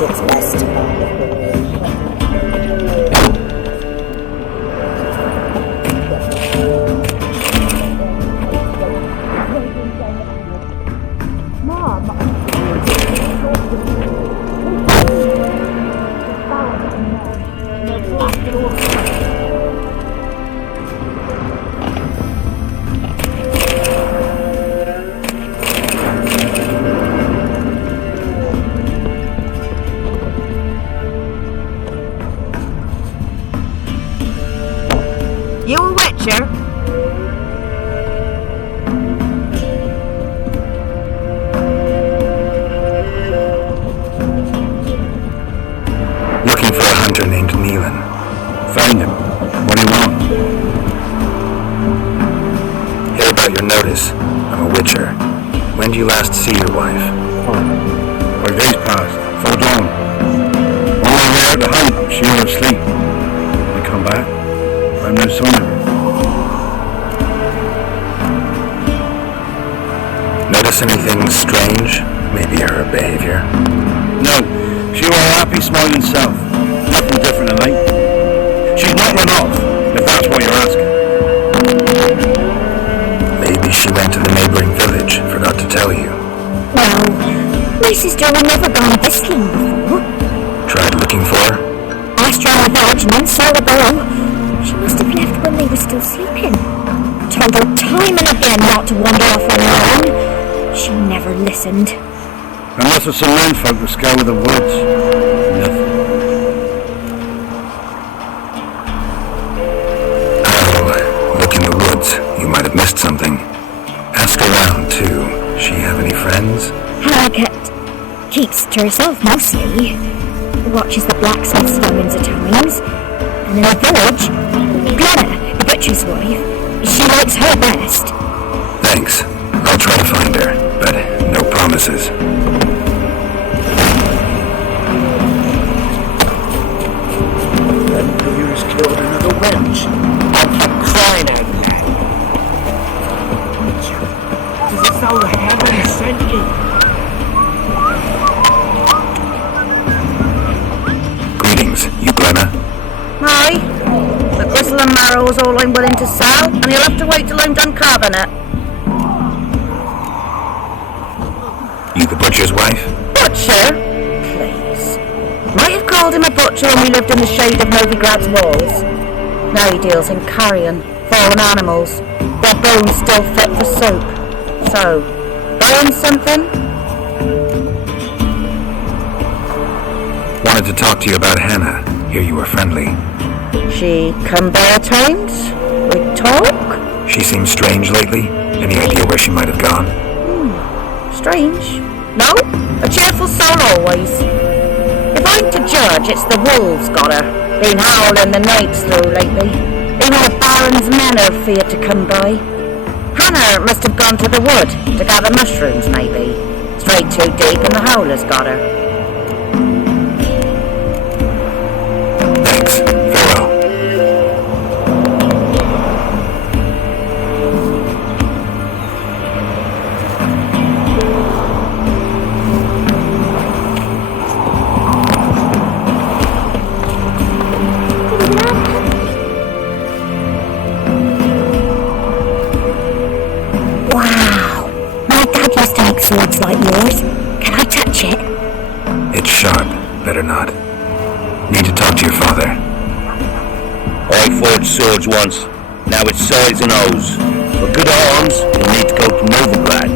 thinks it's best. You a witcher? Looking for a hunter named Neelan. Found him. What do you want? Hear about your notice. I'm a witcher. When did you last see your wife? 5 days passed. 4 dawn. On my way out to hunt, she was asleep. I come back. I'm no sign of her. Notice anything strange? Maybe her behavior? No, she was a happy, smiling self. Nothing different tonight. She's not run off, if that's what you're asking. Maybe she went to the neighboring village, forgot to tell you. Well, my sister had never gone whistling before. Tried looking for her? Asked her on the village and then saw her go. She must have left when they were still sleeping. Told her time and again not to wander off alone. She never listened. Unless it's some men folk that scour the woods. Nothing. Oh, look in the woods. You might have missed something. Ask around, too. She have any friends? Harriet keeps to herself mostly. Watches the blacksmith's stones at times. And in the village, Glenna, the butcher's wife, she likes her best. Thanks. I'll try to find her, but no promises. Then Pierce killed another wench. I'll keep crying out loud. It's as though heaven sent you. Greetings, you Glenna? Aye. The gristle and marrow's all I'm willing to sell, and you'll have to wait till I'm done carving it. You the butcher's wife? Butcher? Please. Might have called him a butcher when we lived in the shade of Novigrad's walls. Now he deals in carrion, fallen animals, their bones still fit for soup. So, buying something? Wanted to talk to you about Hannah. Hear you were friendly. She come by at times? We talk? She seems strange lately. Any idea where she might have gone? Strange. No, a cheerful soul always. If I'm to judge, it's the wolves got her. Been howling the nights through lately. Even the Baron's men are feared to come by. Hannah must have gone to the wood to gather mushrooms, maybe. Straight too deep and the howlers got her. Thanks. Farewell. Wow, my dad used to make swords like yours. Can I touch it? It's sharp. Better not. Need to talk to your father. I forged swords once. Now it's sides and O's. For good arms, you'll need to go to Novigrad.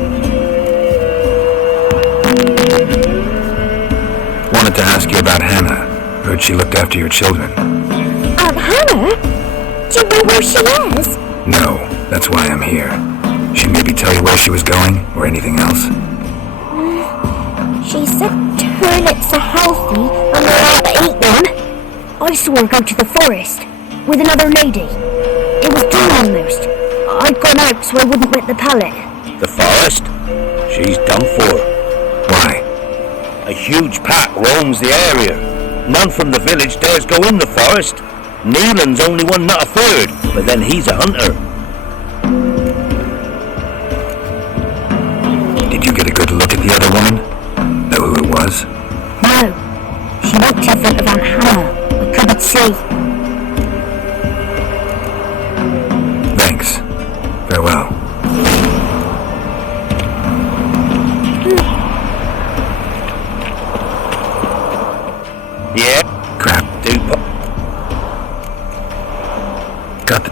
Wanted to ask you about Hannah. Heard she looked after your children. Hannah? Do you know where she is? No, that's why I'm here. She maybe tell you where she was going, or anything else? She said turnips are healthy and we're allowed to eat them. I saw her go to the forest with another lady. It was dawn almost. I'd gone out so I wouldn't wet the pallet. The forest? She's done for. Why? A huge pack roams the area. None from the village dares go in the forest. Neelan's only one not a third, but then he's a hunter. Did you get a good look at the other woman? Know who it was? No, She walked in front of Aunt Hannah. I couldn't see. Thanks. Farewell. Yeah? Crap. Got the...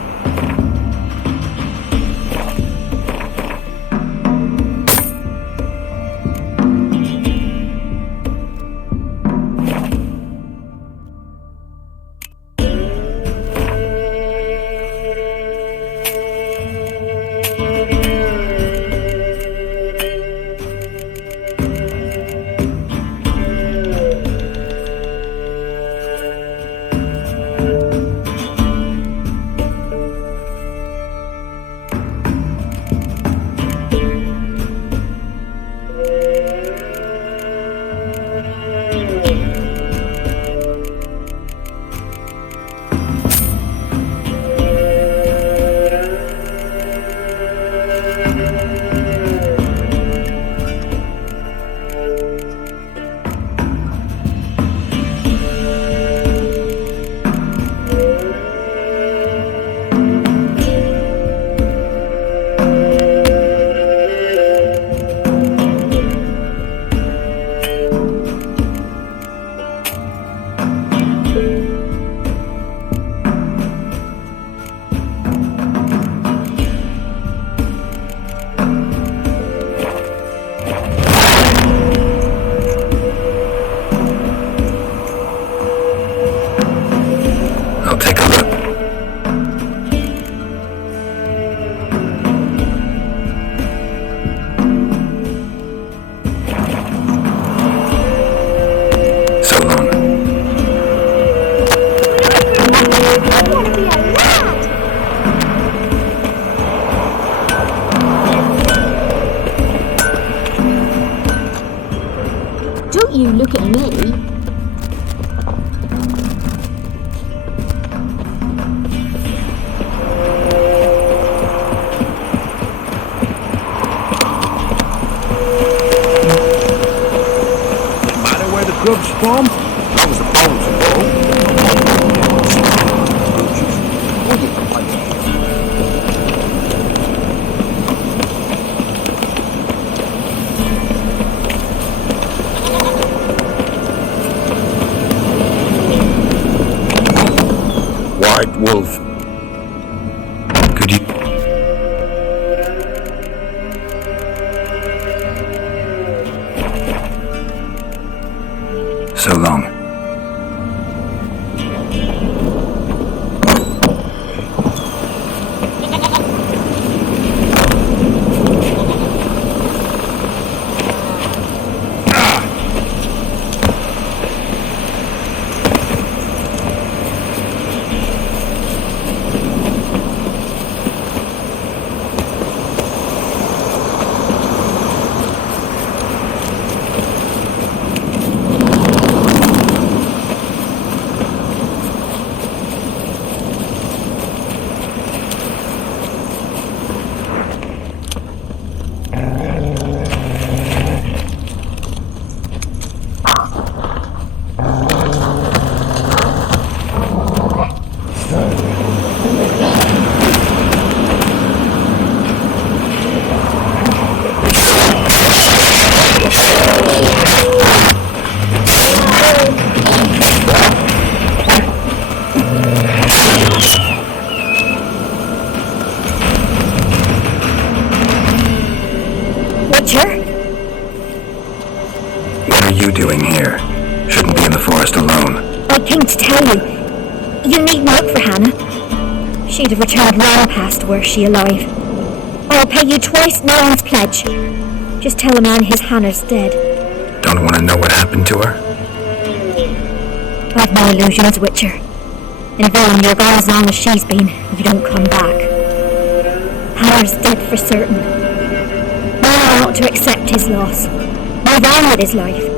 I'll take a look. So long. I want to be a lad! Don't you look at me. Matter where the grub's from, as long as the bones are full. White wolf. Could you... So long. What are you doing here? Shouldn't be in the forest alone. I came to tell you. You needn't look for Hannah. She'd have returned long past were she alive. I'll pay you twice Nolan's pledge. Just tell a man his Hannah's dead. Don't want to know what happened to her? I've no illusions, Witcher. In vain you're gone as long as she's been, you don't come back. Hannah's dead for certain. Now I ought to accept his loss. Move on with his life.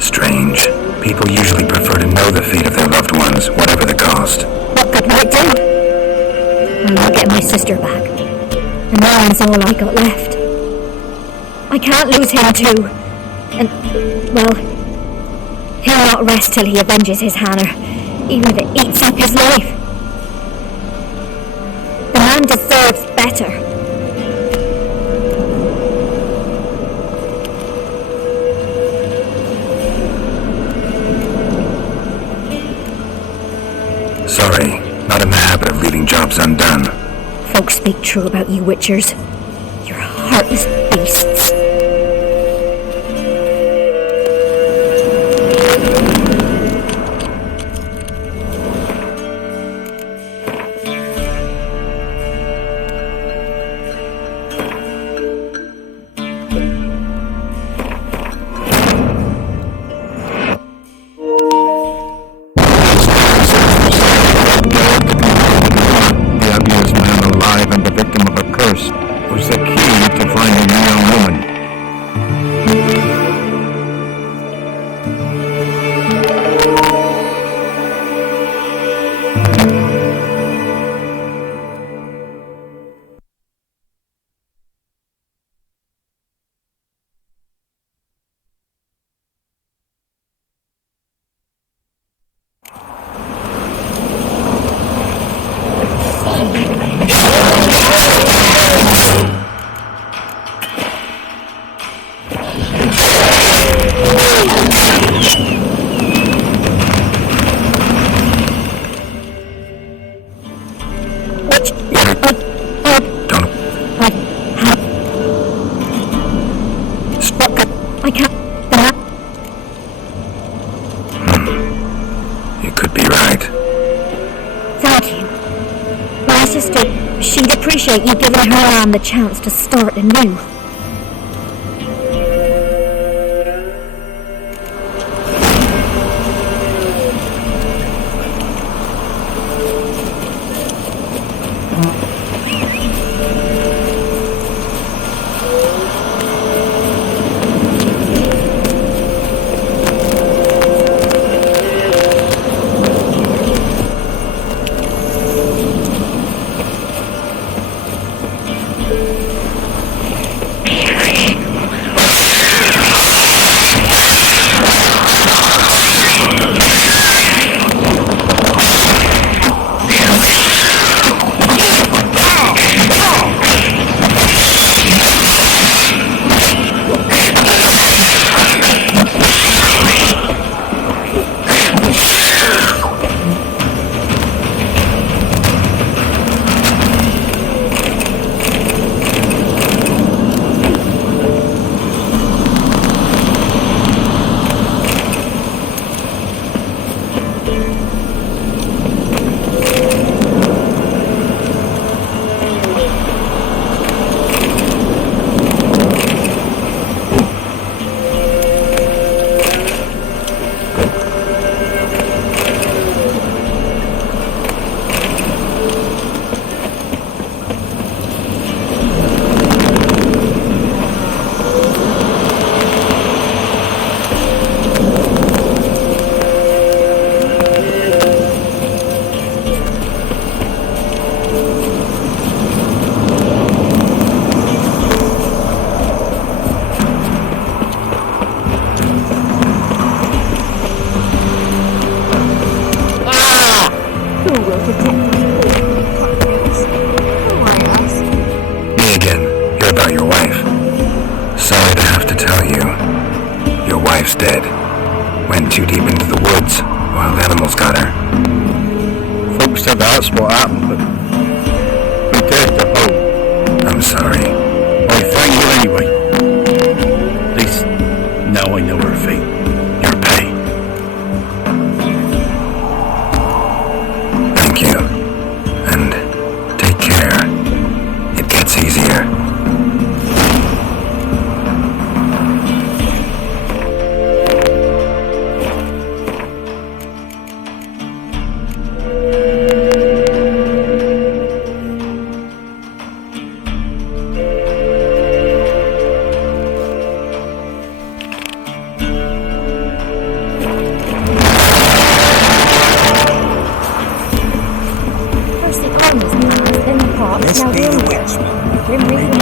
Strange. People usually prefer to know the fate of their loved ones, whatever the cost. What good will it do? I'll not get my sister back. And Nolan's all I got left. I can't lose him too. And, well, he'll not rest till he avenges his Hannah, even if it eats up his life. The man deserves better. Sorry, not in the habit of leaving jobs undone. Folks speak true about you Witchers. You're heartless beasts. Was the key to finding a young woman. I can't. You could be right. Thank you. My sister, she'd appreciate you giving her arm the chance to start anew. Me again. You're about your wife. Sorry to have to tell you. Your wife's dead. Went too deep into the woods. Wild animals got her. Folks said that's what happened, but we dared to hope. I'm sorry. Well, thank you anyway. At least now I know her fate. Your pay. Thank you. And take care. It gets easier. First the armies passed, then the cops, now the witch. Grim Reaper.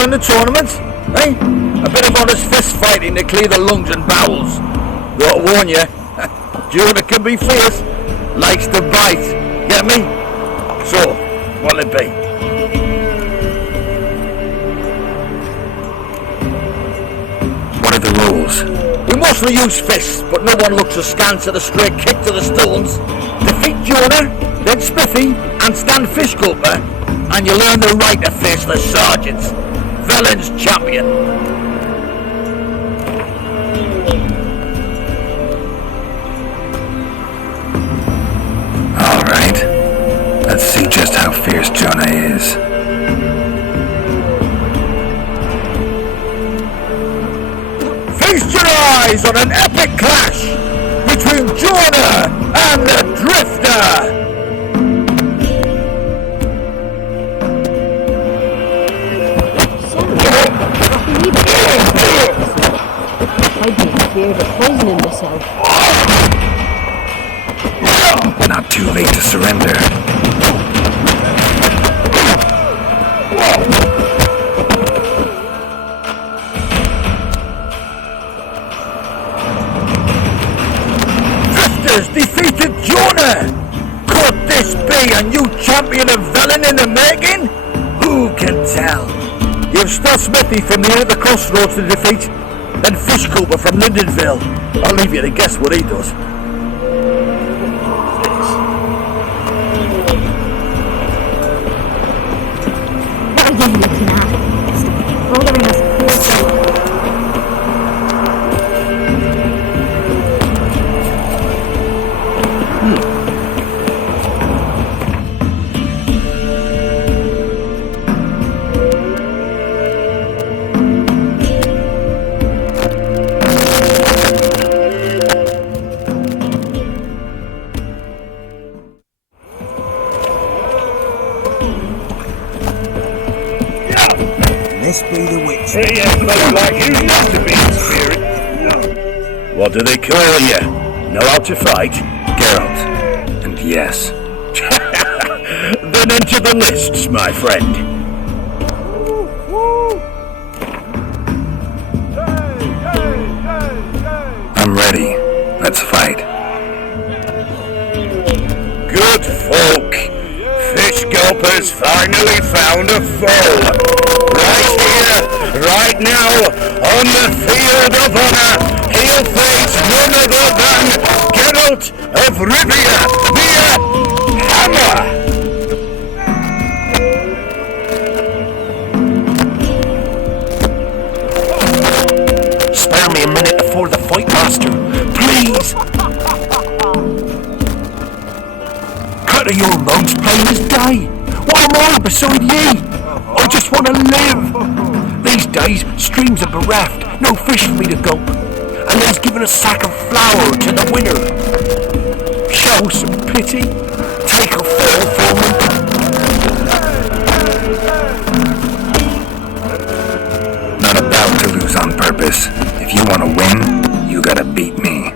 during the tournament? Eh? A bit of honest fist fighting to clear the lungs and bowels. Though I warn you, Jonah can be fierce. Likes to bite. Get me? So, what'll it be? What are the rules? We mostly use fists, but no one looks askance at a straight kick to the stones. Defeat Jonah, then Spiffy, and stand fish gulper, and you learn the right to face the sergeants. Villain's champion. Alright. Let's see just how fierce Jonah is. Feast your eyes on an epic clash between Jonah and the Drifter. I'd be scared of poisoning myself. Not too late to surrender. Drifters defeated Jonah! Could this be a new champion of villain in the making? Who can tell? You've still Smithy from the other crossroads to defeat, then Fish Cooper from Lindenville. I'll leave you to guess what he does. What are you looking at? Stop bothering us, poor This be the witch. Hey, looks like you not to be in spirit. What do they call you? Know how to fight? Geralt. And yes. Then enter the lists, my friend. I'm ready. Let's fight. Good folk. Fish Gulper's finally found a foe. Right here, right now, on the field of honor, he'll face none other than Geralt of Rivia via Hammer. Spare me a minute before the fight, master. Please. Cut of your mouths plain as day. What am I beside ye? I just want to live. These days, streams are bereft. No fish for me to gulp. And he's given a sack of flour to the winner. Show some pity. Take a fall for me. Not about to lose on purpose. If you want to win, you gotta beat me.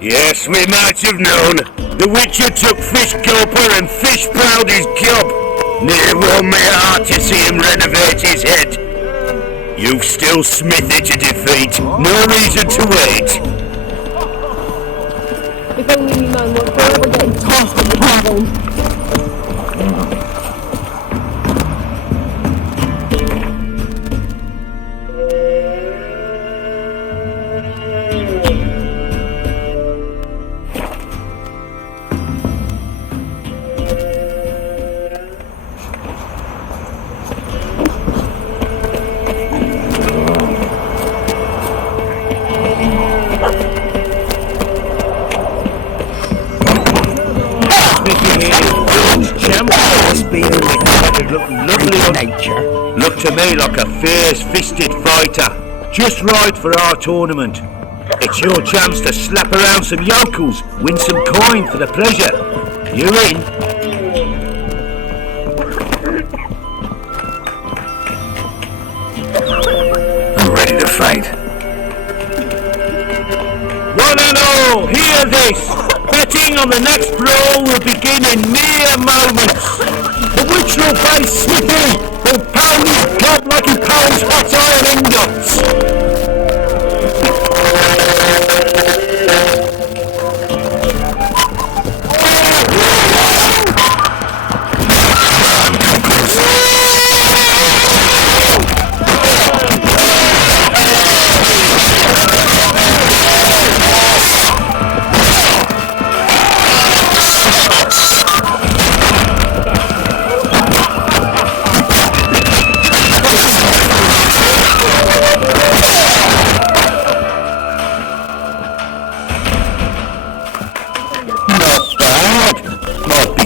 Yes, we might have known. The Witcher took Fish Gulper and Fish Proud his job. Near warmed my heart to see him renovate his head. You've still Smithy to defeat. No reason to wait. If only we man what we're getting tossed in the cavern. being a witness look lovely on nature. Look to me like a fierce-fisted fighter. Just right for our tournament. It's your chance to slap around some yokels, win some coin for the pleasure. You in? I'm ready to fight. One and all, hear this! Betting on the next brawl will begin in mere moments. The witch will face Smithy, will pound his club like he pounds hot iron ingots.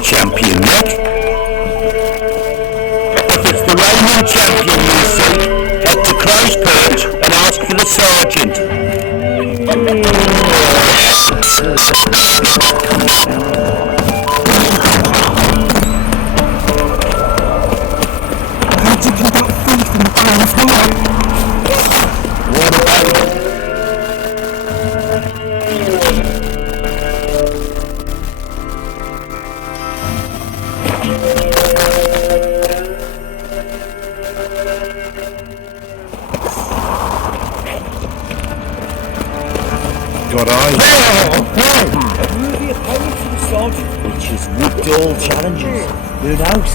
Champion yet. If it's the reigning champion you seek, head to Close Perch and ask for the sergeant. How'd you get that thief in the Baron's hand? What about it? Got eyes. The opponents of the sergeant, which is Woodall challenges. Who knows?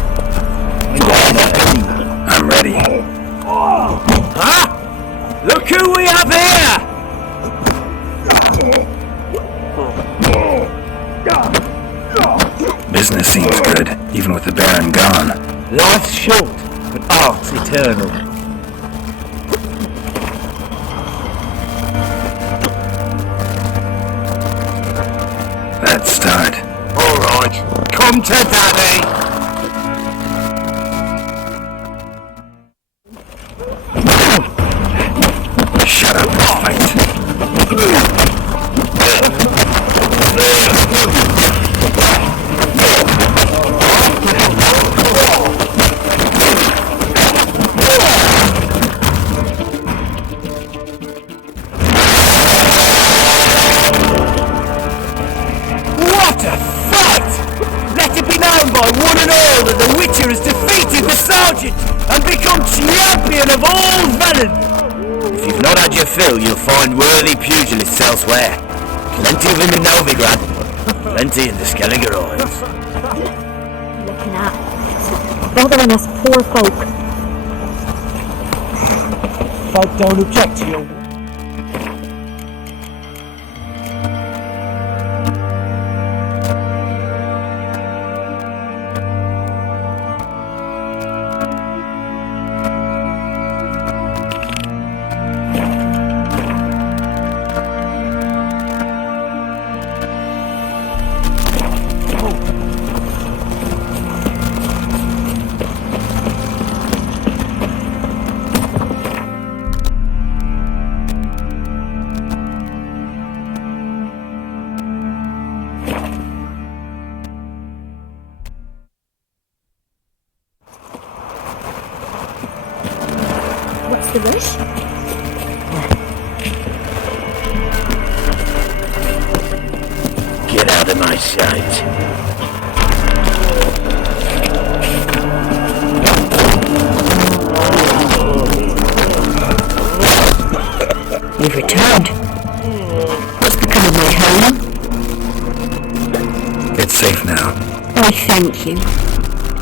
I'm ready. Huh? Look who we have here! Business seems good, even with the Baron gone. Life's short, but art's eternal. Let's start. All right, come to daddy. Shut up and fight. What a fight! Let it be known by one and all that the Witcher has defeated the sergeant and become champion of all Velen. If you've not had your fill, you'll find worthy pugilists elsewhere. Plenty of them in Novigrad, plenty in the Skelliger Isles. Looking at. Bothering us poor folk. Folk don't object to your... What's the rush? Get out of my sight. You've returned. What's become of my home? It's safe now. I thank you.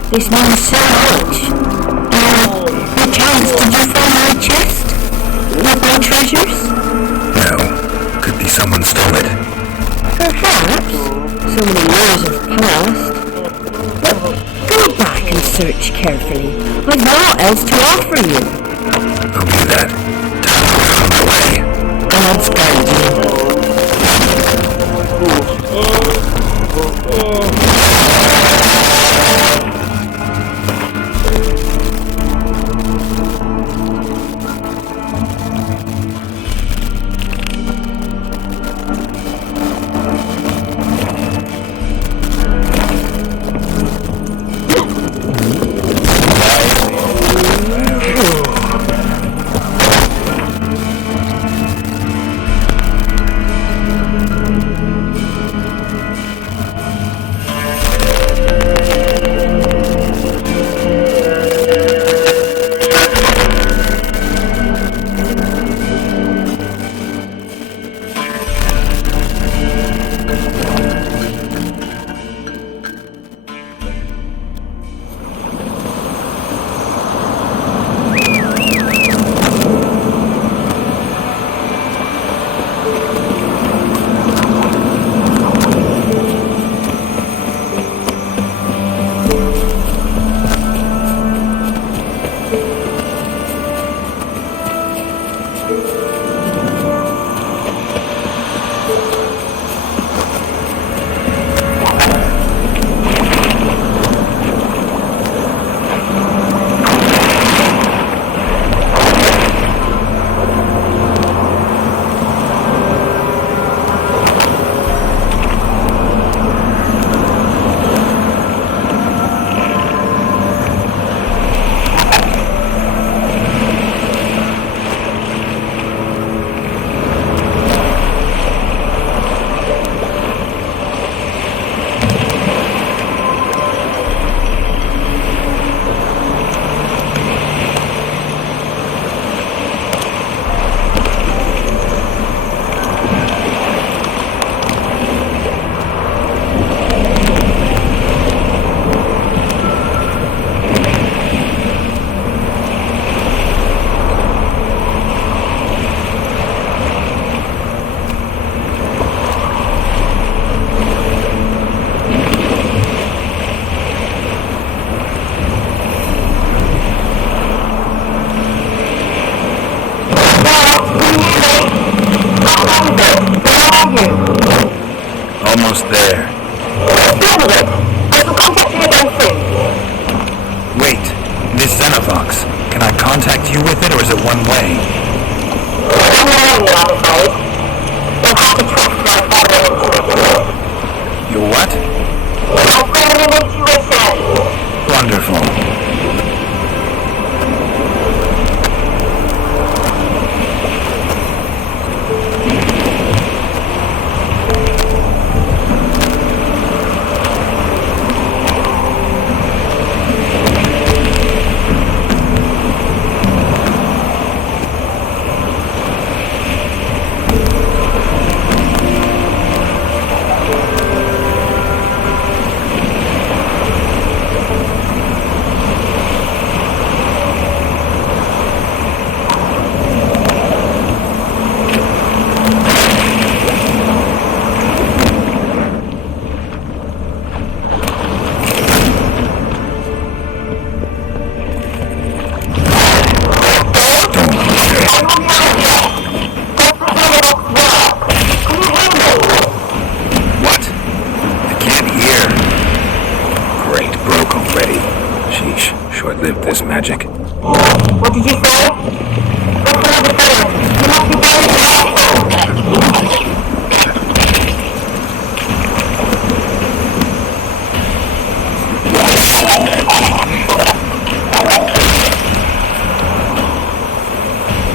This means so much. Perchance, did you find my chest? With my treasures? No. Could be someone stole it. Perhaps. So many years have passed. But go back and search carefully. I've naught else to offer you. I'll do that. Time on my way. God's guiding. Wait, this Xenovox, can I contact you with it or is it one way? You what? Wonderful. Short-lived, this magic. What did you say?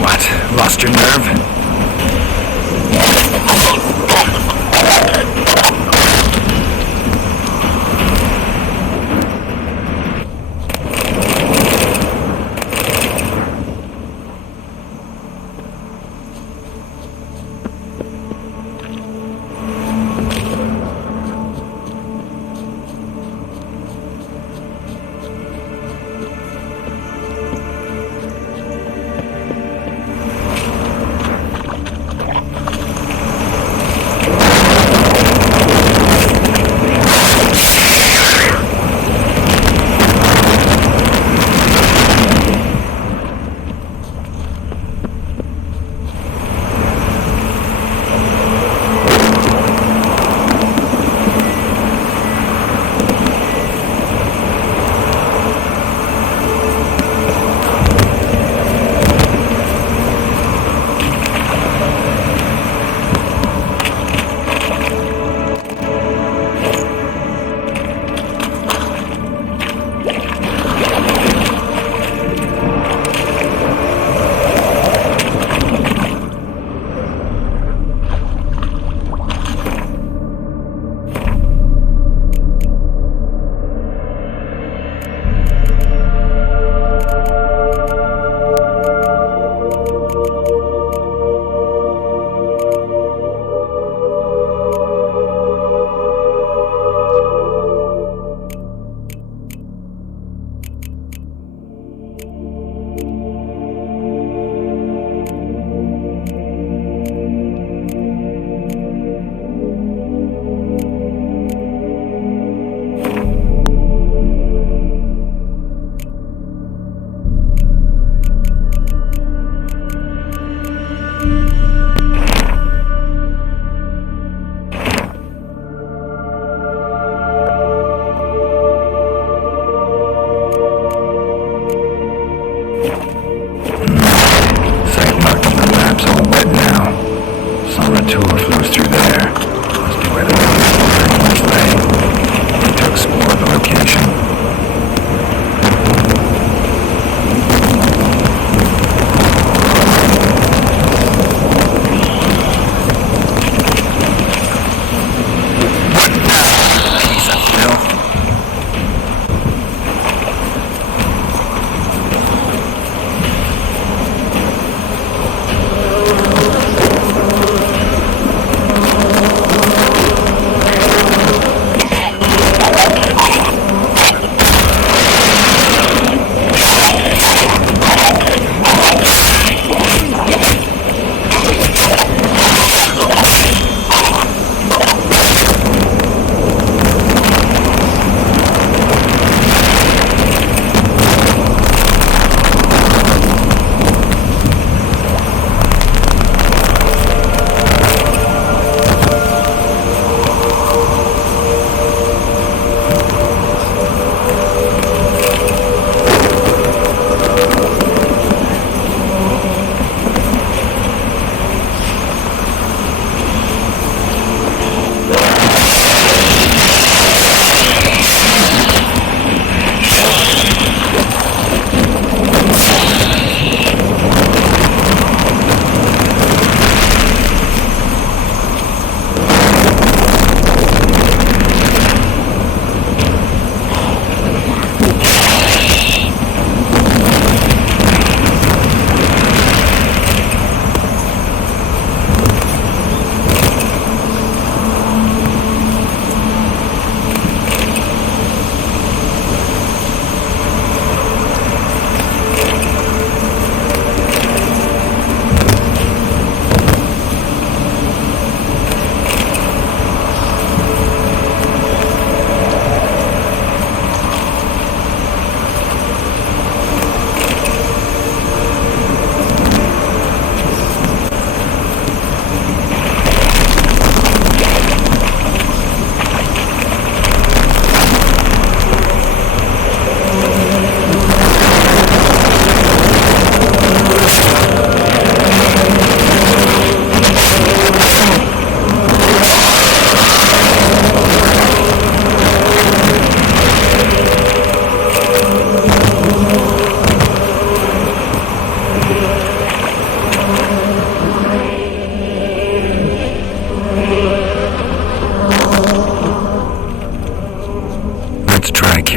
What? Lost your nerve?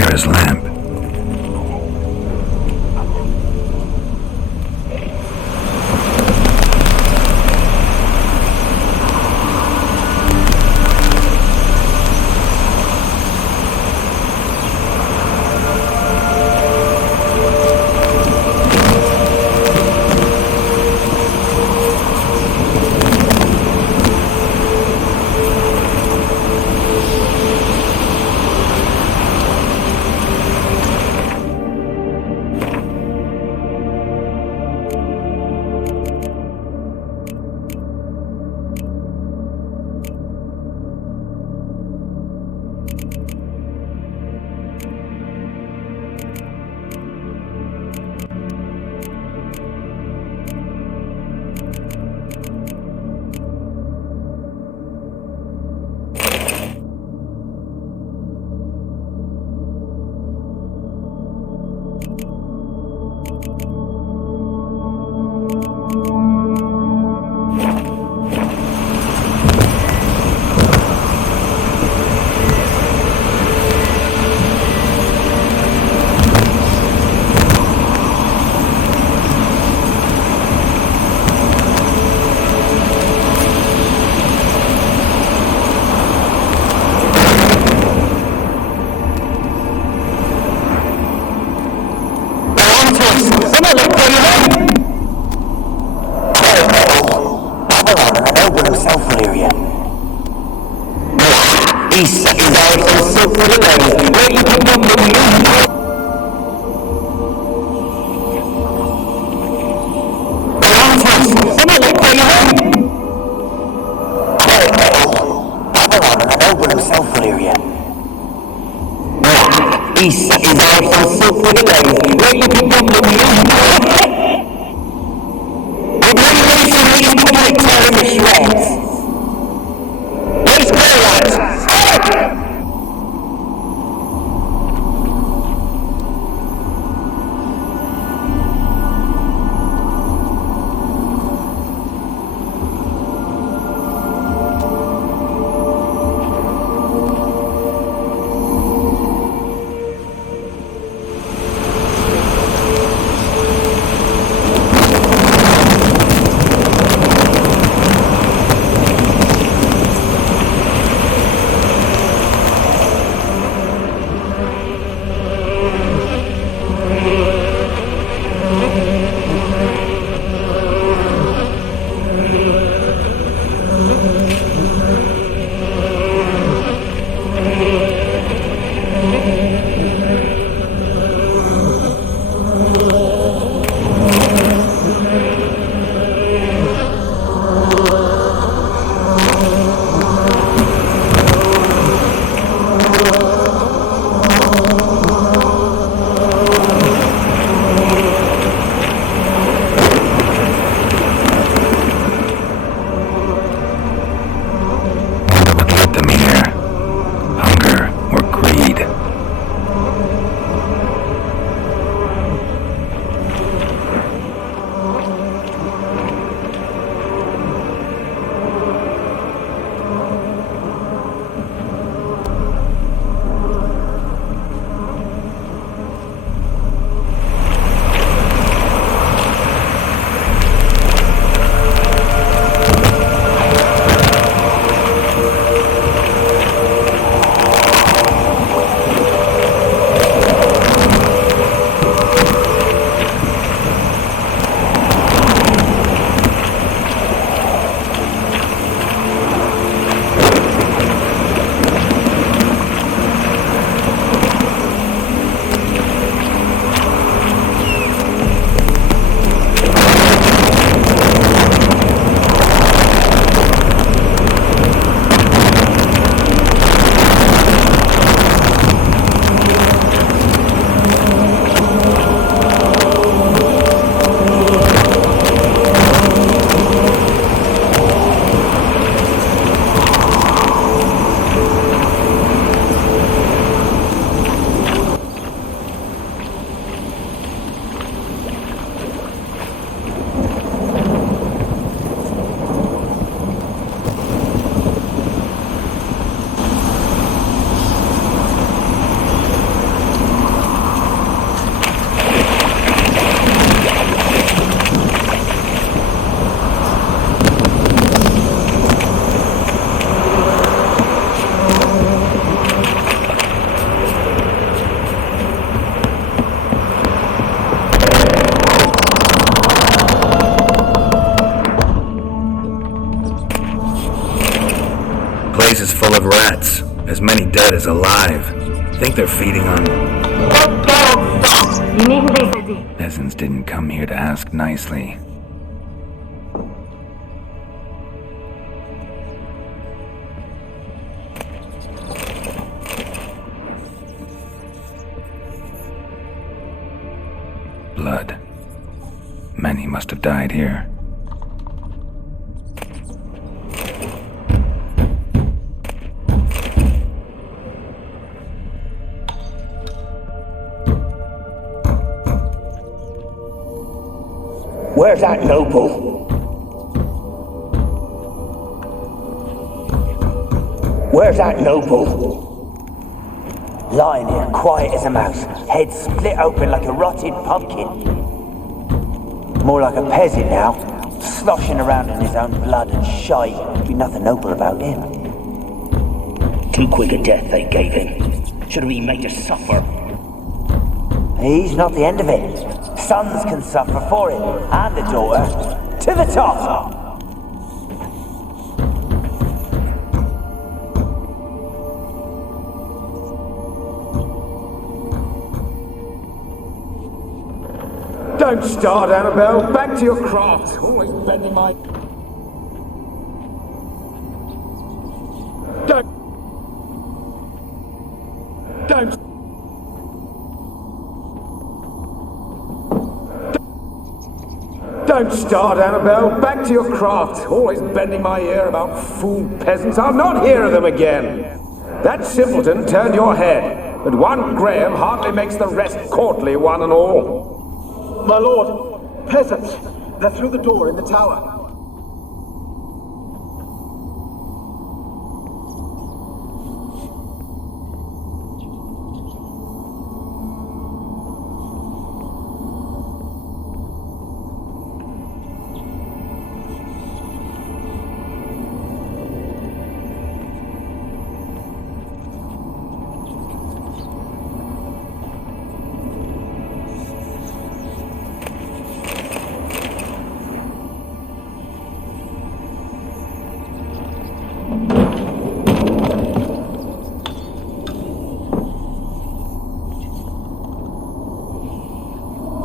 Sarah's lamp. dead as alive. Think they're feeding on... You needn't be so deep. Peasants didn't come here to ask nicely. Blood. Many must have died here. Where's that noble? Where's that noble? Lying here, quiet as a mouse, head split open like a rotted pumpkin. More like a peasant now, sloshing around in his own blood and shite. Be nothing noble about him. Too quick a death they gave him. Should have been made to suffer. He's not the end of it. Sons can suffer for it, and a daughter. To the top! Don't start, Annabelle. Back to your craft. Always bending my... Don't start, Annabelle. Back to your craft. Always bending my ear about fool peasants. I'll not hear of them again. That simpleton turned your head, but one Graham hardly makes the rest courtly, one and all. My lord, peasants! They're through the door in the tower.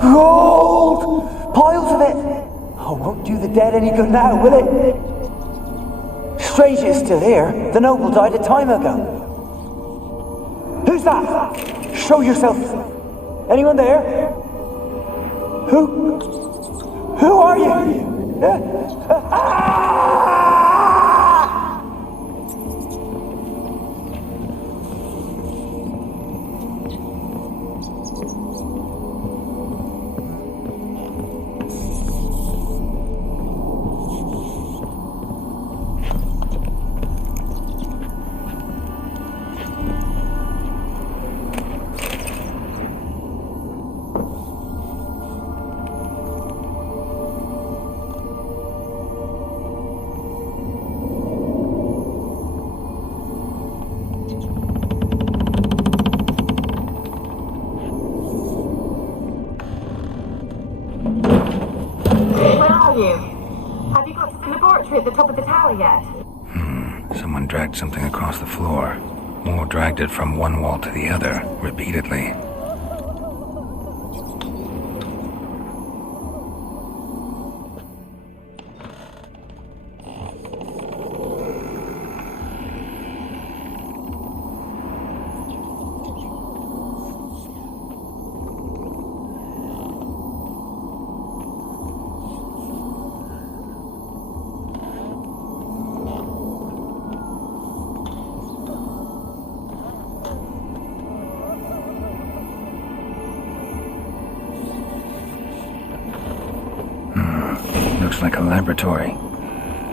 Gold! Piles of it! Oh, won't do the dead any good now, will it? Strange it's still here. The noble died a time ago. Who's that? Show yourself. Anyone there? Who are you? Have you got to the laboratory at the top of the tower yet? Someone dragged something across the floor. More dragged it from one wall to the other, repeatedly. Looks like a laboratory.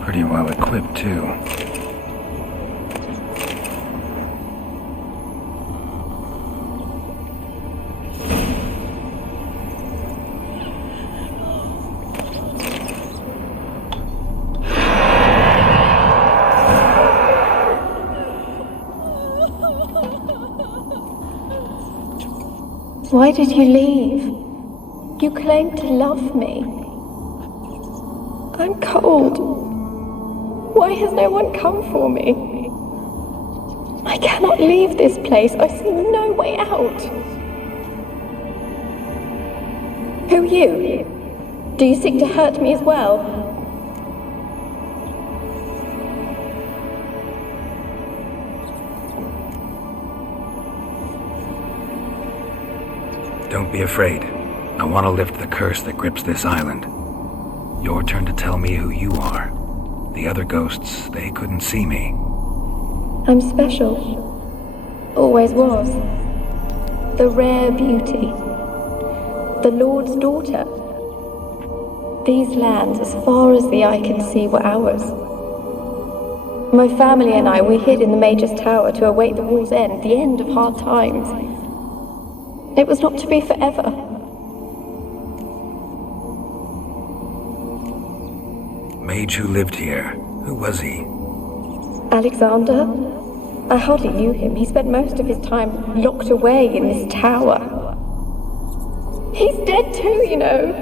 Pretty well equipped, too. Why did you leave? You claimed to love me. I'm cold. Why has no one come for me? I cannot leave this place. I see no way out. Who are you? Do you seek to hurt me as well? Don't be afraid. I want to lift the curse that grips this island. Your turn to tell me who you are. The other ghosts, they couldn't see me. I'm special. Always was. The rare beauty. The Lord's daughter. These lands, as far as the eye can see, were ours. My family and I, we hid in the Major's Tower to await the war's end, the end of hard times. It was not to be forever. Mage who lived here. Who was he? Alexander? I hardly knew him. He spent most of his time locked away in this tower. He's dead too, you know.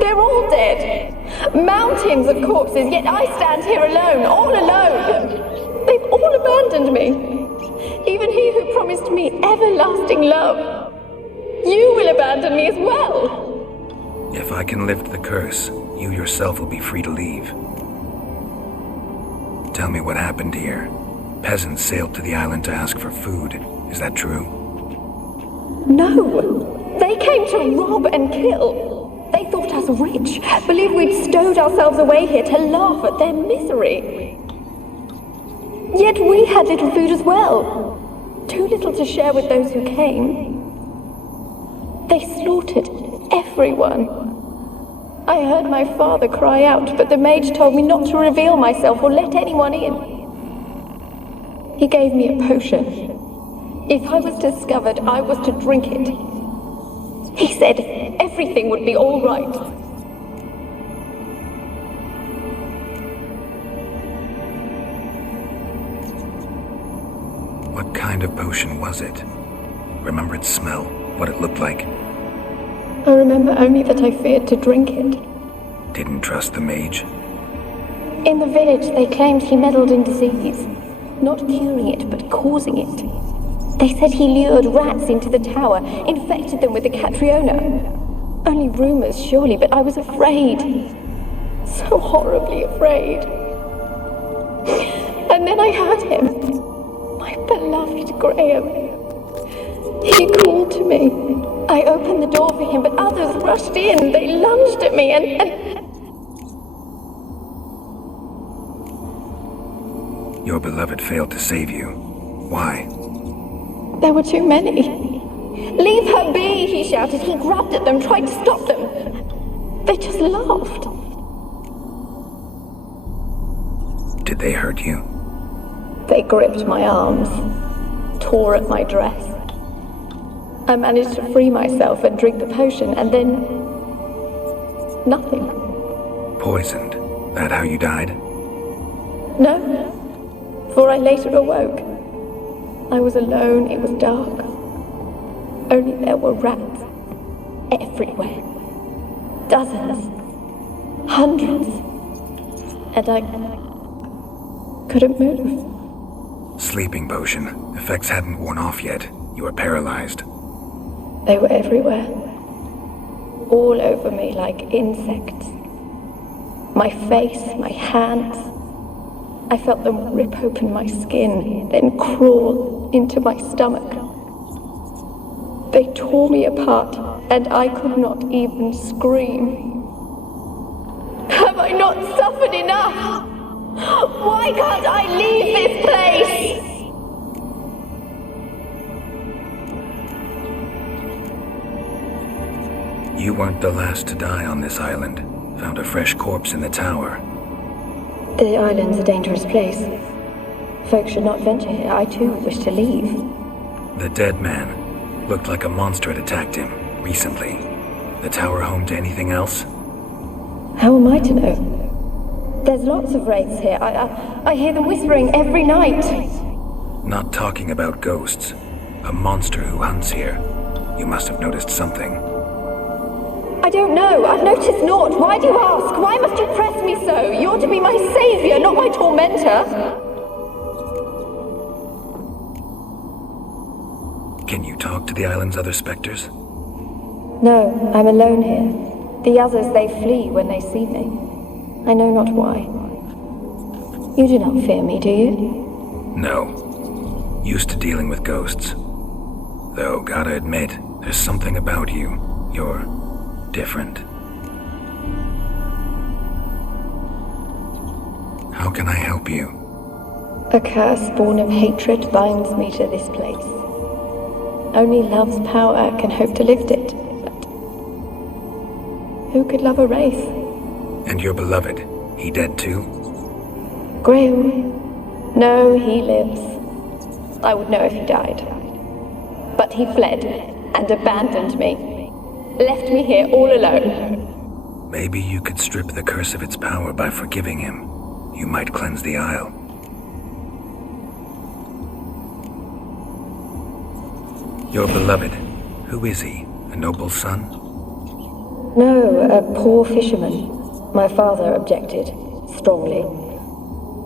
They're all dead. Mountains of corpses, yet I stand here alone, all alone. They've all abandoned me. Even he who promised me everlasting love. You will abandon me as well. If I can lift the curse, you yourself will be free to leave. Tell me what happened here. Peasants sailed to the island to ask for food. Is that true? No. They came to rob and kill. They thought us rich, believed we'd stowed ourselves away here to laugh at their misery. Yet we had little food as well. Too little to share with those who came. They slaughtered everyone. I heard my father cry out, but the mage told me not to reveal myself or let anyone in. He gave me a potion. If I was discovered, I was to drink it. He said everything would be all right. What kind of potion was it? Remember its smell? What it looked like? I remember only that I feared to drink it. Didn't trust the mage? In the village, they claimed he meddled in disease. Not curing it, but causing it. They said he lured rats into the tower, infected them with the Catriona. Only rumors, surely, but I was afraid. So horribly afraid. And then I heard him. My beloved Graham. He called to me. I opened the door for him, but others rushed in. They lunged at me and... Your beloved failed to save you. Why? There were too many. Leave her be, he shouted. He grabbed at them, tried to stop them. They just laughed. Did they hurt you? They gripped my arms, tore at my dress. I managed to free myself and drink the potion, and then... nothing. Poisoned? That how you died? No, for I later awoke. I was alone, it was dark. Only there were rats everywhere. Dozens. Hundreds. And I couldn't move. Sleeping potion. Effects hadn't worn off yet. You were paralyzed. They were everywhere. All over me like insects. My face, my hands. I felt them rip open my skin, then crawl into my stomach. They tore me apart, and I could not even scream. Have I not suffered enough? Why can't I leave this place? You weren't the last to die on this island. Found a fresh corpse in the tower. The island's a dangerous place. Folks should not venture here. I too wish to leave. The dead man. Looked like a monster had attacked him, recently. The tower home to anything else? How am I to know? There's lots of wraiths here. I hear them whispering every night. Not talking about ghosts. A monster who hunts here. You must have noticed something. I don't know. I've noticed naught. Why do you ask? Why must you press me so? You're to be my savior, not my tormentor. Can you talk to the island's other specters? No, I'm alone here. The others, they flee when they see me. I know not why. You do not fear me, do you? No. Used to dealing with ghosts. Though, gotta admit, there's something about you. You're different. How can I help you? A curse born of hatred binds me to this place. Only love's power can hope to lift it. But who could love a wraith? And your beloved, he dead too? Graham? No, he lives. I would know if he died. But he fled and abandoned me. Left me here all alone. Maybe you could strip the curse of its power by forgiving him. You might cleanse the Isle. Your beloved, who is he? A noble son? No, a poor fisherman. My father objected, strongly.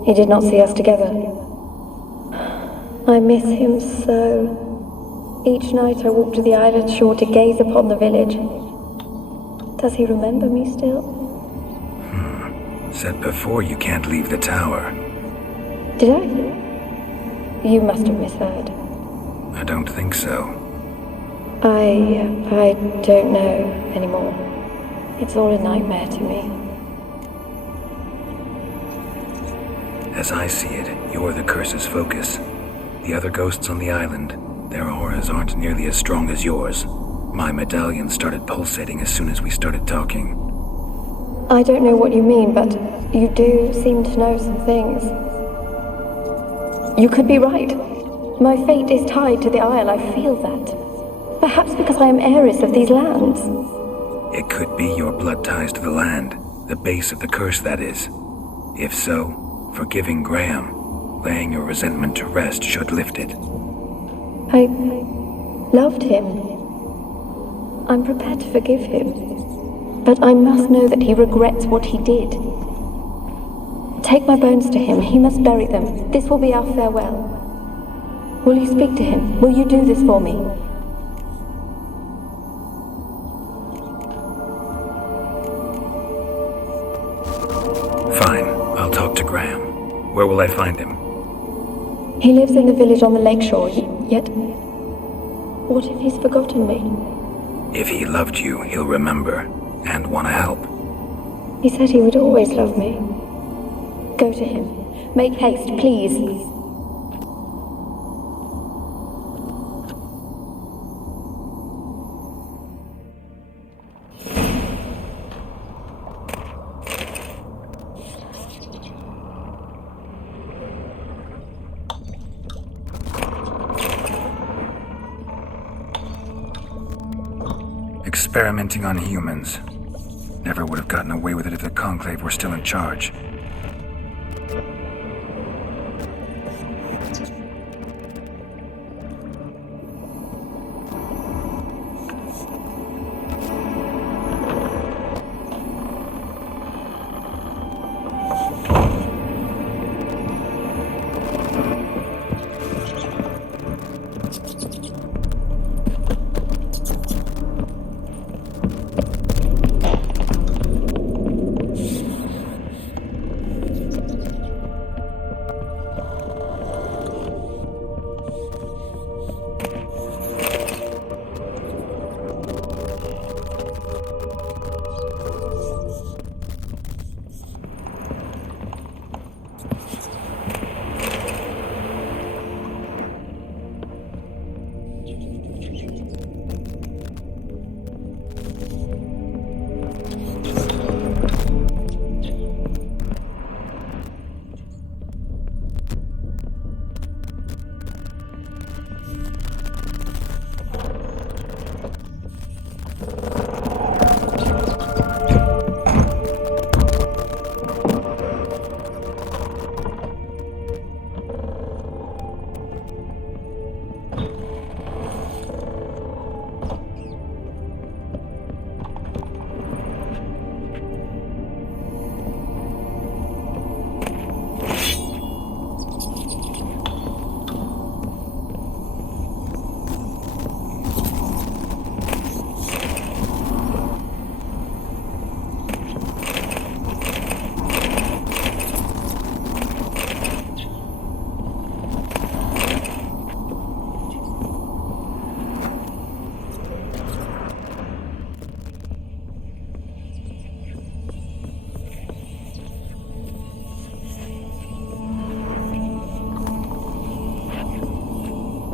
He did not see us together. I miss him so. Each night I walk to the island shore to gaze upon the village. Does he remember me still? Said before you can't leave the tower. Did I? You must have misheard. I don't think so. I don't know anymore. It's all a nightmare to me. As I see it, you're the curse's focus. The other ghosts on the island, their auras aren't nearly as strong as yours. My medallion started pulsating as soon as we started talking. I don't know what you mean, but you do seem to know some things. You could be right. My fate is tied to the Isle, I feel that. Perhaps because I am heiress of these lands. It could be your blood ties to the land, the base of the curse, that is. If so, forgiving Graham, laying your resentment to rest should lift it. I loved him. I'm prepared to forgive him. But I must know that he regrets what he did. Take my bones to him. He must bury them. This will be our farewell. Will you speak to him? Will you do this for me? Fine. I'll talk to Graham. Where will I find him? He lives in the village on the lakeshore, yet... What if he's forgotten me? If he loved you, he'll remember. And want to help. He said he would always love me. Go to him. Make haste, please. Experimenting on humans. Never would have gotten away with it if the Conclave were still in charge.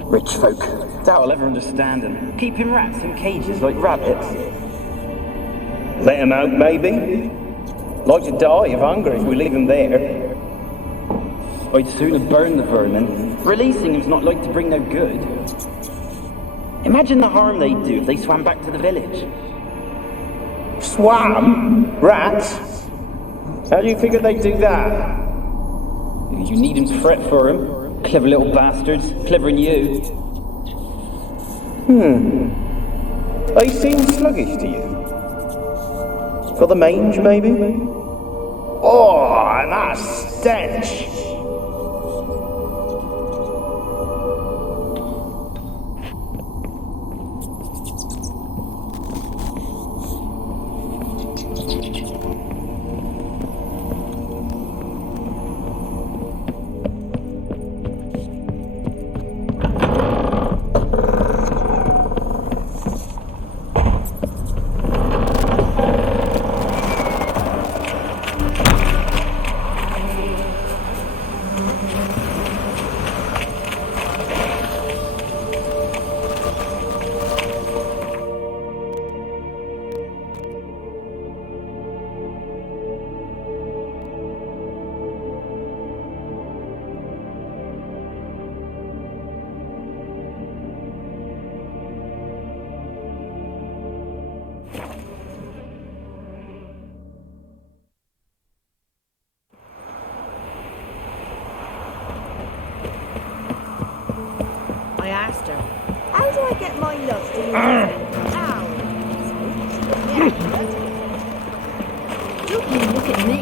Rich folk. Doubt I'll ever understand them. Keeping rats in cages like rabbits. Let him out, maybe? Like to die of hunger if we leave him there. I'd sooner burn the vermin. Releasing him's not like to bring no good. Imagine the harm they'd do if they swam back to the village. Swam? Rats? How do you figure they'd do that? You needn't fret for him. Clever little bastards. Clever than you. They seem sluggish to you. For the mange, maybe? Oh, and that stench! I asked her, how do I get my love to you? Ow! Don't you look at me.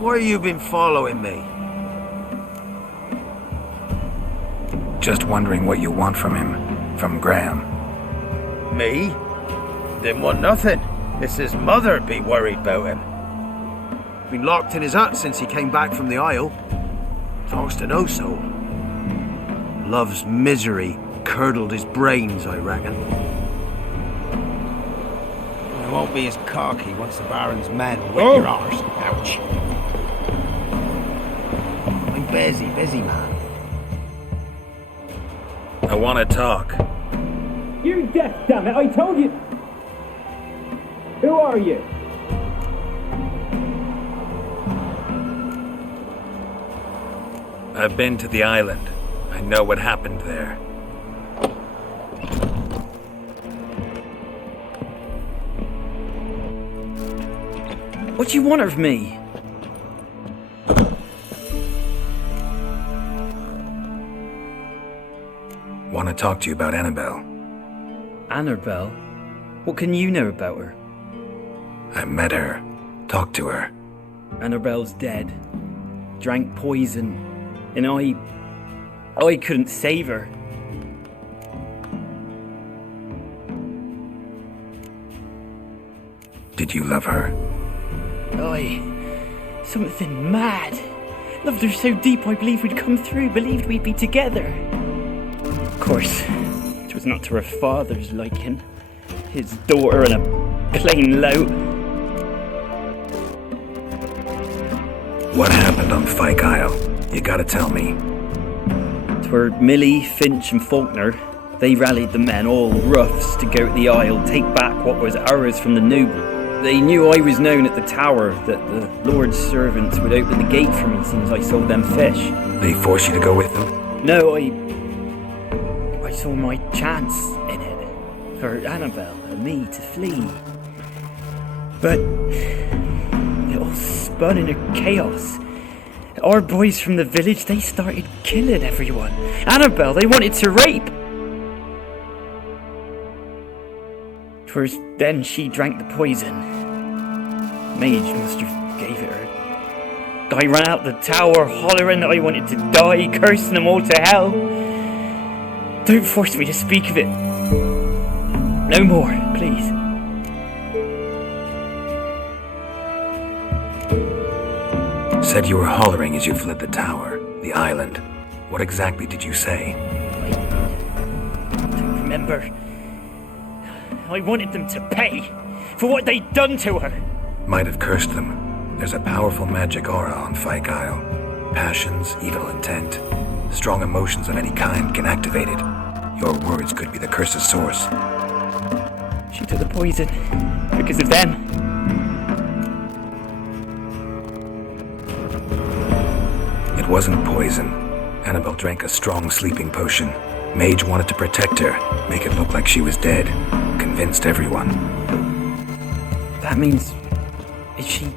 Where you been following me? Just wondering what you want from him. From Graham. Me? Didn't want nothing. It's his mother be worried about him. Been locked in his hut since he came back from the Isle. Talks to no soul. Love's misery curdled his brains, I reckon. He won't be as cocky once the Baron's men whip your arse. Ouch. I'm busy, man. I want to talk. You're deaf, damn it! I told you. Who are you? I've been to the island. I know what happened there. What do you want of me? Want to talk to you about Annabelle. Annabelle? What can you know about her? I met her. Talked to her. Annabelle's dead. Drank poison. And I couldn't save her. Did you love her? Something mad. Loved her so deep I believed we'd come through, believed we'd be together. Of course, it was not to her father's liking. His daughter and a plain lout. What happened on Fyke Isle? You gotta tell me. 'Twere Millie, Finch and Faulkner. They rallied the men, all roughs, to go to the Isle, take back what was ours from the noble. They knew I was known at the tower, that the Lord's servants would open the gate for me since I sold them fish. They forced you to go with them? No, I saw my chance in it. For Annabelle and me to flee. But it all spun into chaos. Our boys from the village, they started killing everyone. Annabelle, they wanted to rape. 'Twas then she drank the poison. Mage must have gave it her. I ran out the tower hollering that I wanted to die, cursing them all to hell. Don't force me to speak of it. No more, please. Said you were hollering as you fled the tower, the island. What exactly did you say? remember. I wanted them to pay for what they'd done to her. Might have cursed them. There's a powerful magic aura on Fyke Isle. Passions, evil intent, strong emotions of any kind can activate it. Your words could be the curse's source. She took the poison because of them. It wasn't poison. Annabelle drank a strong sleeping potion. Mage wanted to protect her, make it look like she was dead. Convinced everyone. That means... is she...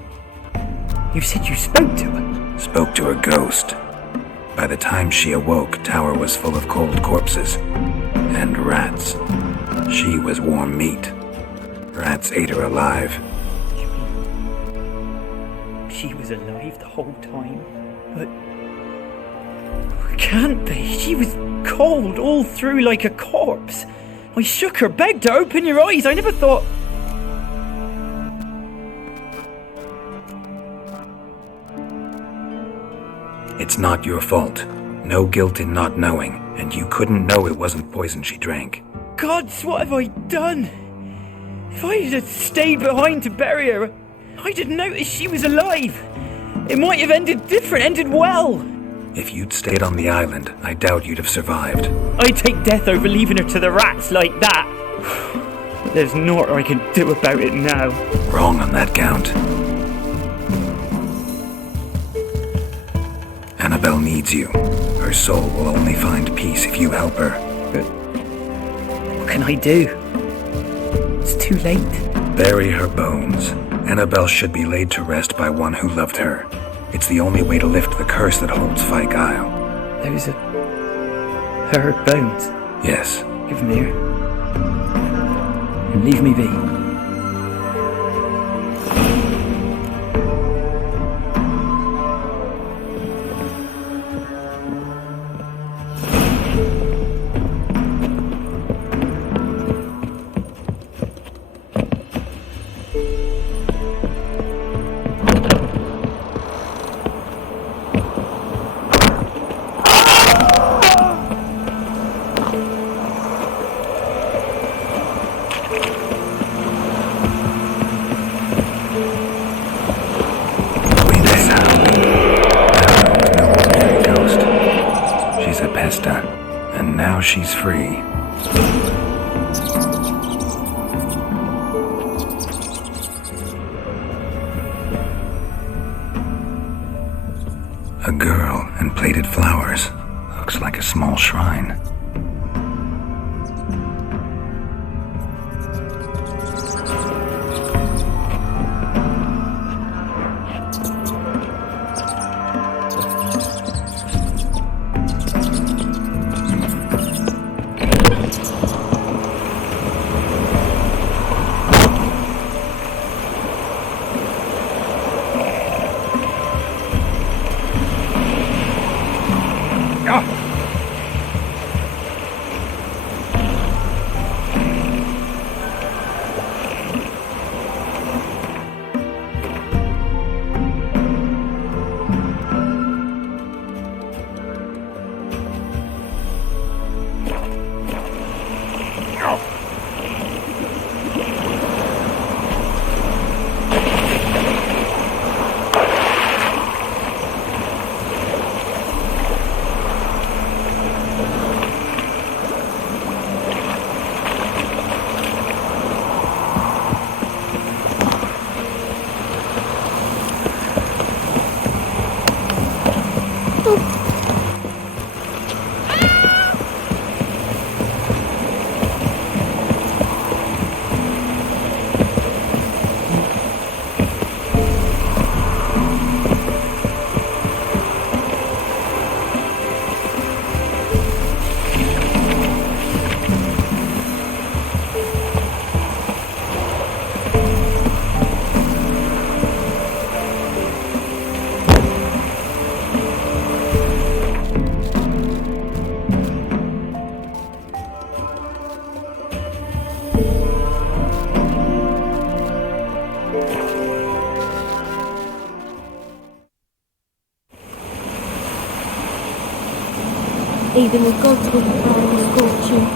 You said you spoke to her? Spoke to her ghost. By the time she awoke, Tower was full of cold corpses. And rats. She was warm meat. Rats ate her alive. She was alive the whole time? But... Can't be. She was cold all through like a corpse. I shook her, begged her, open your eyes. I never thought... It's not your fault. No guilt in not knowing, and you couldn't know it wasn't poison she drank. Gods, what have I done? If I had stayed behind to bury her, I'd have noticed she was alive. It might have ended different, ended well. If you'd stayed on the island, I doubt you'd have survived. I'd take death over leaving her to the rats like that. There's naught I can do about it now. Wrong on that count. Annabelle needs you. Her soul will only find peace if you help her. But what can I do? It's too late. Bury her bones. Annabelle should be laid to rest by one who loved her. It's the only way to lift the curse that holds Fyke Isle. Those are... her bones? Yes. Give them here. And leave me be. And now she's free. A girl and plated flowers. Looks like a small shrine. Even the gods wouldn't bear the scorching.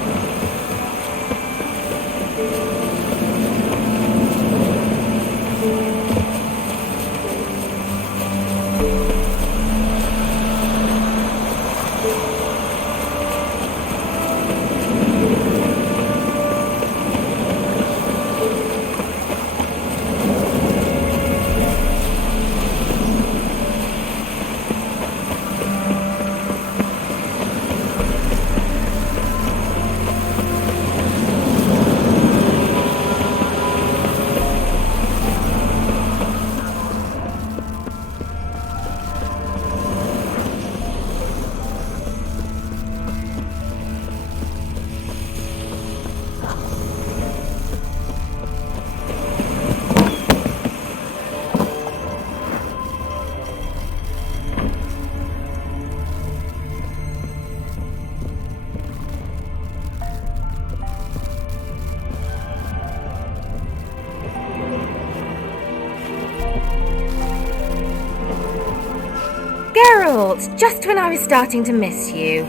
just when I was starting to miss you.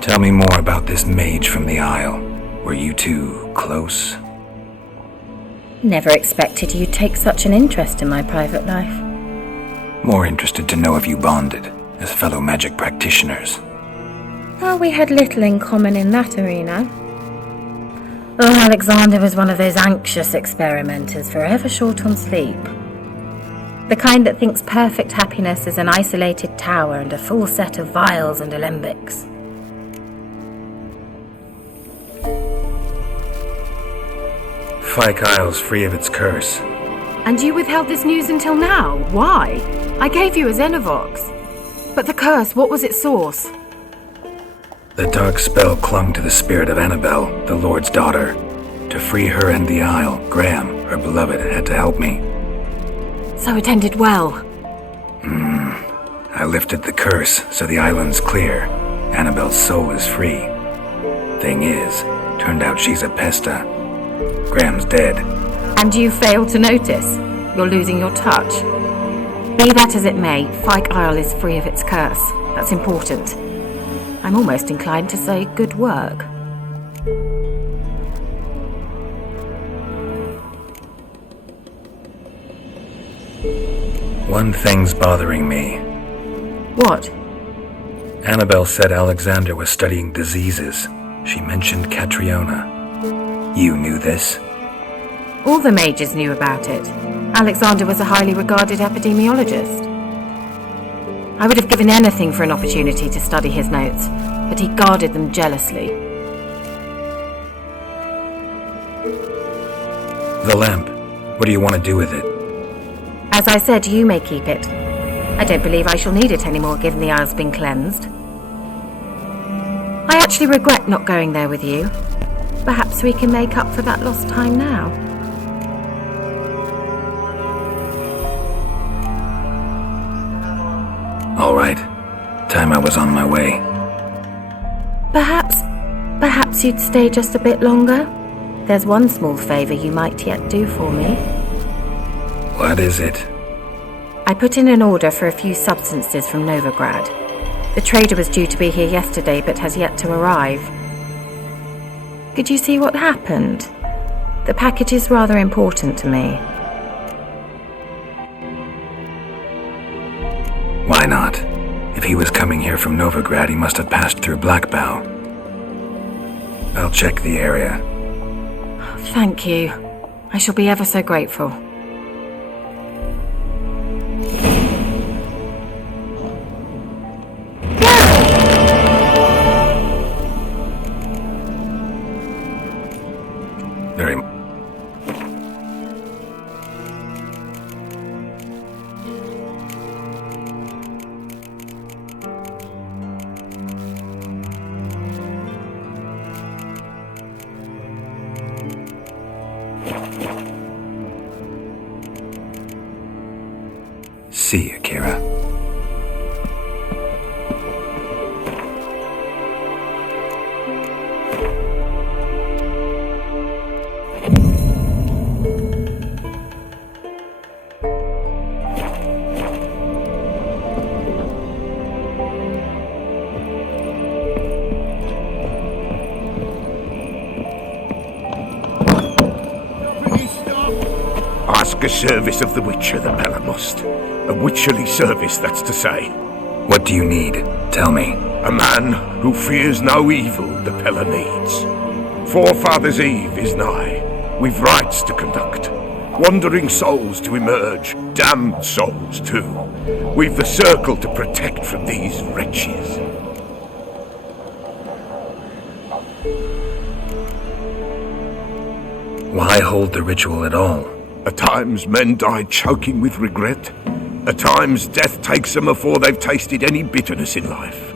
Tell me more about this mage from the Isle. Were you two close? Never expected you'd take such an interest in my private life. More interested to know if you bonded as fellow magic practitioners. Oh, we had little in common in that arena. Oh, Alexander was one of those anxious experimenters, forever short on sleep. The kind that thinks perfect happiness is an isolated tower and a full set of vials and alembics. Fyke Isle's free of its curse. And you withheld this news until now? Why? I gave you a Xenovox. But the curse, what was its source? The dark spell clung to the spirit of Annabelle, the Lord's daughter. To free her and the Isle, Graham, her beloved, had to help me. So it ended well. I lifted the curse, so the island's clear. Annabelle's soul is free. Thing is, turned out she's a pesta. Graham's dead. And you failed to notice? You're losing your touch. Be that as it may, Fyke Isle is free of its curse. That's important. I'm almost inclined to say good work. One thing's bothering me. What? Annabelle said Alexander was studying diseases. She mentioned Catriona. You knew this? All the mages knew about it. Alexander was a highly regarded epidemiologist. I would have given anything for an opportunity to study his notes, but he guarded them jealously. The lamp. What do you want to do with it? As I said, you may keep it. I don't believe I shall need it anymore, given the Isle's been cleansed. I actually regret not going there with you. Perhaps we can make up for that lost time now. All right. Time I was on my way. Perhaps you'd stay just a bit longer? There's one small favor you might yet do for me. What is it? I put in an order for a few substances from Novigrad. The trader was due to be here yesterday, but has yet to arrive. Could you see what happened? The package is rather important to me. Why not? If he was coming here from Novigrad, he must have passed through Blackbow. I'll check the area. Thank you. I shall be ever so grateful. Very much. See you, Kira. Ask a service of the Witcher, the Bella must. A witcherly service, that's to say. What do you need? Tell me. A man who fears no evil the Pella needs. Forefathers' Eve is nigh. We've rites to conduct. Wandering souls to emerge. Damned souls, too. We've the circle to protect from these wretches. Why hold the ritual at all? At times men die choking with regret. At times death takes them before they've tasted any bitterness in life.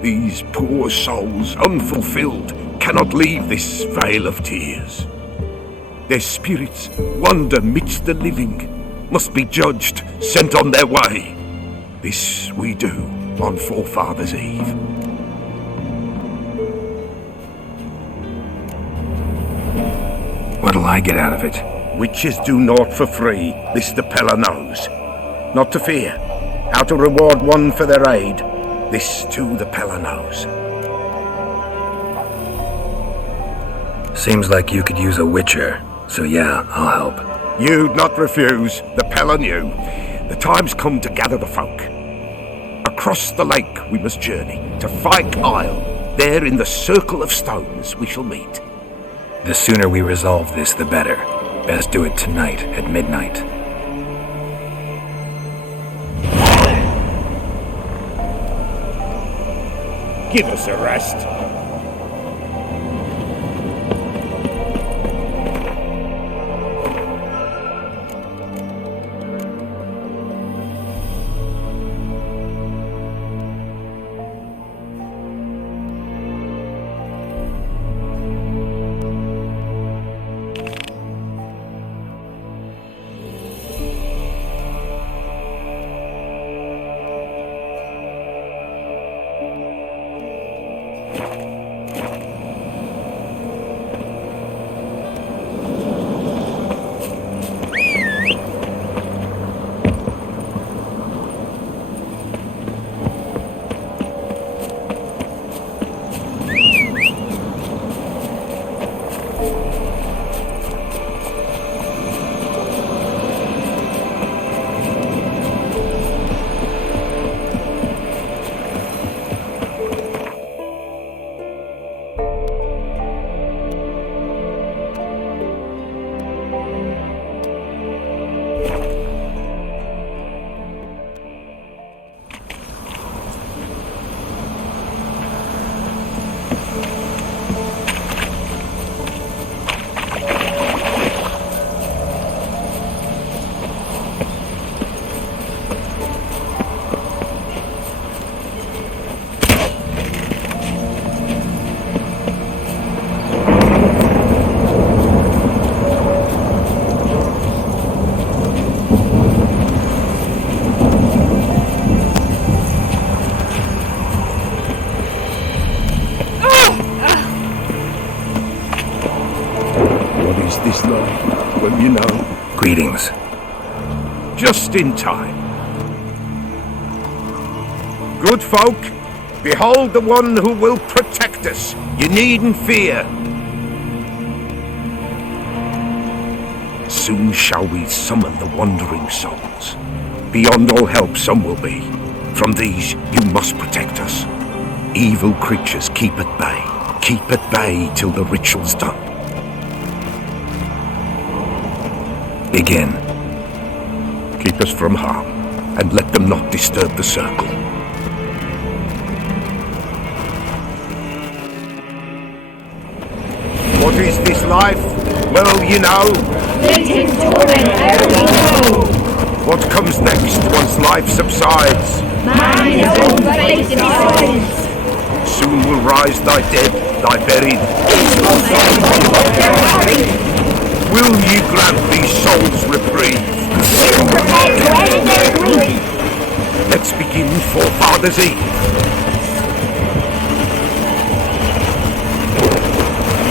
These poor souls, unfulfilled, cannot leave this vale of tears. Their spirits wander midst the living, must be judged, sent on their way. This we do on Forefathers' Eve. What'll I get out of it? Witches do naught for free, this the Pella knows. Not to fear, how to reward one for their aid, this too the Pella knows. Seems like you could use a witcher, so yeah, I'll help. You'd not refuse, the Pella knew. The time's come to gather the folk. Across the lake we must journey, to Fyke Isle. There in the circle of stones we shall meet. The sooner we resolve this, the better. Best do it tonight at midnight. Give us a rest. This night, well, you know. Greetings. Just in time. Good folk, behold the one who will protect us. You needn't fear. Soon shall we summon the wandering souls. Beyond all help some will be. From these you must protect us. Evil creatures keep at bay. Keep at bay till the ritual's done. Begin. Keep us from harm, and let them not disturb the circle. What is this life? Well, you know. Fleeting torment, we know. What comes next once life subsides? Man is all fate decides. Soon will rise thy dead, thy buried. Will ye grant these souls reprieve? Let's begin Forefathers' Eve.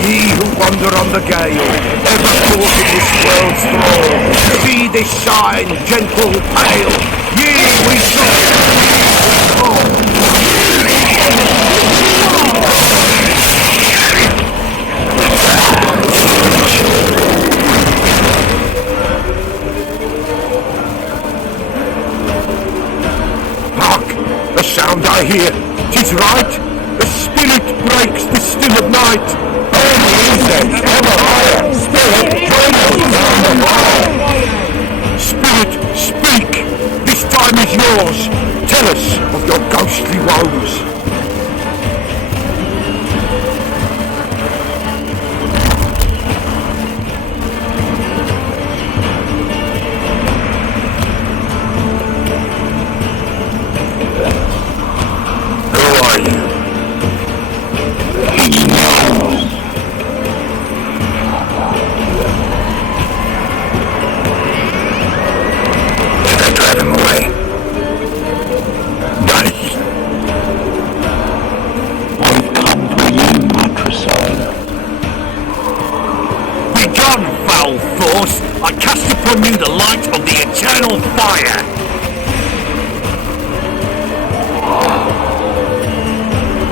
Ye who wander on the gale, ever caught in this world's thrall, see this shine, gentle, pale. Ye we shall fall. The sound I hear, 'tis right. The spirit breaks the still of night. Only incense, ever higher. Spirit, join us down the line. Spirit, speak. This time is yours. Tell us of your ghostly woes. infernal fire!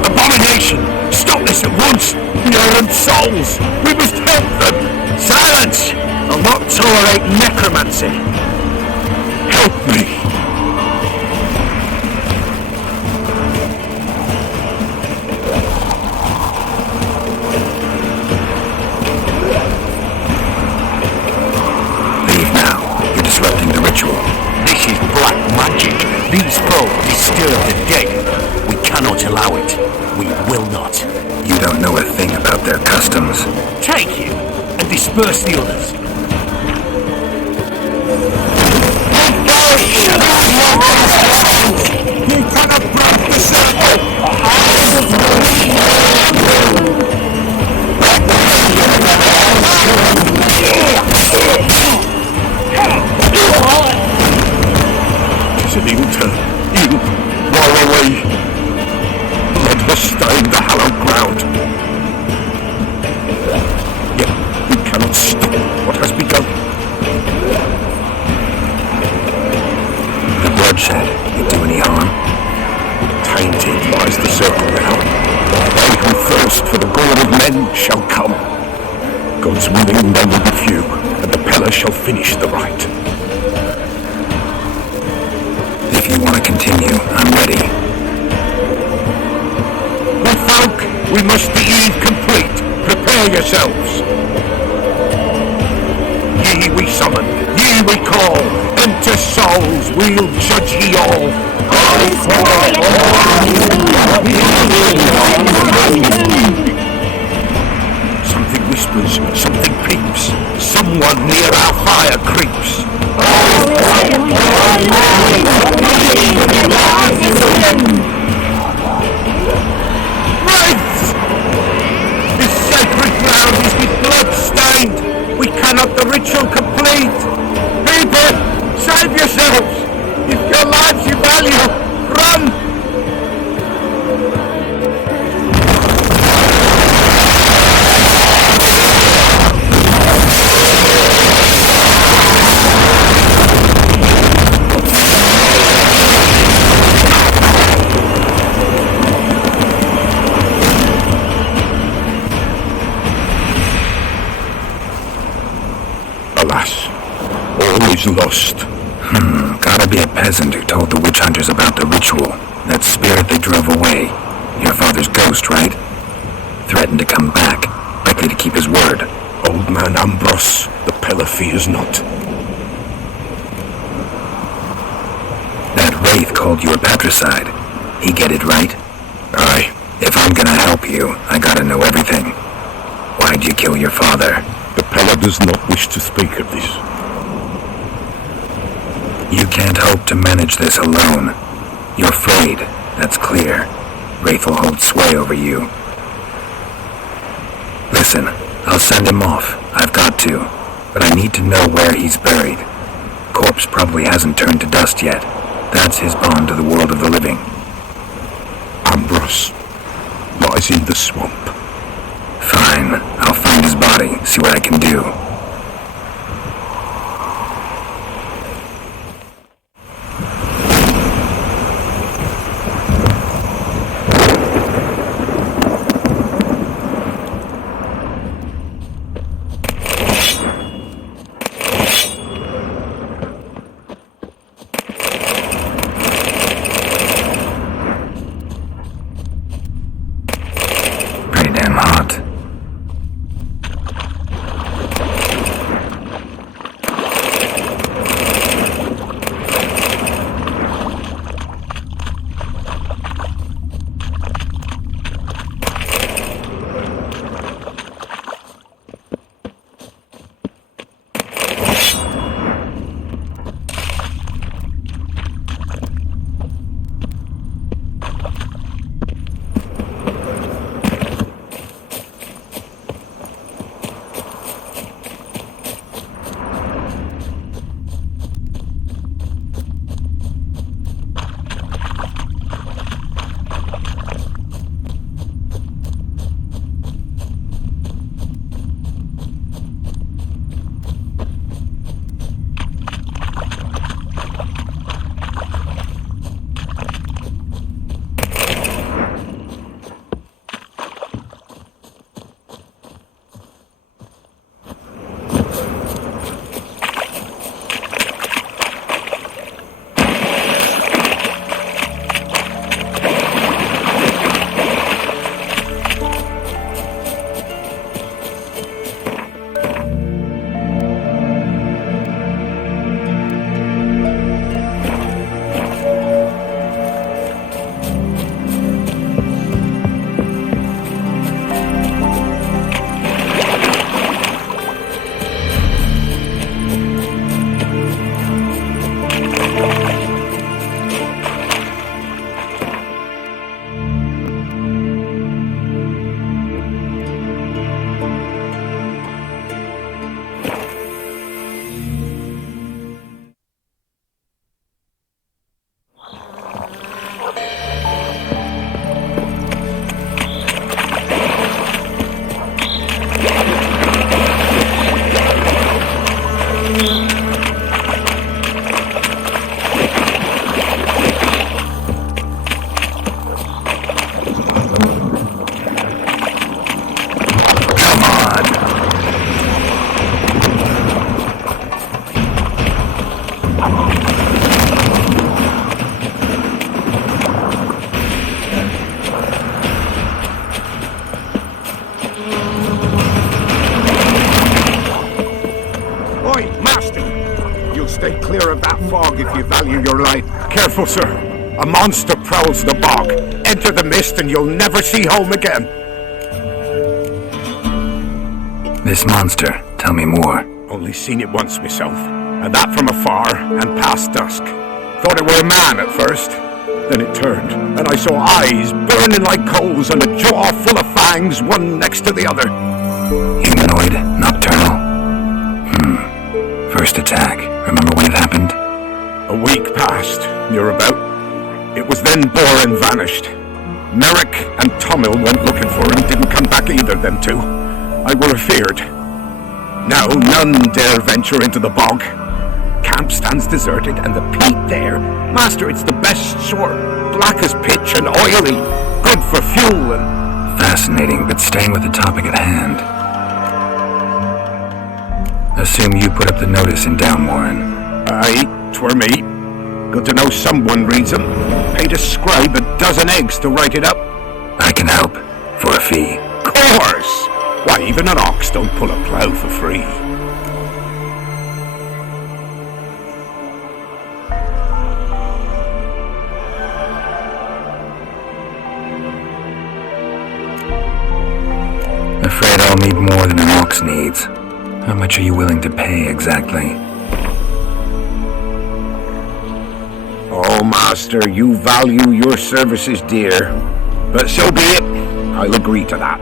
Abomination! Stop this at once! The errant souls! We must help them! Silence! I'll not tolerate necromancy! Help me! Leave now. You're disrupting the ritual. This is black magic. These folk disturb the dead. We cannot allow it. We will not. You don't know a thing about their customs. Take him and disperse the others. You cannot break the circle! Tis an ill turn. Ill. Roll away. Let us stain the hallowed ground. Yet we cannot stop what has begun. The bloodshed, it do any harm? Tainted lies the circle now. They who thirst for the gold of men shall come. God's willing there will be few, and the pillar shall finish the rite. If you want to continue, I'm ready. We folk, we must the eve complete. Prepare yourselves. Ye we summon, ye we call. Enter souls, we'll judge ye all. Something whispers, something peeps. Someone near our fire creeps. Wraiths! This sacred ground is with blood stained. We cannot the ritual complete. People, save yourselves. If your lives you value, run! Alas, all is lost. Gotta be a peasant who told the witch hunters about the ritual. That spirit they drove away. Your father's ghost, right? Threatened to come back. Likely to keep his word. Old man Ambrose, the pillar fears not. That wraith called you a patricide. He get it right? Aye. If I'm gonna help you, I gotta know everything. Why'd you kill your father? The pillar does not wish to speak of this. You can't hope to manage this alone. You're afraid, that's clear. Wraith will hold sway over you. Listen, I'll send him off. I've got to. But I need to know where he's buried. Corpse probably hasn't turned to dust yet. That's his bond to the world of the living. Ambrose lies in the swamp. Fine. I'll find his body, see what I can do. Pretty damn hot. you value your life. Careful, sir. A monster prowls the bog. Enter the mist and you'll never see home again. This monster, tell me more. Only seen it once myself, and that from afar and past dusk. Thought it were a man at first. Then it turned, and I saw eyes burning like coals and a jaw full of fangs, one next to the other. Humanoid? Nocturnal? First attack. Remember when it happened? A week passed, near about. It was then Boren vanished. Merrick and Tommel went looking for him, didn't come back either, them two. I were afeard. Now none dare venture into the bog. Camp stands deserted, and the peat there, master, it's the best sort. Black as pitch and oily, good for fuel and... Fascinating, but staying with the topic at hand. Assume you put up the notice in Downwarren. Aye, 'twere me. Good to know someone reads them. Paid a scribe a dozen eggs to write it up. I can help, for a fee. Course! Why, even an ox don't pull a plough for free. Afraid I'll need more than an ox needs. How much are you willing to pay exactly? Oh, master, you value your services dear. But so be it. I'll agree to that.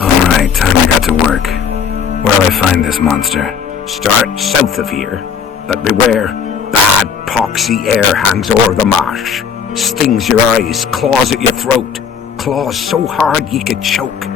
Alright, time I got to work. Where'll I find this monster? Start south of here. But beware, bad poxy air hangs o'er the marsh. Stings your eyes, claws at your throat. Claws so hard ye could choke.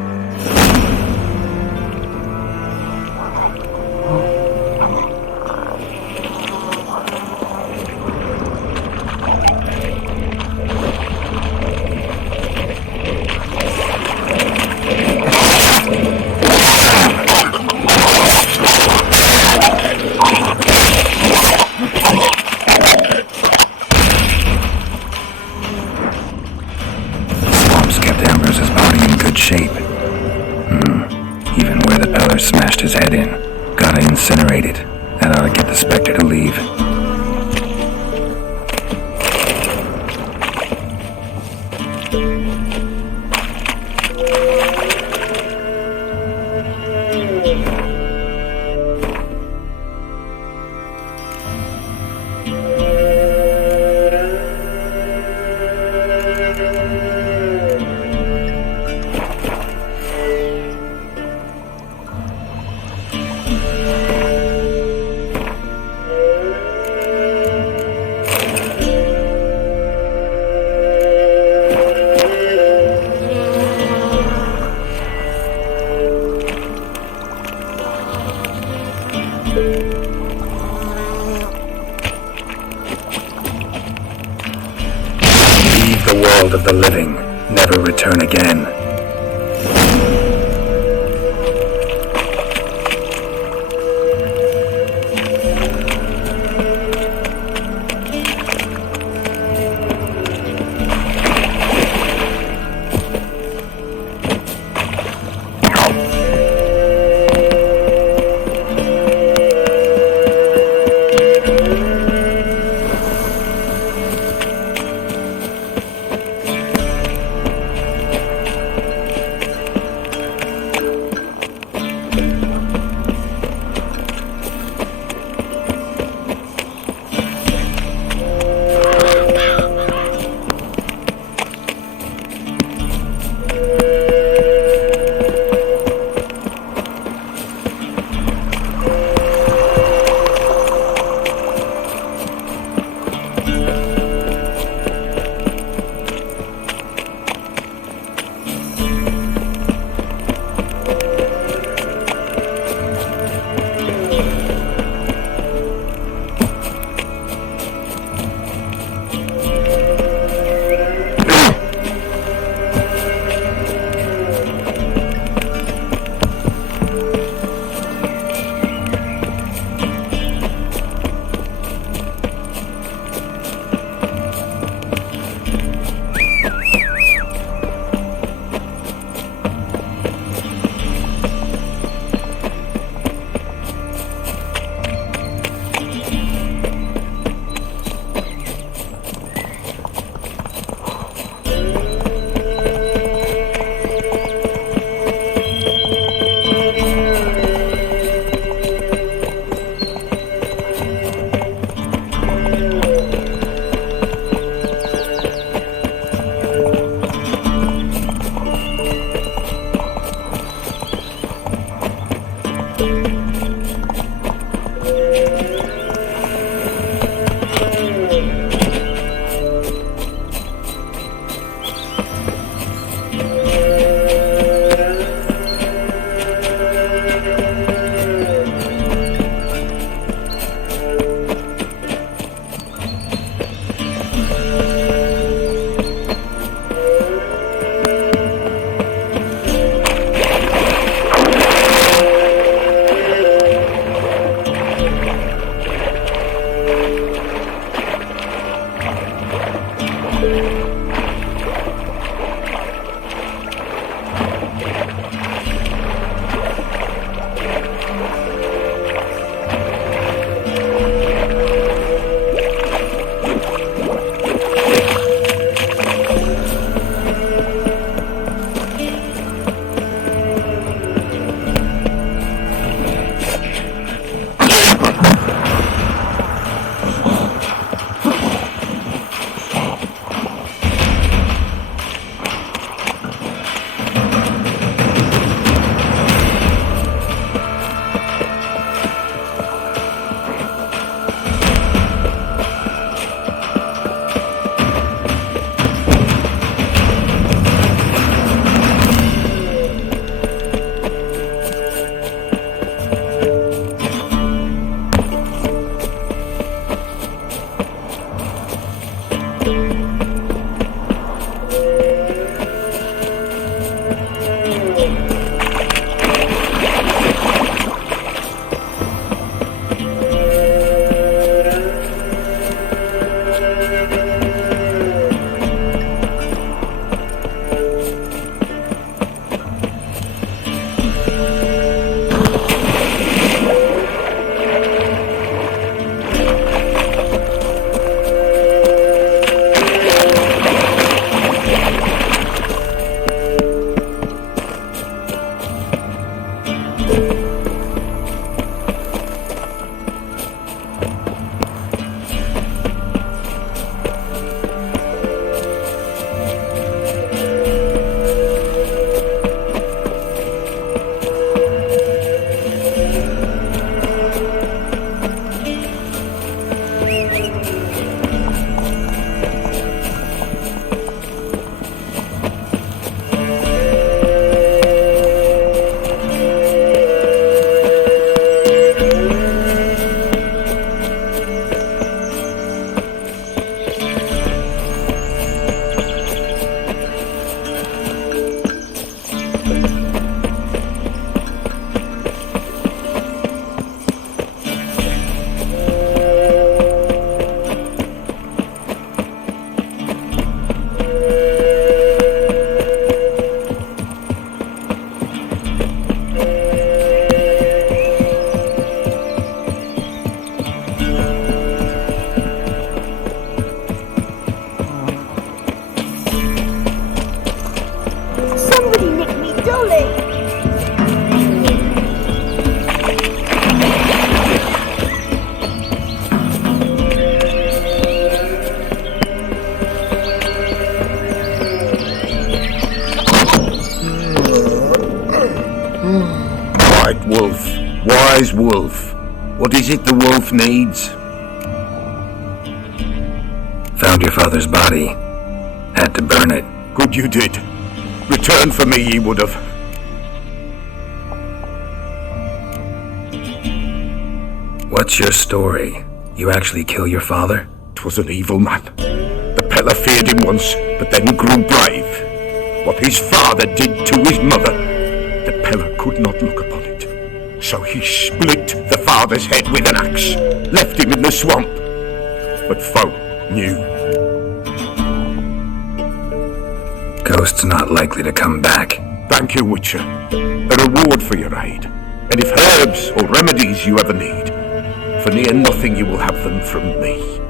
Even where the Peller smashed his head in. Gotta incinerate it. That ought to get the Spectre to leave. Leave the world of the living, never return again. Right, Wolf. Wise Wolf. What is it the wolf needs? Found your father's body. Had to burn it. Good you did. Return for me ye would have. What's your story? You actually kill your father? 'Twas an evil man. The Peller feared him once, but then grew brave. What his father did to his mother, the Peller could not look upon it. So he split the father's head with an axe, left him in the swamp. But folk knew. Ghost's not likely to come back. Thank you, Witcher. A reward for your aid. And if herbs or remedies you ever need, for near nothing you will have them from me.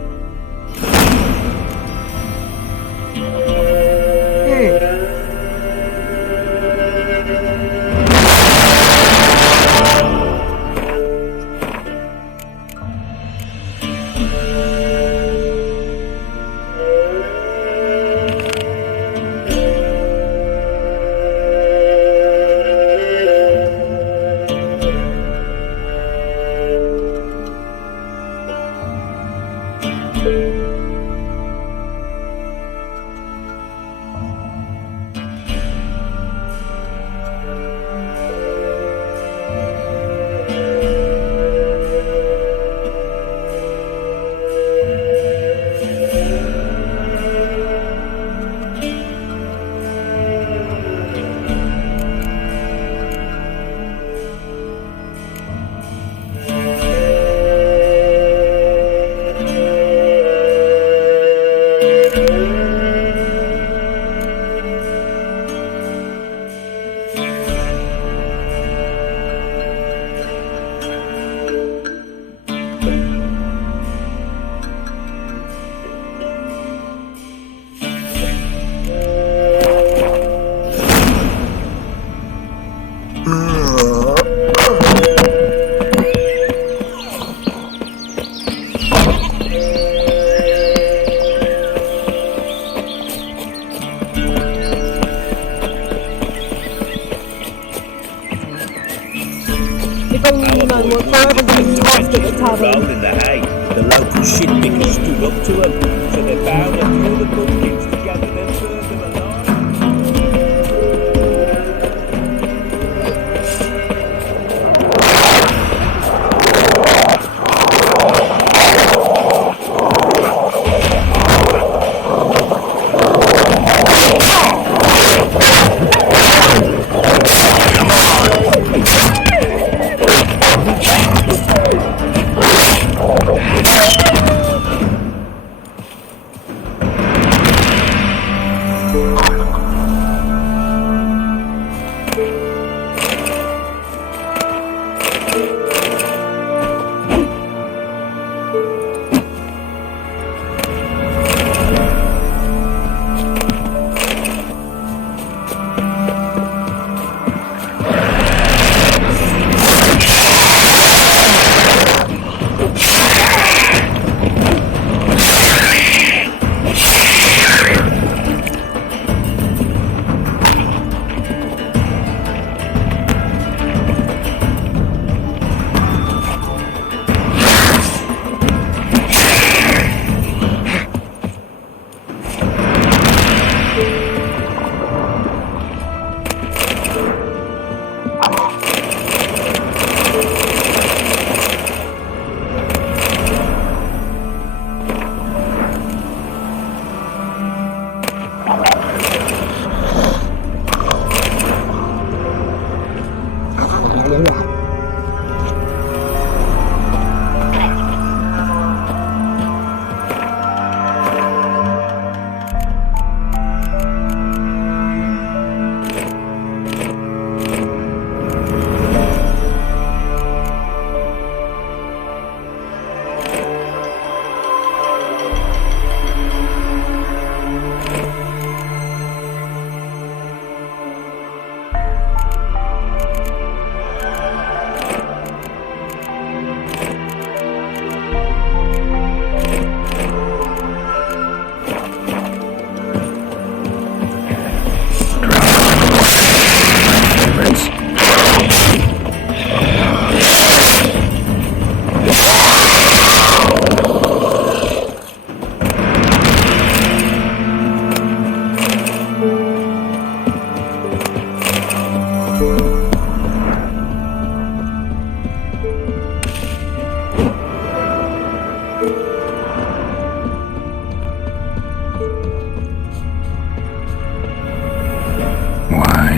rolled in the hay. The local shitpickers stood up to him, so they bound a few of the pumpkins together and then burned them alive.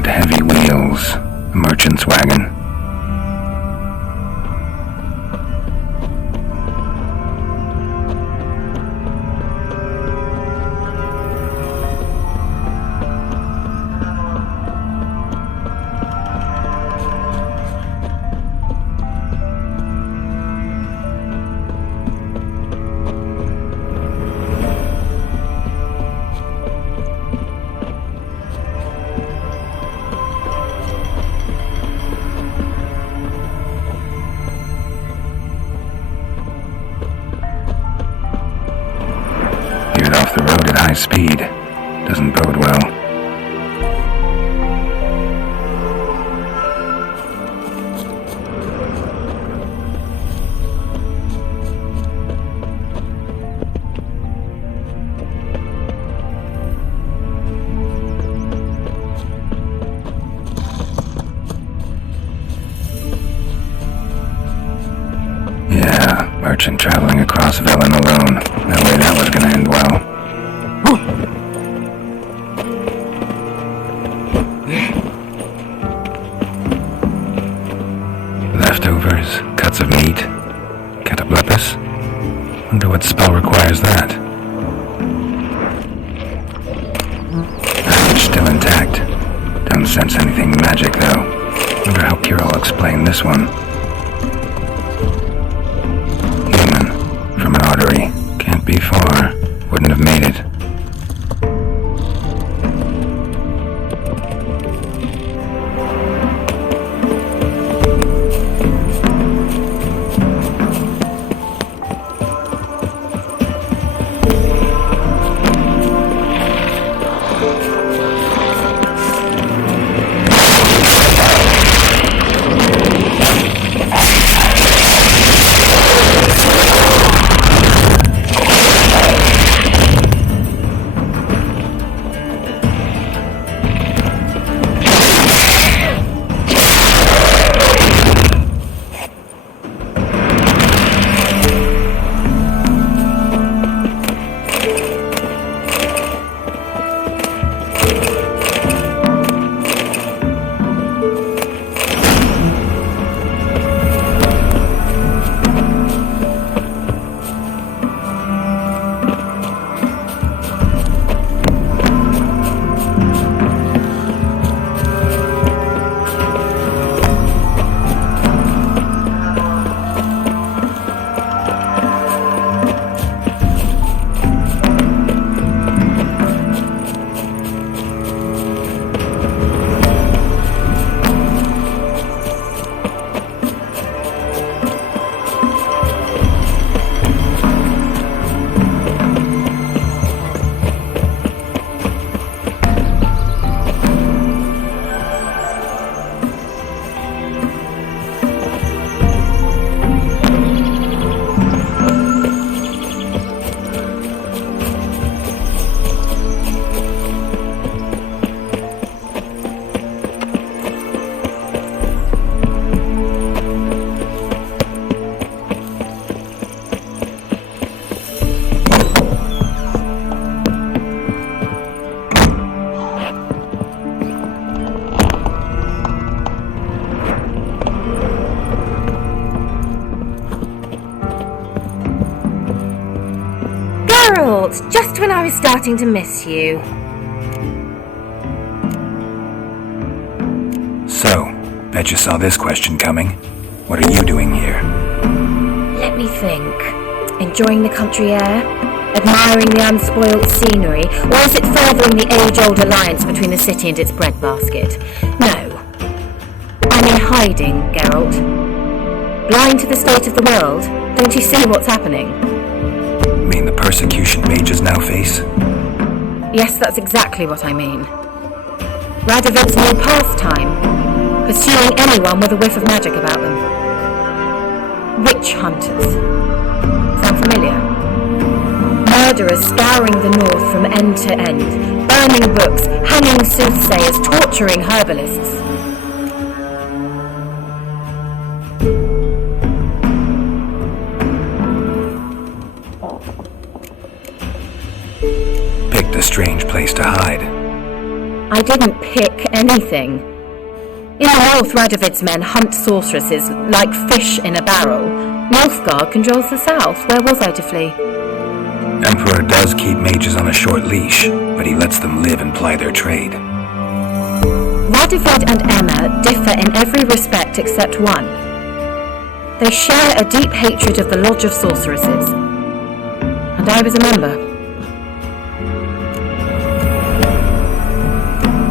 Heavy wheels, a merchant's wagon. Off the road at high speed doesn't bode well. Yeah, merchant traveling across Velen alone. No way that was gonna end well. Leftovers, cuts of meat, cataplepis. Wonder what spell requires that. Package still intact. Don't sense anything magic though. Wonder how Kira will explain this one. Human, from an artery. Can't be far. Wouldn't have made it. I was starting to miss you. So, bet you saw this question coming. What are you doing here? Let me think. Enjoying the country air? Admiring the unspoilt scenery? Or is it furthering the age-old alliance between the city and its breadbasket? No. I'm in hiding, Geralt. Blind to the state of the world? Don't you see what's happening? You mean the persecution mages now face? Yes, that's exactly what I mean. Radovid's new pastime. Pursuing anyone with a whiff of magic about them. Witch hunters. Sound familiar? Murderers scouring the north from end to end, burning books, hanging soothsayers, torturing herbalists. Picked a strange place to hide. I didn't pick anything. In the north, Radovid's men hunt sorceresses like fish in a barrel. Nilfgaard controls the south. Where was I to flee? Emperor does keep mages on a short leash, but he lets them live and ply their trade. Radovid and Emma differ in every respect except one. They share a deep hatred of the Lodge of Sorceresses. And I was a member.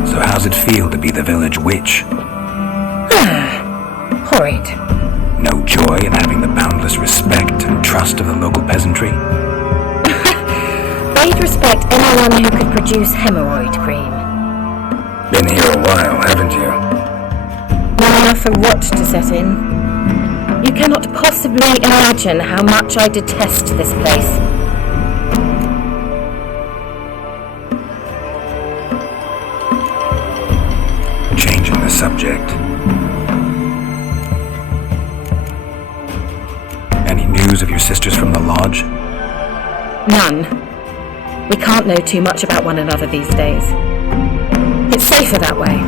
So how's it feel to be the village witch? Horrid. No joy in having the boundless respect and trust of the local peasantry? They'd respect anyone who could produce hemorrhoid cream. Been here a while, haven't you? Long enough for rot to set in. You cannot possibly imagine how much I detest this place. Changing the subject. Any news of your sisters from the lodge? None. We can't know too much about one another these days. It's safer that way.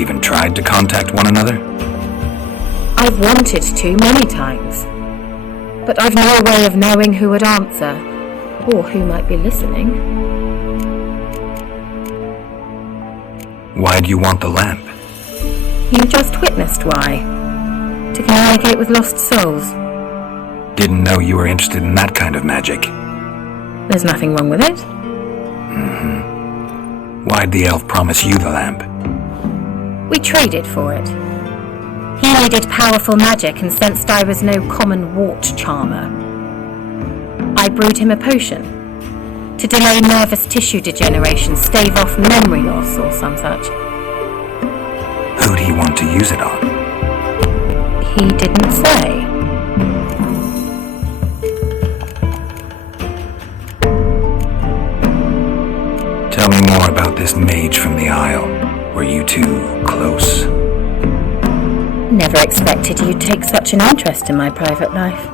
Even tried to contact one another? I've wanted to many times. But I've no way of knowing who would answer, or who might be listening. Why do you want the lamp? You just witnessed why. To communicate with lost souls. Didn't know you were interested in that kind of magic. There's nothing wrong with it. Mm-hmm. Why'd the elf promise you the lamp? We traded for it. He needed powerful magic and sensed I was no common wart charmer. I brewed him a potion. To delay nervous tissue degeneration, stave off memory loss or some such. Who'd he want to use it on? He didn't say. Tell me more about this mage from the Isle. Were you two close? Never expected you'd take such an interest in my private life.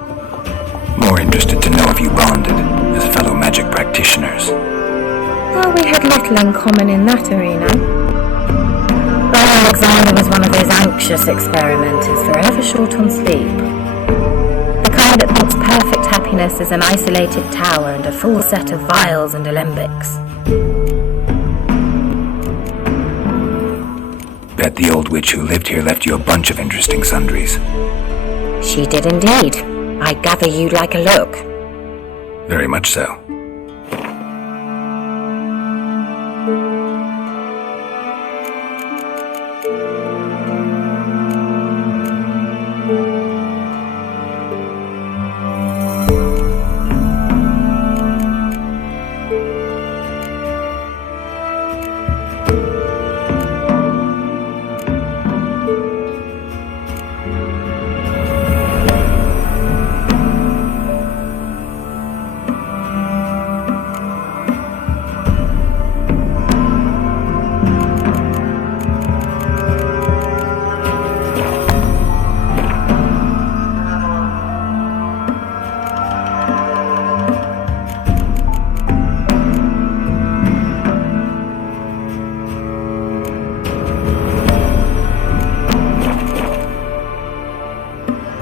More interested to know if you bonded as fellow magic practitioners. Well, we had little in common in that arena. But Alexander was one of those anxious experimenters, forever short on sleep. The kind that thinks perfect happiness is an isolated tower and a full set of vials and alembics. Bet the old witch who lived here left you a bunch of interesting sundries. She did indeed. I gather you'd like a look. Very much so.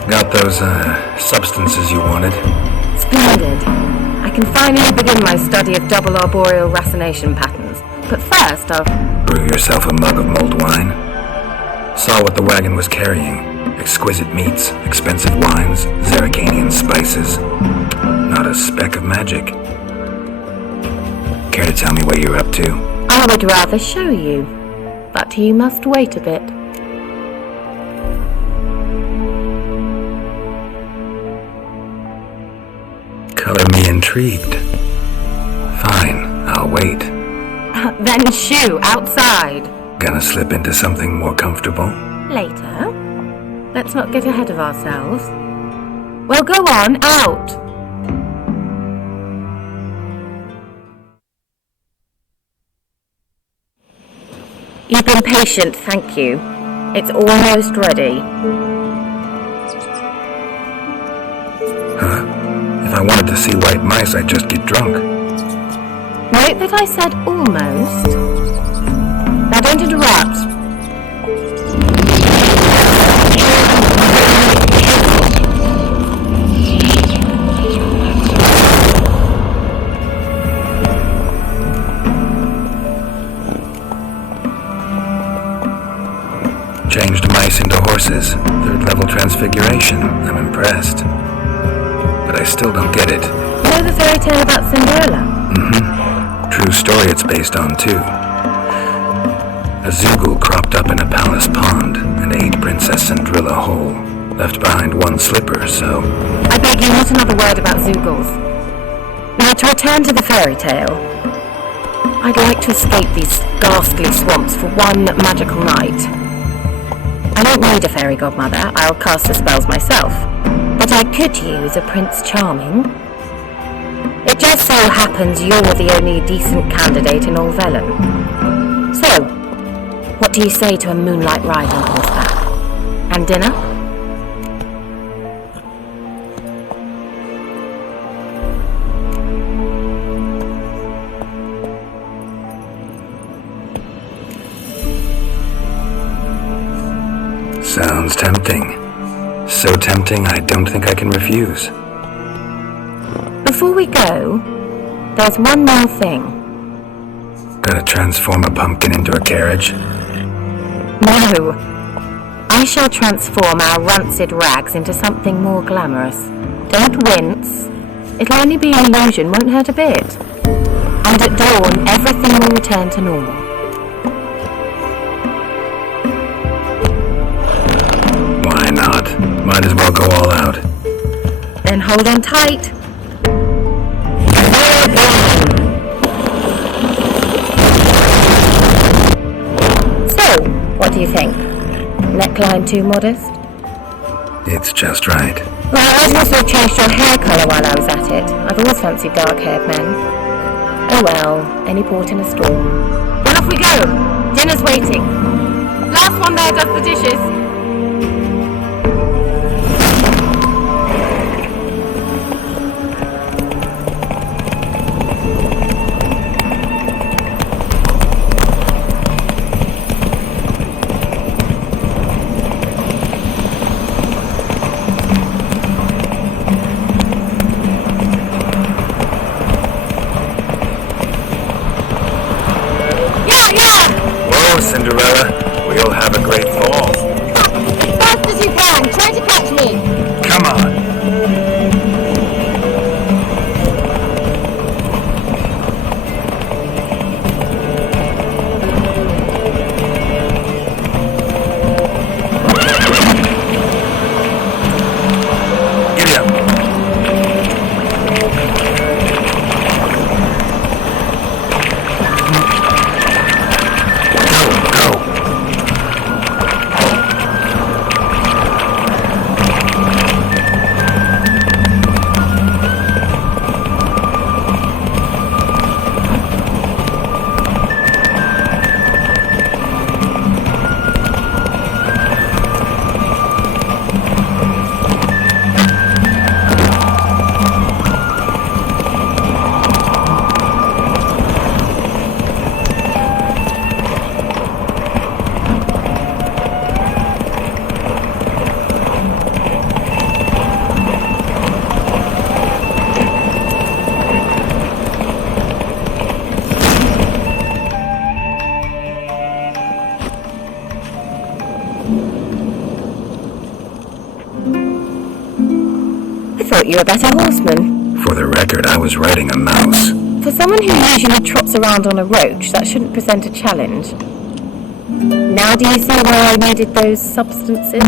Got those, substances you wanted? Splendid. I can finally begin my study of double arboreal racination patterns. But first, I'll... Brew yourself a mug of mulled wine. Saw what the wagon was carrying. Exquisite meats, expensive wines, Zerricanian spices. Not a speck of magic. Care to tell me what you're up to? I would rather show you, but you must wait a bit. Color me intrigued. Fine, I'll wait. Then shoo, outside. Gonna slip into something more comfortable? Later. Let's not get ahead of ourselves. Well, go on, out. You've been patient, thank you. It's almost ready. Huh? If I wanted to see white mice, I'd just get drunk. Note that I said almost. Now don't interrupt. Changed mice into horses. 3rd level transfiguration. I'm impressed. But I still don't get it. You know the fairy tale about Cinderella? Mm-hmm. True story it's based on, too. A Zoogle cropped up in a palace pond and ate Princess Cinderella whole. Left behind one slipper, so... I beg you, not another word about Zoogles. Now to return to the fairy tale. I'd like to escape these ghastly swamps for one magical night. I don't need a fairy godmother, I'll cast the spells myself. But I could use a Prince Charming. It just so happens you're the only decent candidate in all Velen. So, what do you say to a moonlight ride on horseback? And dinner? Sounds tempting. So tempting, I don't think I can refuse. Before we go, there's one more thing. Gotta transform a pumpkin into a carriage? No. I shall transform our rancid rags into something more glamorous. Don't wince. It'll only be an illusion, won't hurt a bit. And at dawn, everything will return to normal. Why not? Might as well go all out. Then hold on tight. So, what do you think? Neckline too modest? It's just right. Well, I'd also changed your hair colour while I was at it. I've always fancied dark-haired men. Oh well, any port in a storm. Well, off we go! Dinner's waiting. Last one there does the dishes. Cinderella, we'll have a great fall. thought you were a better horseman. For the record, I was riding a mouse. For someone who usually trots around on a roach, that shouldn't present a challenge. Now do you see why I needed those substances?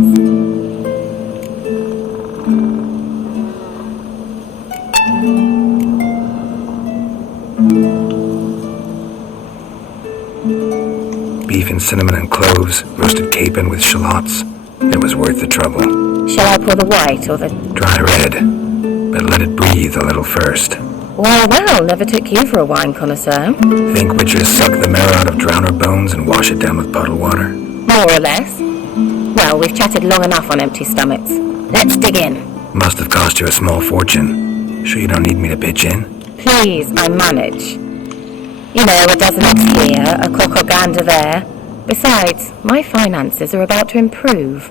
Beef and cinnamon and cloves, roasted capon with shallots. It was worth the trouble. Shall I pour the white or the... Dry red, but let it breathe a little first. Well, never took you for a wine connoisseur. Think witches suck the marrow out of drowner bones and wash it down with puddle water? More or less. Well, we've chatted long enough on empty stomachs. Let's dig in. Must have cost you a small fortune. Sure you don't need me to pitch in? Please, I manage. You know, a dozen eggs here, a cock or gander there. Besides, my finances are about to improve.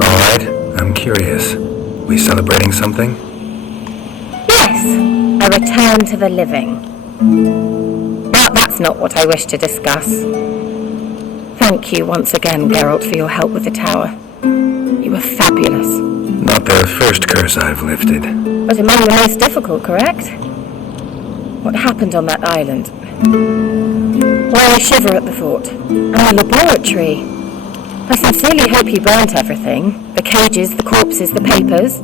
Alright, I'm curious. We celebrating something? Yes, a return to the living. But that's not what I wish to discuss. Thank you once again, Geralt, for your help with the tower. You were fabulous. Not the first curse I've lifted. But among the most difficult, correct? What happened on that island? Well, I shiver at the thought. And the laboratory. I sincerely hope you burnt everything. The cages, the corpses, the papers.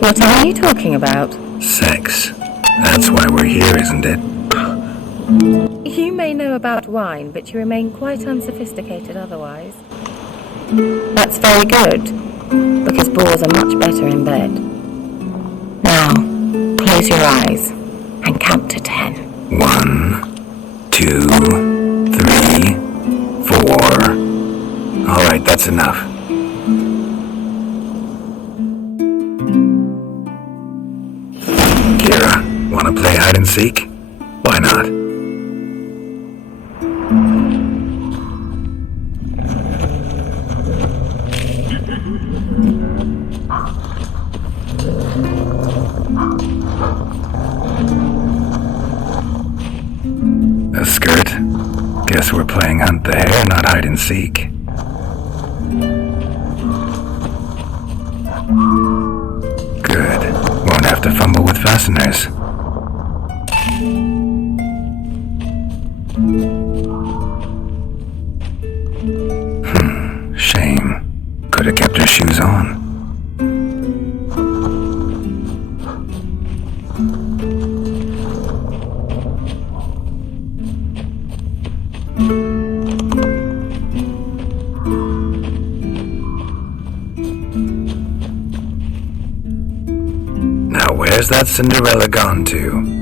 What are you talking about? Sex. That's why we're here, isn't it? You may know about wine, but you remain quite unsophisticated otherwise. That's very good, because boars are much better in bed. Now, close your eyes and count to 10. 1, 2, 3, 4. All right, that's enough. Kira, wanna play hide and seek? Why not? A skirt? Guess we're playing hunt the hare, not hide and seek. Good. Won't have to fumble with fasteners. Shame. Could have kept her shoes on. Now where's that Cinderella gone to?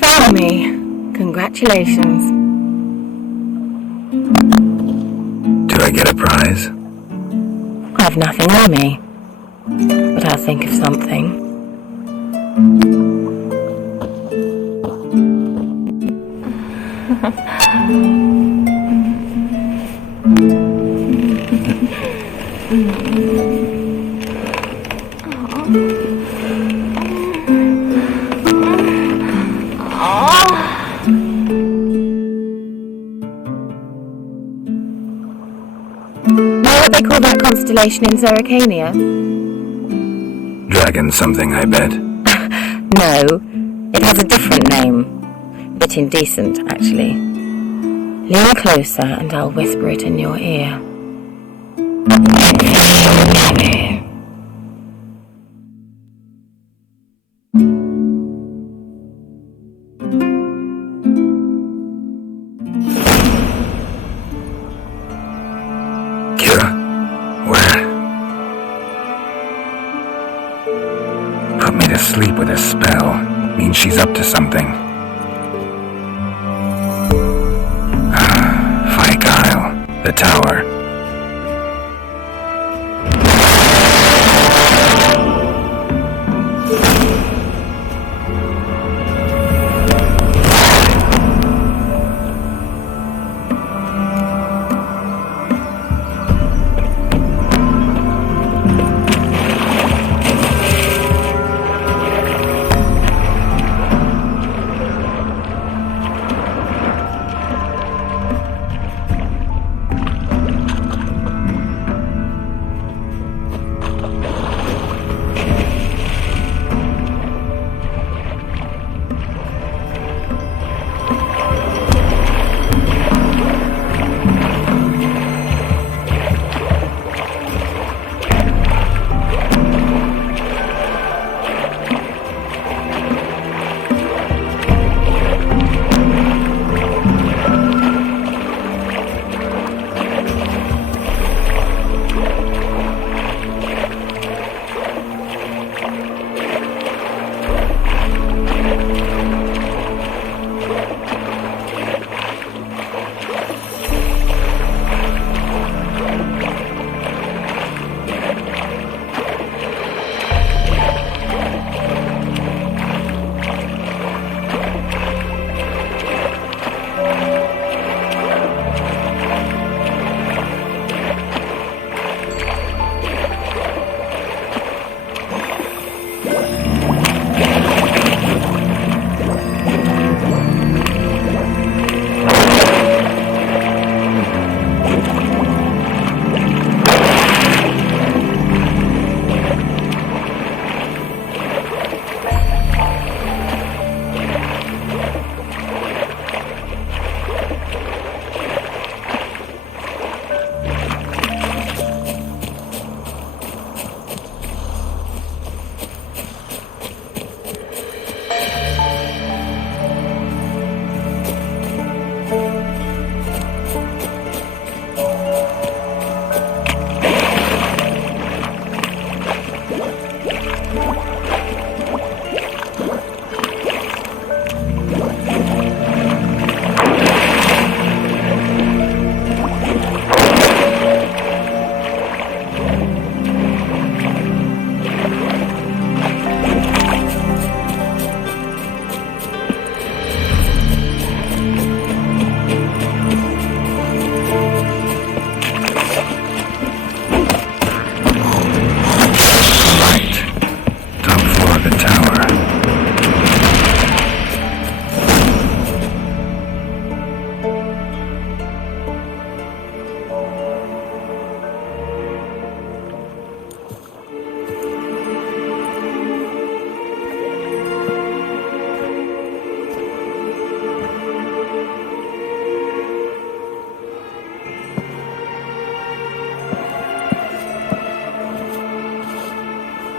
Found me. Congratulations. Do I get a prize? I've nothing on me, but I'll think of something. Know what they call that constellation in Zerrikania? Dragon something, I bet. No, it has a different name. Bit indecent, actually. Lean closer and I'll whisper it in your ear. asleep with a spell means she's up to something. Fike Isle, the tower.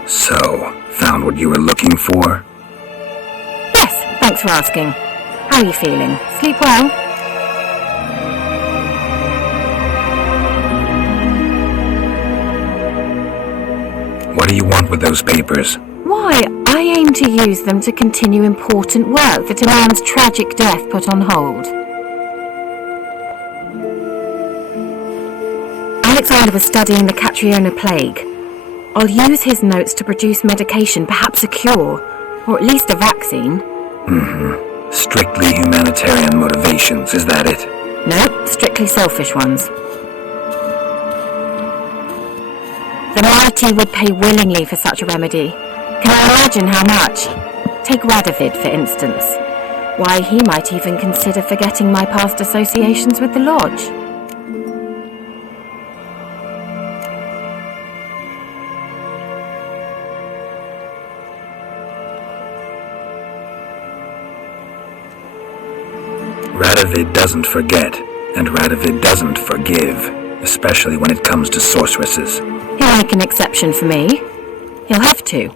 So, found what you were looking for? Yes, thanks for asking. How are you feeling? Sleep well? What do you want with those papers? Why, I aim to use them to continue important work that a man's tragic death put on hold. Alexander was studying the Catriona plague. I'll use his notes to produce medication, perhaps a cure, or at least a vaccine. Mm-hmm. Strictly humanitarian motivations, is that it? No, strictly selfish ones. The mighty would pay willingly for such a remedy. Can I imagine how much? Take Radovid, for instance. Why, he might even consider forgetting my past associations with the Lodge. Radovid doesn't forget, and Radovid doesn't forgive, especially when it comes to sorceresses. He'll make an exception for me. He'll have to.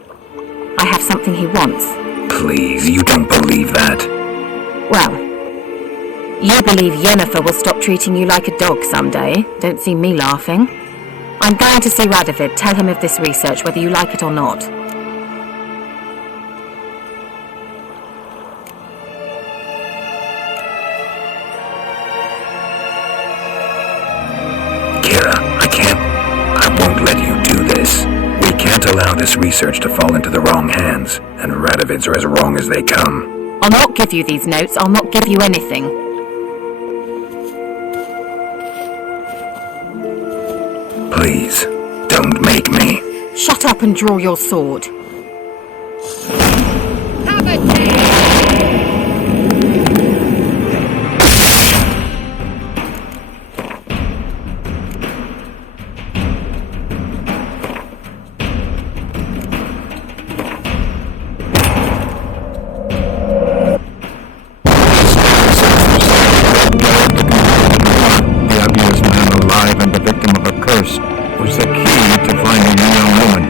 I have something he wants. Please, you don't believe that. Well, you believe Yennefer will stop treating you like a dog someday. Don't see me laughing. I'm going to see Radovid. Tell him of this research, whether you like it or not. Look, I won't let you do this. We can't allow this research to fall into the wrong hands, and Radovids are as wrong as they come. I'll not give you these notes, I'll not give you anything. Please, don't make me. Shut up and draw your sword. Have a day! Was the key to finding the young woman.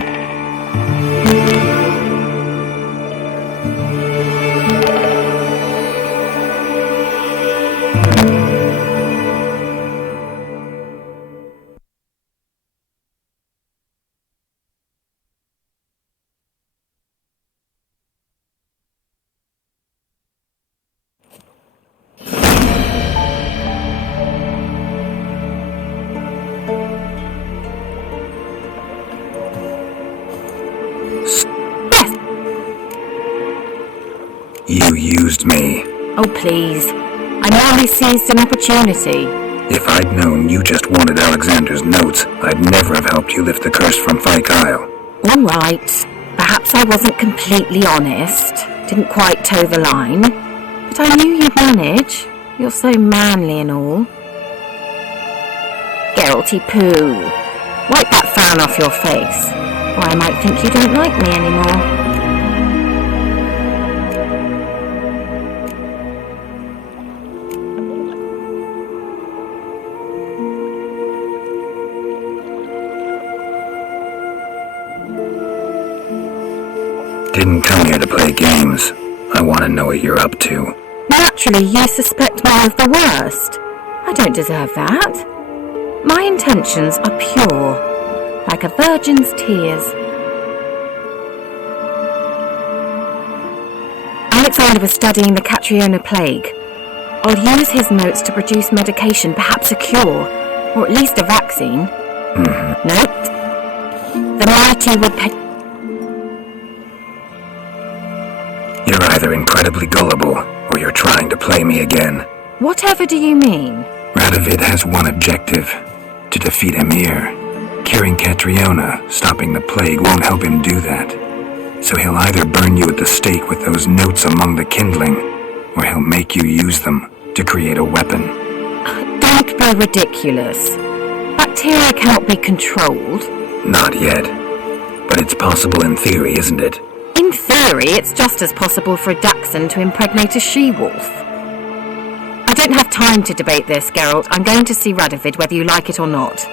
You used me. Oh, please. I merely seized an opportunity. If I'd known you just wanted Alexander's notes, I'd never have helped you lift the curse from Fyke Isle. All right. Perhaps I wasn't completely honest. Didn't quite toe the line. But I knew you'd manage. You're so manly and all. Geralty poo. Wipe that frown off your face, or I might think you don't like me anymore. Didn't come here to play games. I want to know what you're up to. Naturally, you suspect me of the worst. I don't deserve that. My intentions are pure, like a virgin's tears. Alexander was studying the Catriona plague. I'll use his notes to produce medication, perhaps a cure, or at least a vaccine. Nope. The mighty would pay... You're either incredibly gullible, or you're trying to play me again. Whatever do you mean? Radovid has one objective: to defeat Emir. Curing Catriona, stopping the plague, won't help him do that. So he'll either burn you at the stake with those notes among the kindling, or he'll make you use them to create a weapon. Don't be ridiculous. Bacteria cannot be controlled. Not yet. But it's possible in theory, isn't it? In theory, it's just as possible for a dachshund to impregnate a she-wolf. I don't have time to debate this, Geralt. I'm going to see Radovid whether you like it or not.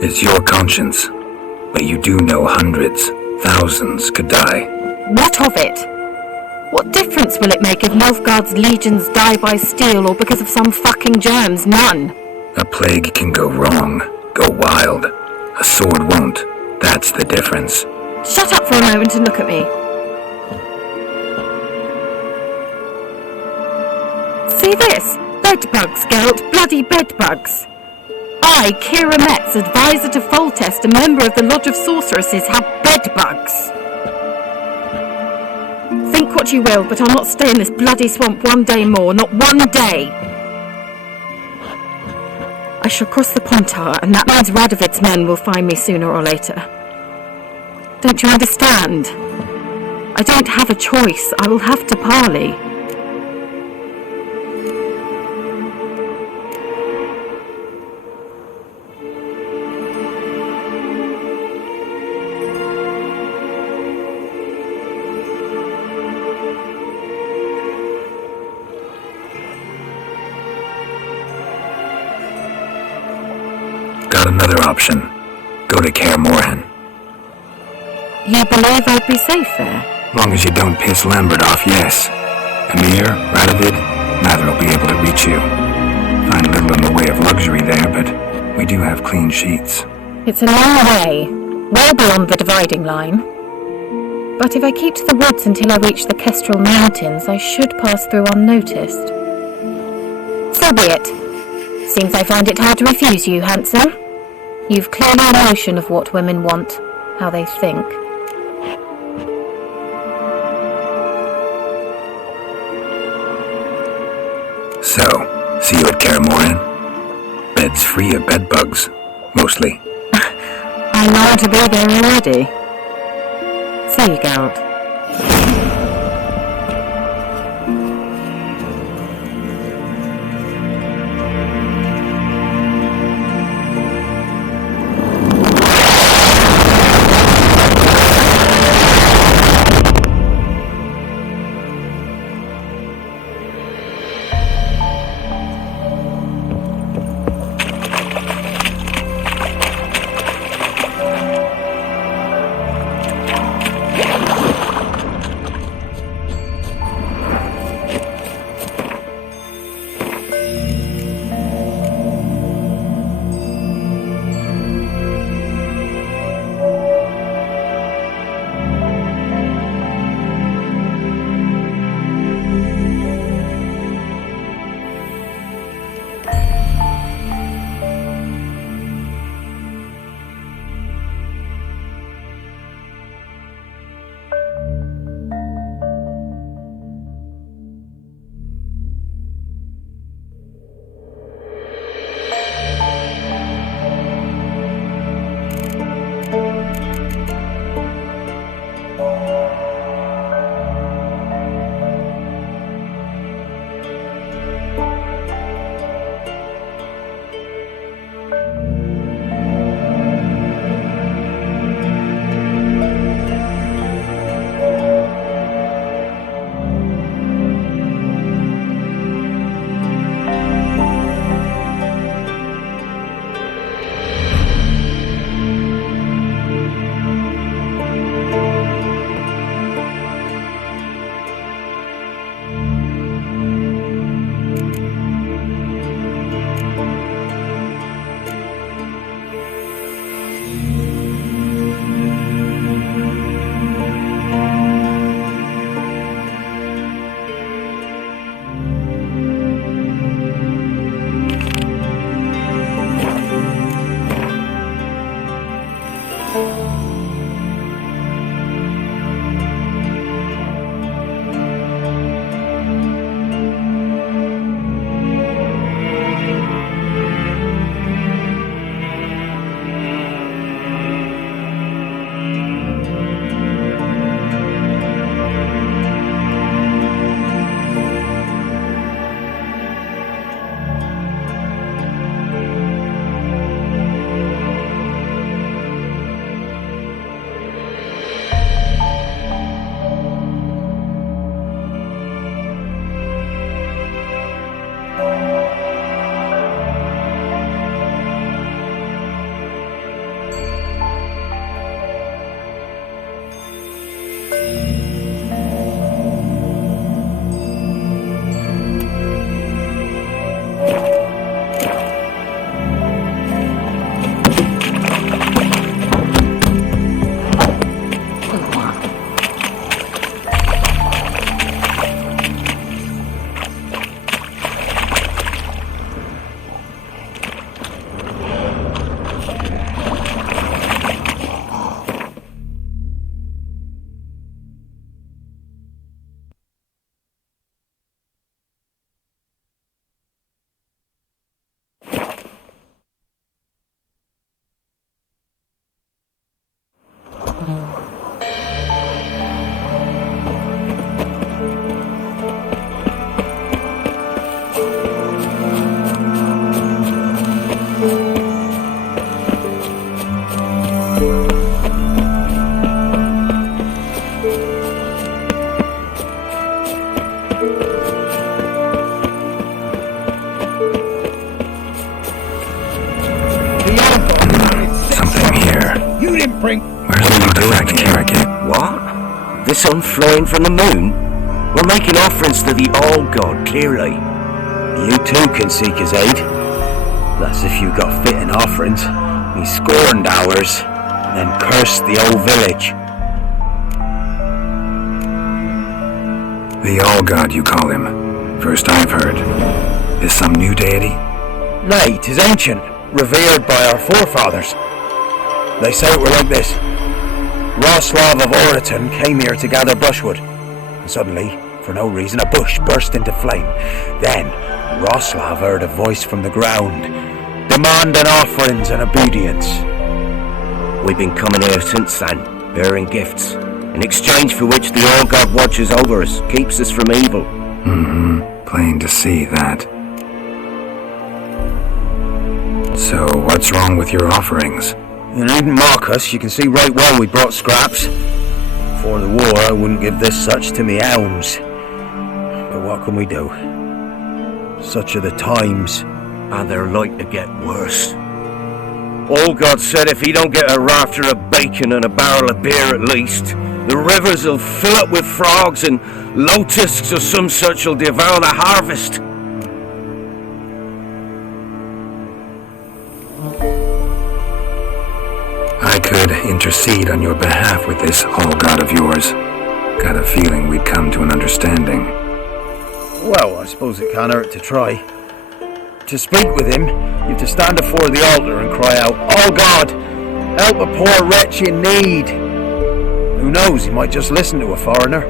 It's your conscience, but you do know hundreds, thousands could die. What of it? What difference will it make if Nilfgaard's legions die by steel or because of some fucking germs? None. A plague can go wrong, go wild. A sword won't. That's the difference. Shut up for a moment and look at me. See this? Bedbugs, Geralt. Bloody bedbugs. I, Kira Metz, advisor to Foltest, a member of the Lodge of Sorceresses, have bedbugs. Think what you will, but I'll not stay in this bloody swamp one day more. Not one day. I shall cross the Pontar, and that means Radovid's men will find me sooner or later. Don't you understand? I don't have a choice. I will have to parley. Got another option. Go to Kaer Morhen. You believe I'd be safe there? Long as you don't piss Lambert off, yes. Emir, Radovid, neither will be able to reach you. Find little in the way of luxury there, but we do have clean sheets. It's a long way. well beyond the dividing line. But if I keep to the woods until I reach the Kestrel Mountains, I should pass through unnoticed. So be it. Seems I find it hard to refuse you, handsome. You've clearly a notion of what women want, how they think. So, see you at Caramoran? Bed's free of bedbugs, mostly. I long to be there already. See you, Geralt. What? The sun flying from the moon? We're making offerings to the All-God, clearly. You too can seek his aid. That's if you got fitting offerings. He scorned ours. then cursed the old village. The All-God, you call him. First I've heard. Is some new deity? Nay, 'tis ancient, revered by our forefathers. They say it were like this. Roslav of Oriton came here to gather brushwood, and suddenly, for no reason, a bush burst into flame. Then, Roslav heard a voice from the ground, demanding offerings and obedience. We've been coming here since then, bearing gifts, in exchange for which the All-God watches over us, keeps us from evil. Mm-hmm. Plain to see that. So, what's wrong with your offerings? You needn't mock us, you can see right well we brought scraps. Before the war, I wouldn't give this such to me hounds. But what can we do? Such are the times. And they're like to get worse. All-God said if he don't get a rafter of bacon and a barrel of beer at least, the rivers will fill up with frogs and locusts or some such will devour the harvest. I could intercede on your behalf with this All-God of yours. Got a feeling we'd come to an understanding. Well, I suppose it can't hurt to try. To speak with him, you have to stand before the altar and cry out, "Oh God, help a poor wretch in need." Who knows, he might just listen to a foreigner.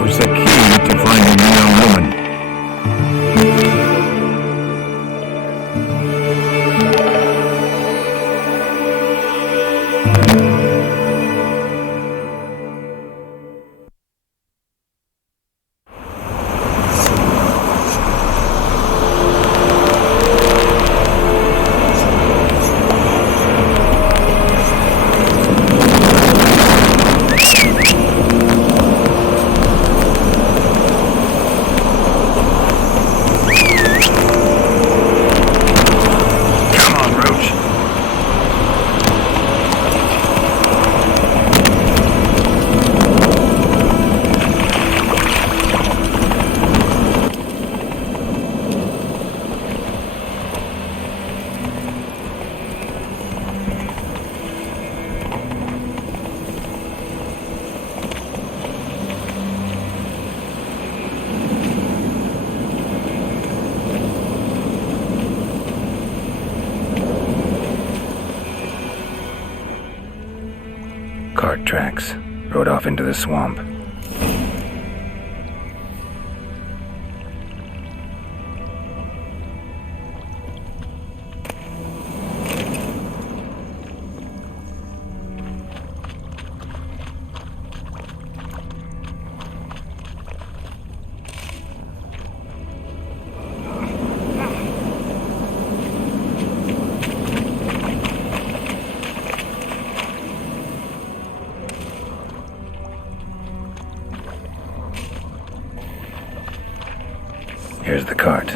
Was the key to finding the young woman. dirt tracks. Rode off into the swamp. Here's the cart.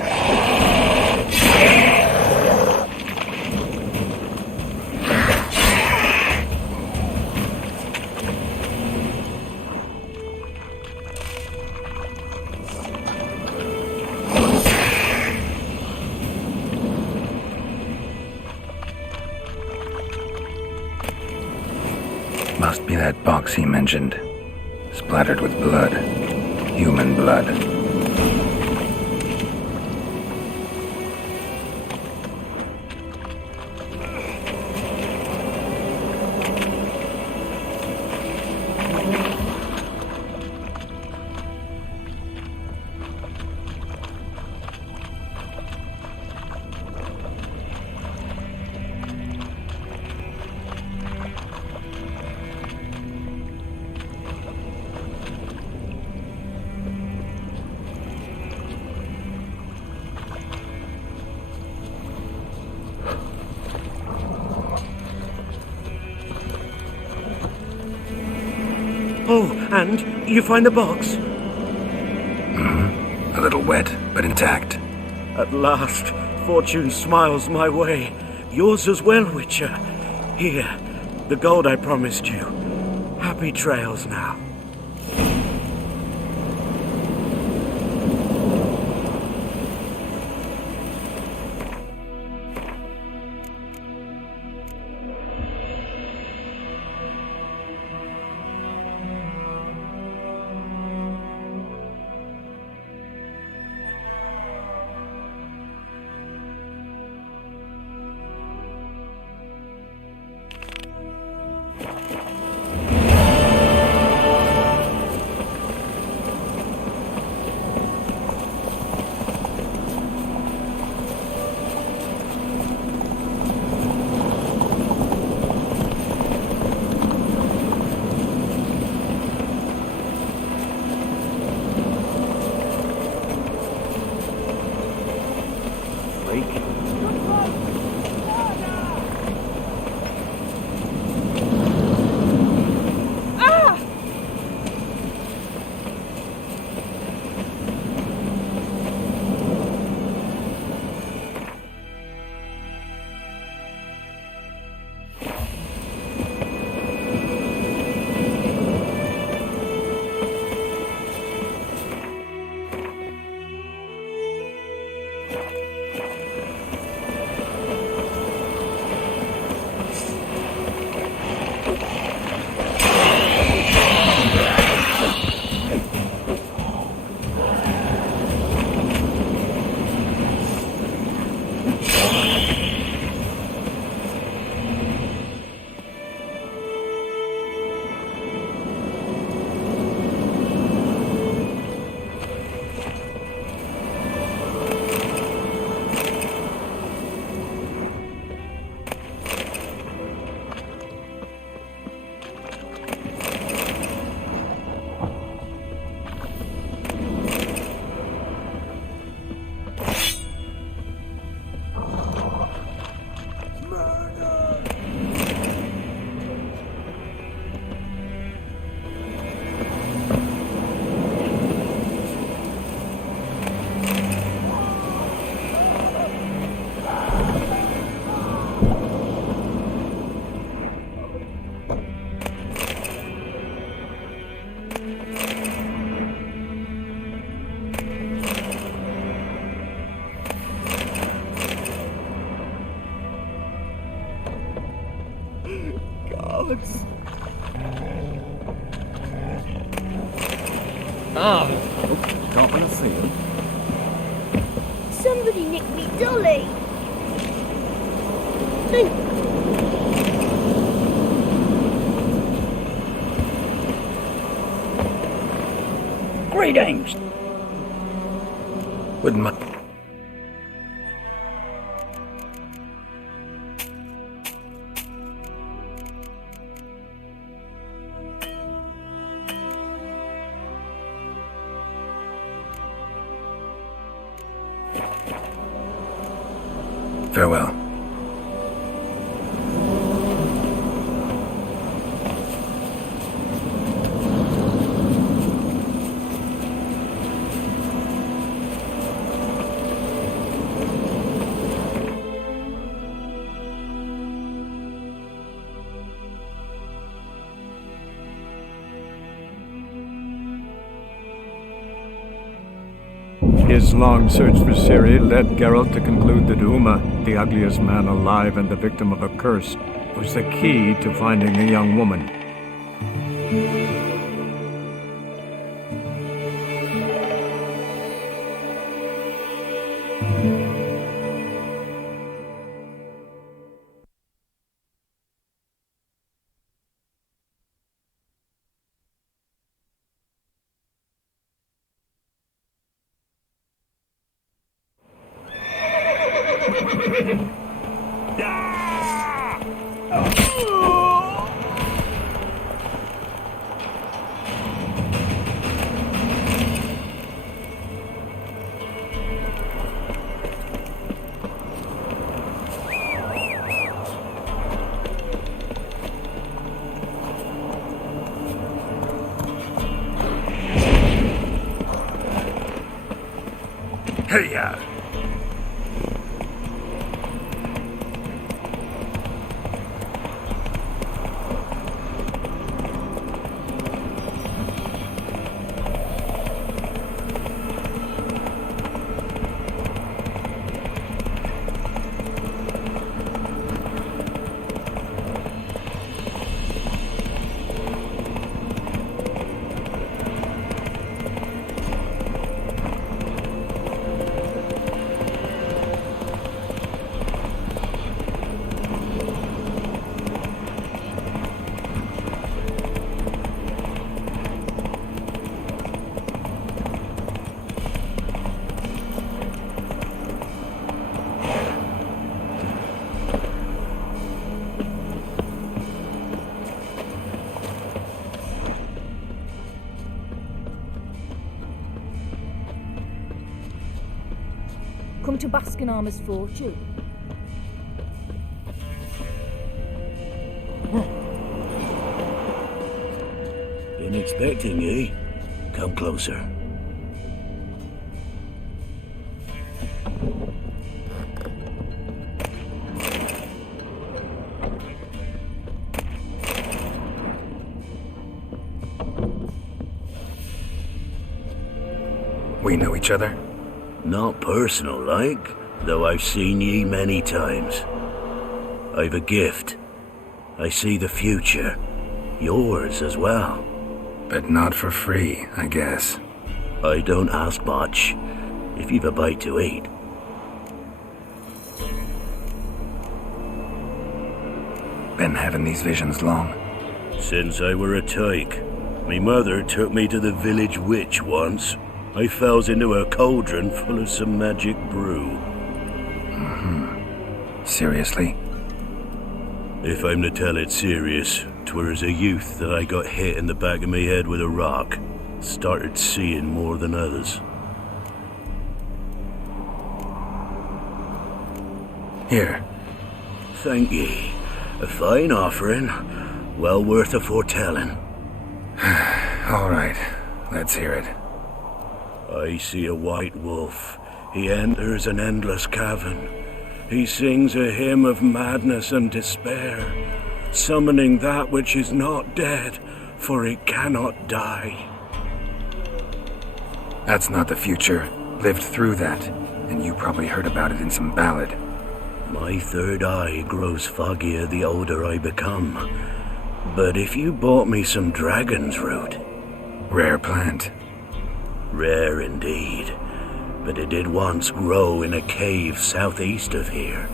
Must be that box he mentioned. Splattered with blood. Human blood. Oh, and you find the box? A little wet, but intact. At last, fortune smiles my way. Yours as well, Witcher. Here, the gold I promised you. Happy trails now. Gods. Don't want to see him. Somebody nicked me dolly. Greetings. Wouldn't mind. Farewell. His long search for Ciri led Geralt to conclude that Uma, the ugliest man alive and the victim of a curse, was the key to finding the young woman. Hey-ya! Come to Baskenarmer's fortune. Been expecting ye. Come closer. We know each other? Not personal like, though I've seen ye many times. I've a gift. I see the future. Yours as well. But not for free, I guess. I don't ask much, if you've a bite to eat. Been having these visions long? Since I were a tyke. Me mother took me to the village witch once. I fells into a cauldron full of some magic brew. Seriously? If I'm to tell it serious, 'twere as a youth that I got hit in the back of me head with a rock. Started seeing more than others. Here. Thank ye. A fine offering. Well worth a foretelling. All right. Let's hear it. I see a white wolf. He enters an endless cavern. He sings a hymn of madness and despair, summoning that which is not dead, for it cannot die. That's not the future. Lived through that, and you probably heard about it in some ballad. My third eye grows foggier the older I become. But if you bought me some dragon's root... Rare plant. Rare indeed, but it did once grow in a cave southeast of here.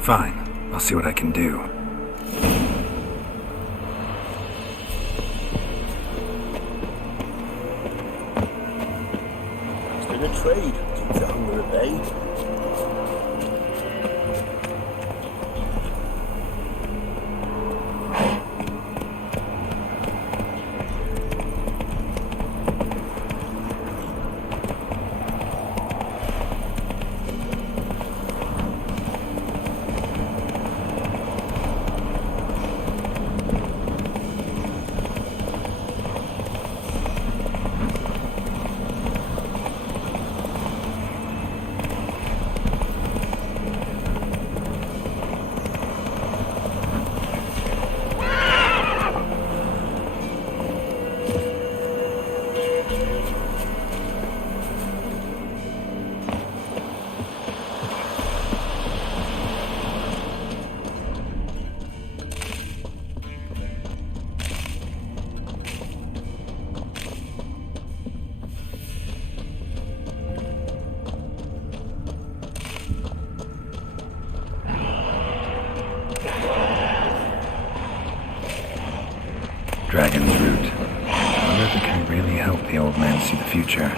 Fine, I'll see what I can do. bit of trade. Keep the hunger at bay. Dragon's root. I wonder if it can really help the old man see the future.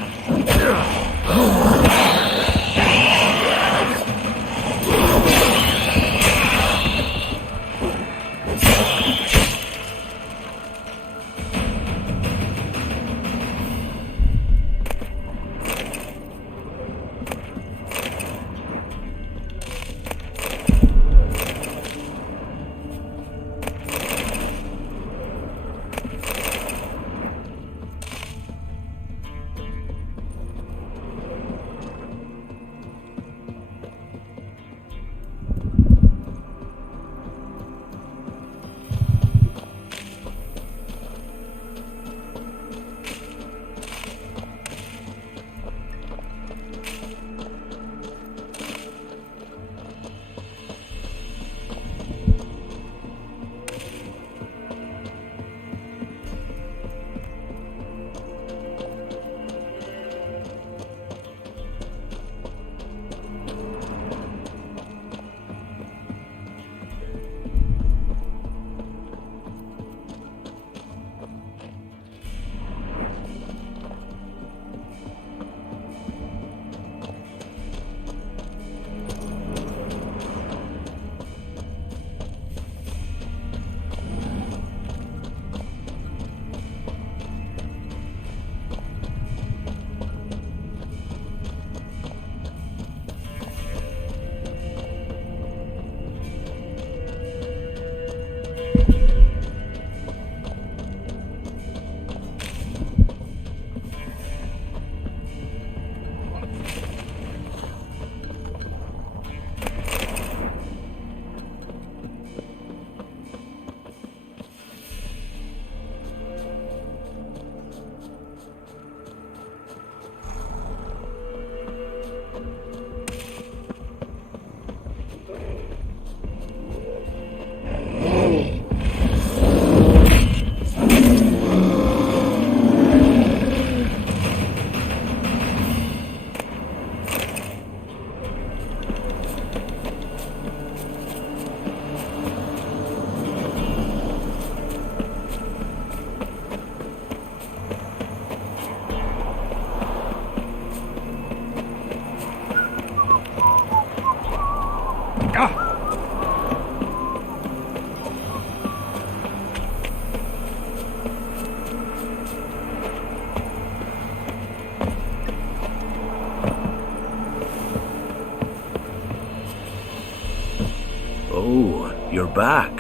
Oh, you're back.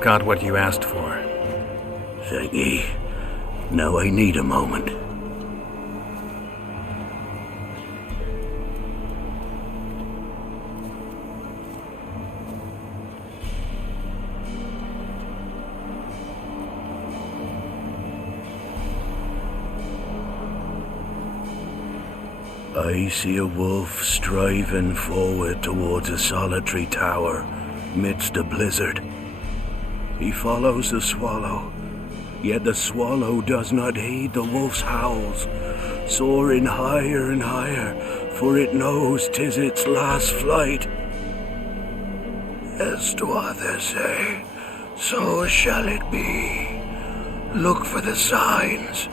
Got what you asked for. Thank ye. Now I need a moment. I see a wolf striving forward towards a solitary tower midst a blizzard. He follows the swallow, yet the swallow does not heed the wolf's howls, soaring higher and higher, for it knows 'tis its last flight. As to others say, so shall it be. Look for the signs.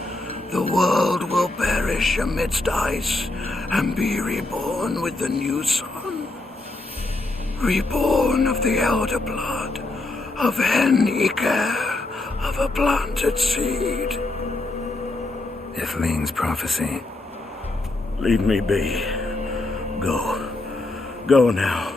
The world will perish amidst ice and be reborn with the new sun. Reborn of the elder blood, of Hen-Iker, of a planted seed. Ithleen's prophecy. Leave me be. Go. Go now.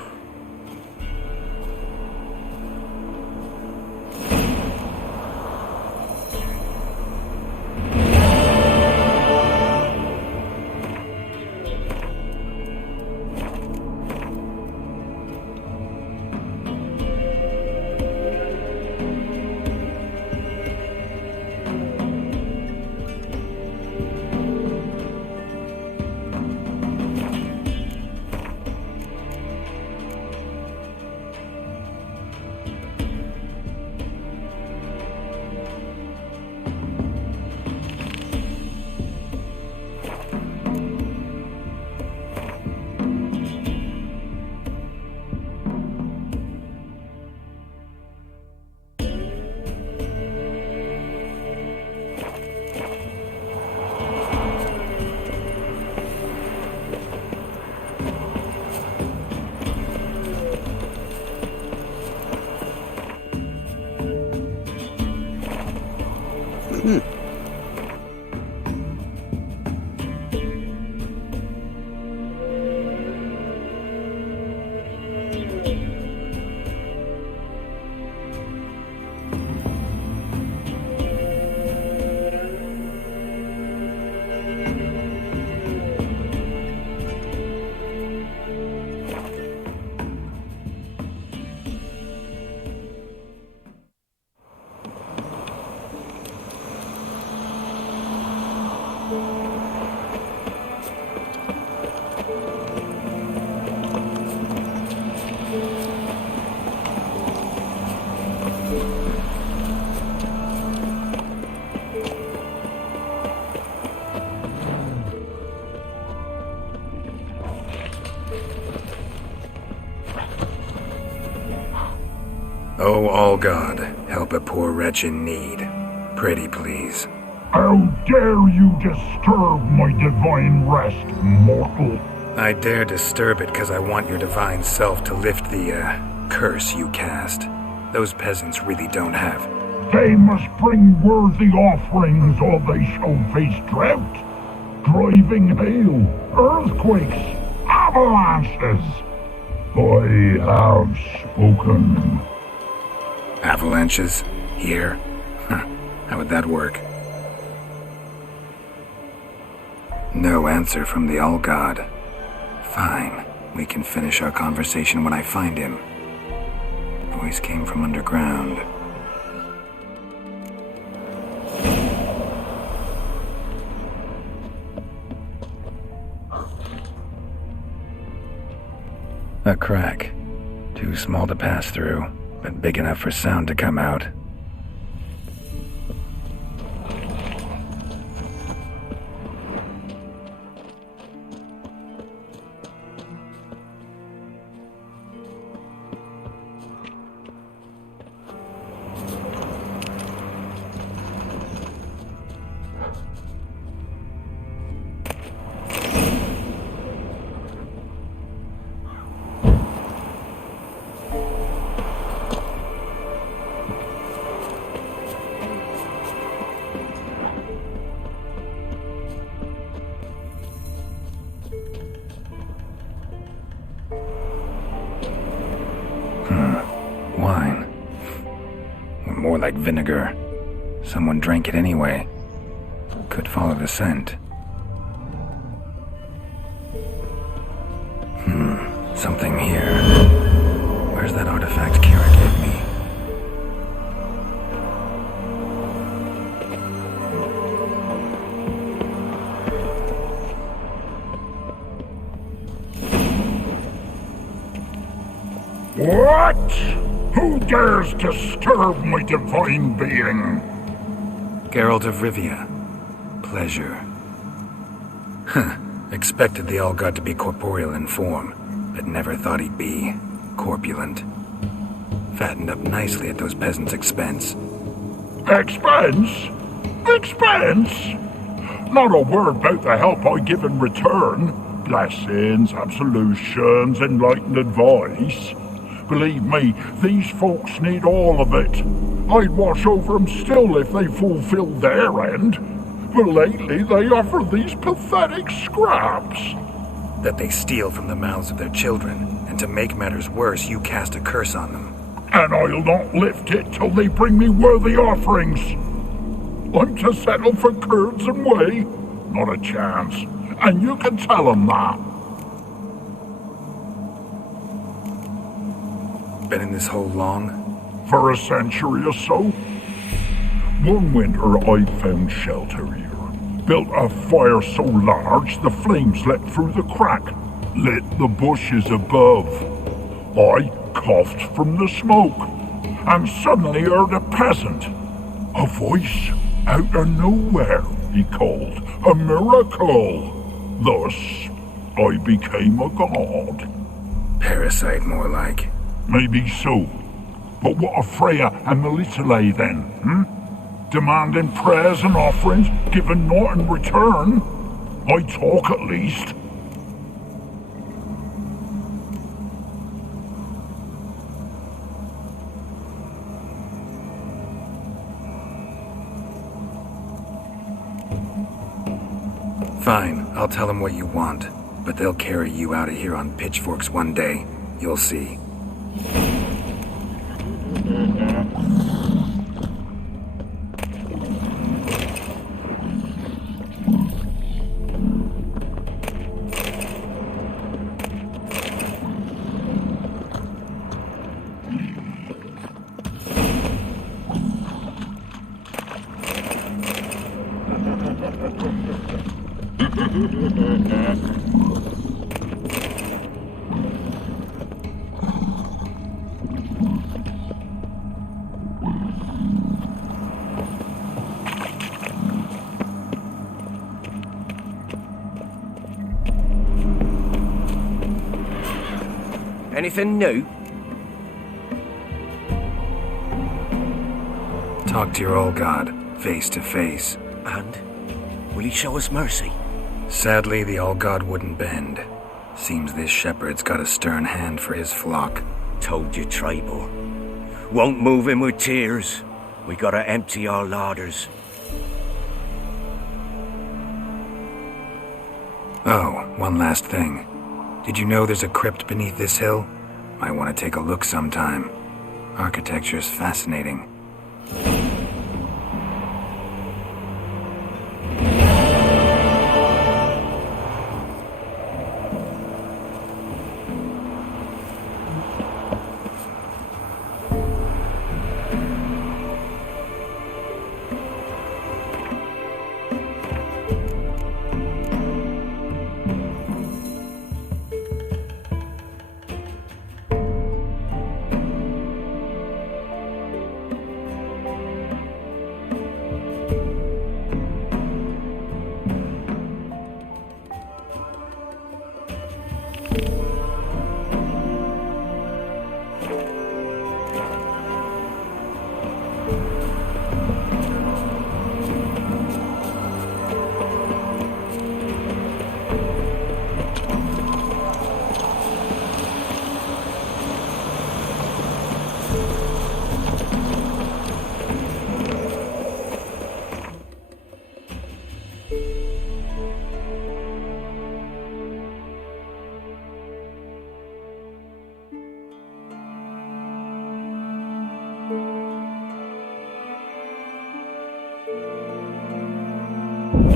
Oh, all God, help a poor wretch in need. Pretty please. How dare you disturb my divine rest, mortal? I dare disturb it because I want your divine self to lift the, curse you cast. Those peasants really don't have. They must bring worthy offerings or they shall face drought, driving hail, earthquakes, avalanches. I have spoken. Avalanches? Here? How would that work? No answer from the All-God. Fine. We can finish our conversation when I find him. Voice came from underground. A crack. Too small to pass through, but big enough for sound to come out. Wine. Or more like vinegar. Someone drank it anyway. Could follow the scent. Something here. Where's that artifact Kira gave me? What? Who dares disturb my divine being? Geralt of Rivia. Pleasure. Expected the All-God to be corporeal in form, but never thought he'd be corpulent. Fattened up nicely at those peasants' expense. Expense? Expense? Not a word about the help I give in return. Blessings, absolutions, enlightened advice. Believe me, these folks need all of it. I'd watch over them still if they fulfilled their end. But lately they offer these pathetic scraps. That they steal from the mouths of their children, and to make matters worse, you cast a curse on them. And I'll not lift it till they bring me worthy offerings. I'm to settle for curds and whey? Not a chance. And you can tell them that. Been in this hole long? For a century or so. One winter I found shelter here. Built a fire so large the flames leapt through the crack, lit the bushes above. I coughed from the smoke, and suddenly heard a peasant. A voice out of nowhere, he called. A miracle. Thus, I became a god. Parasite, more like. Maybe so. But what of Freya and Melitele then, Demanding prayers and offerings, giving naught in return? I talk at least. Fine, I'll tell them what you want, but they'll carry you out of here on pitchforks one day. You'll see. Anything new? Talk to your old god, face to face. And? Will he show us mercy? Sadly, the old god wouldn't bend. Seems this shepherd's got a stern hand for his flock. Told you, Tribal. Won't move him with tears. We gotta empty our larders. Oh, one last thing. Did you know there's a crypt beneath this hill? Might want to take a look sometime. Architecture's fascinating.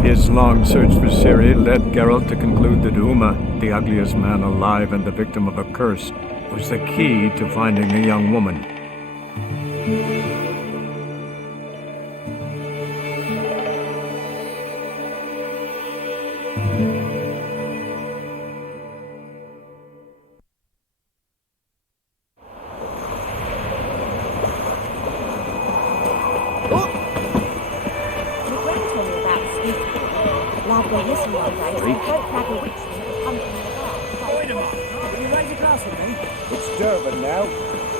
His long search for Ciri led Geralt to conclude that Uma, the ugliest man alive and the victim of a curse, was the key to finding the young woman. It's Durban now.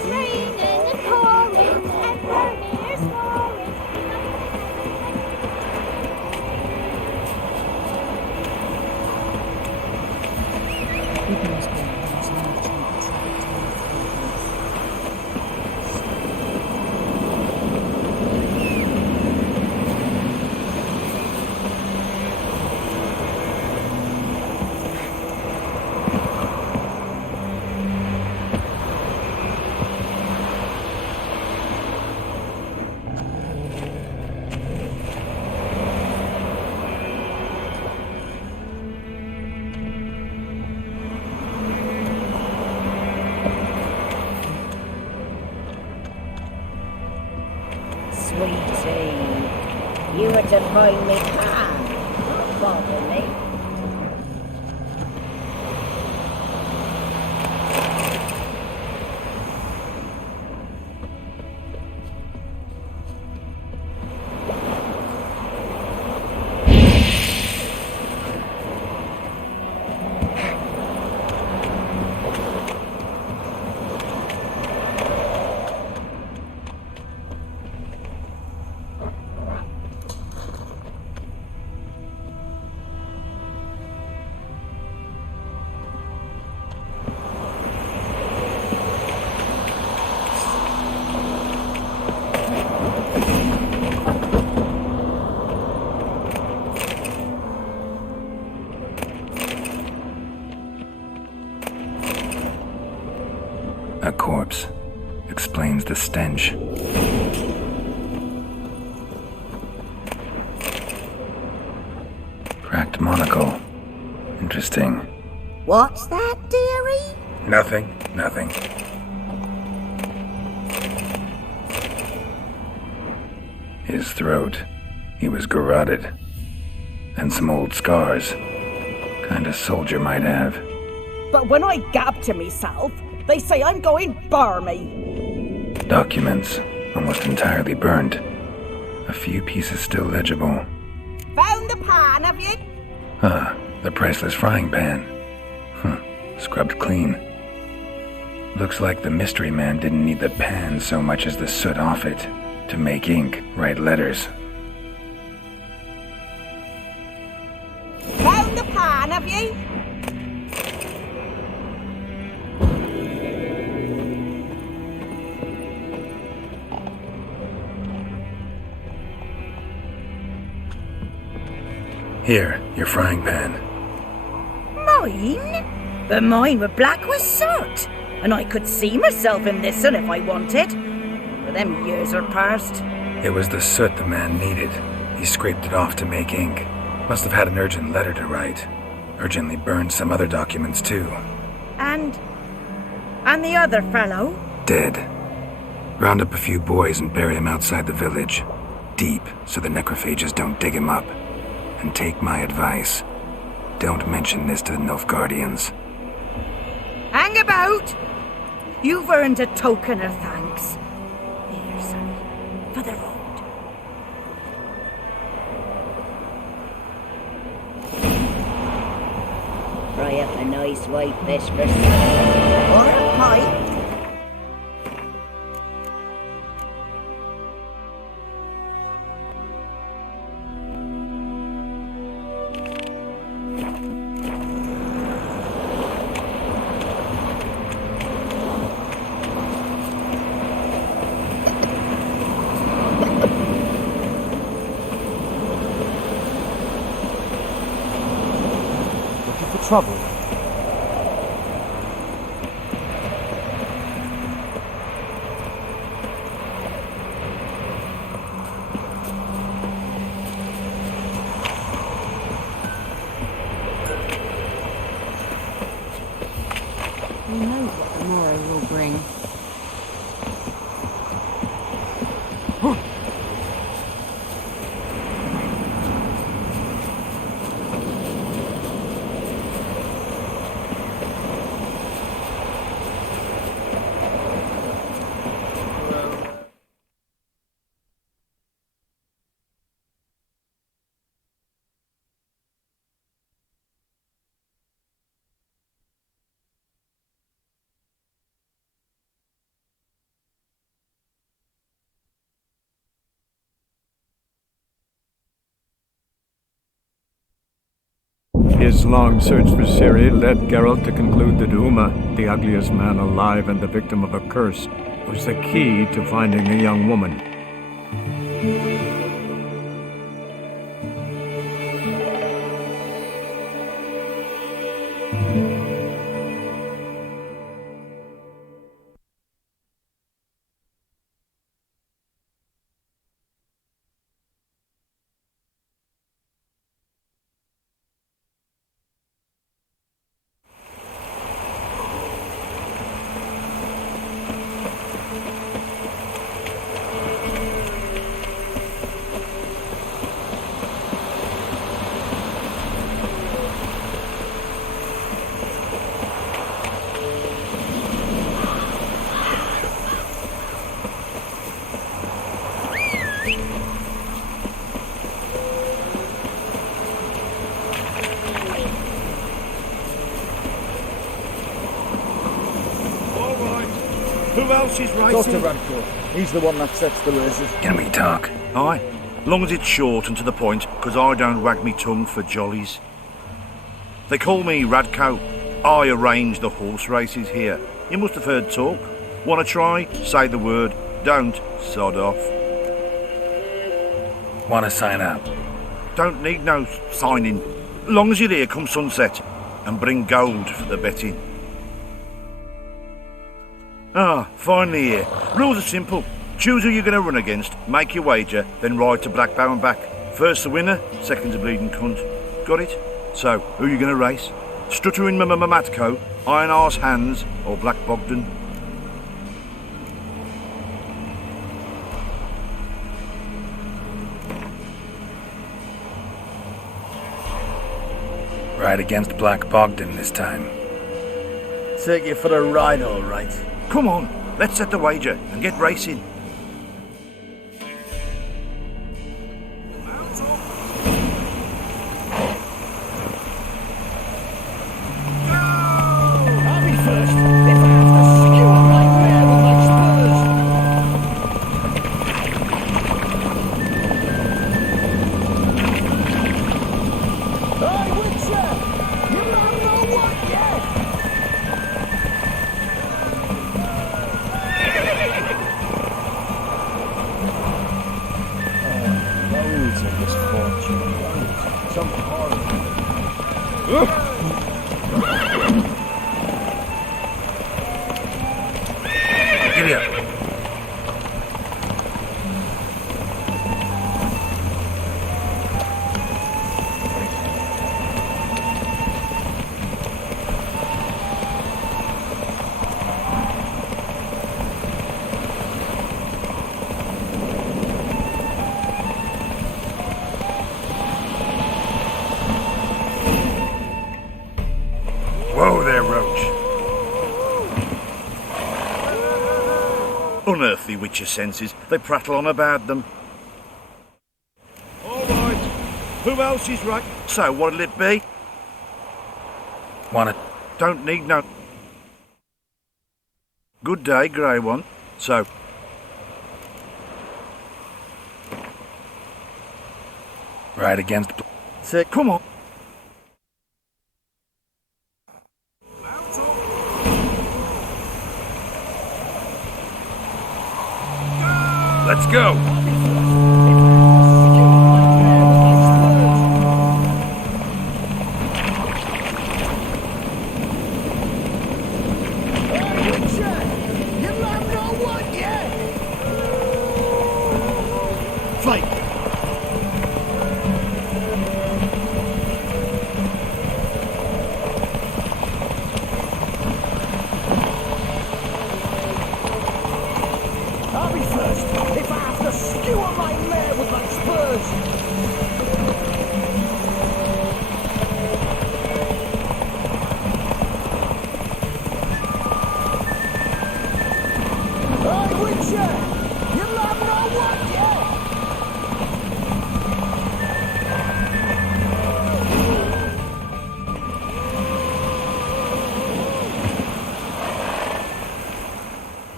Raining and pouring and burning and snoring. sweetie. You were to find me pan, not bother me. A corpse explains the stench. Cracked monocle. Interesting. What's that, dearie? Nothing. His throat. He was garroted. And some old scars. Kind of soldier might have. But when I gab to myself, they say I'm going barmy. Documents. Almost entirely burnt. A few pieces still legible. Found the pan, have you? The priceless frying pan. Scrubbed clean. Looks like the mystery man didn't need the pan so much as the soot off it to make ink, write letters. Found the pan, have you? Here, your frying pan. Mine? But mine were black with soot, and I could see myself in this one if I wanted. But them years are past. It was the soot the man needed. He scraped it off to make ink. Must have had an urgent letter to write. Urgently burned some other documents too. And the other fellow? Dead. Round up a few boys and bury him outside the village. Deep, so the necrophages don't dig him up. And take my advice. Don't mention this to the Nilfgaardians. Hang about! You've earned a token of thanks. Here, sonny, for the road. Fry up a nice white fish for supper. Or a pie. Trouble. Who knows what tomorrow will bring? His long search for Ciri led Geralt to conclude that Uma, the ugliest man alive and the victim of a curse, was the key to finding the young woman. else is racing? Talk to Radcliffe. He's the one that sets the races. Can we talk? Aye, long as it's short and to the point, 'cause I don't wag me tongue for jollies. They call me Radco. I arrange the horse races here. You must have heard talk. Want to try? Say the word. Don't, sod off. Want to sign up? Don't need no signing. Long as you're here come sunset. And bring gold for the betting. Ah, finally here. Rules are simple. Choose who you're going to run against, make your wager, then ride to Blackbow and back. First the winner, second the bleeding cunt. Got it? So, who are you going to race? Stuttering Matco, Iron Arse Hands, or Black Bogdan? Ride against Black Bogdan this time. Take you for a ride, all right. Come on, let's set the wager and get racing. Unearthly with your senses, they prattle on about them. All right, who else is right? So what'll it be? Want it? Don't need no... Good day, grey one. So... Ride against... Say, come on. Let's go!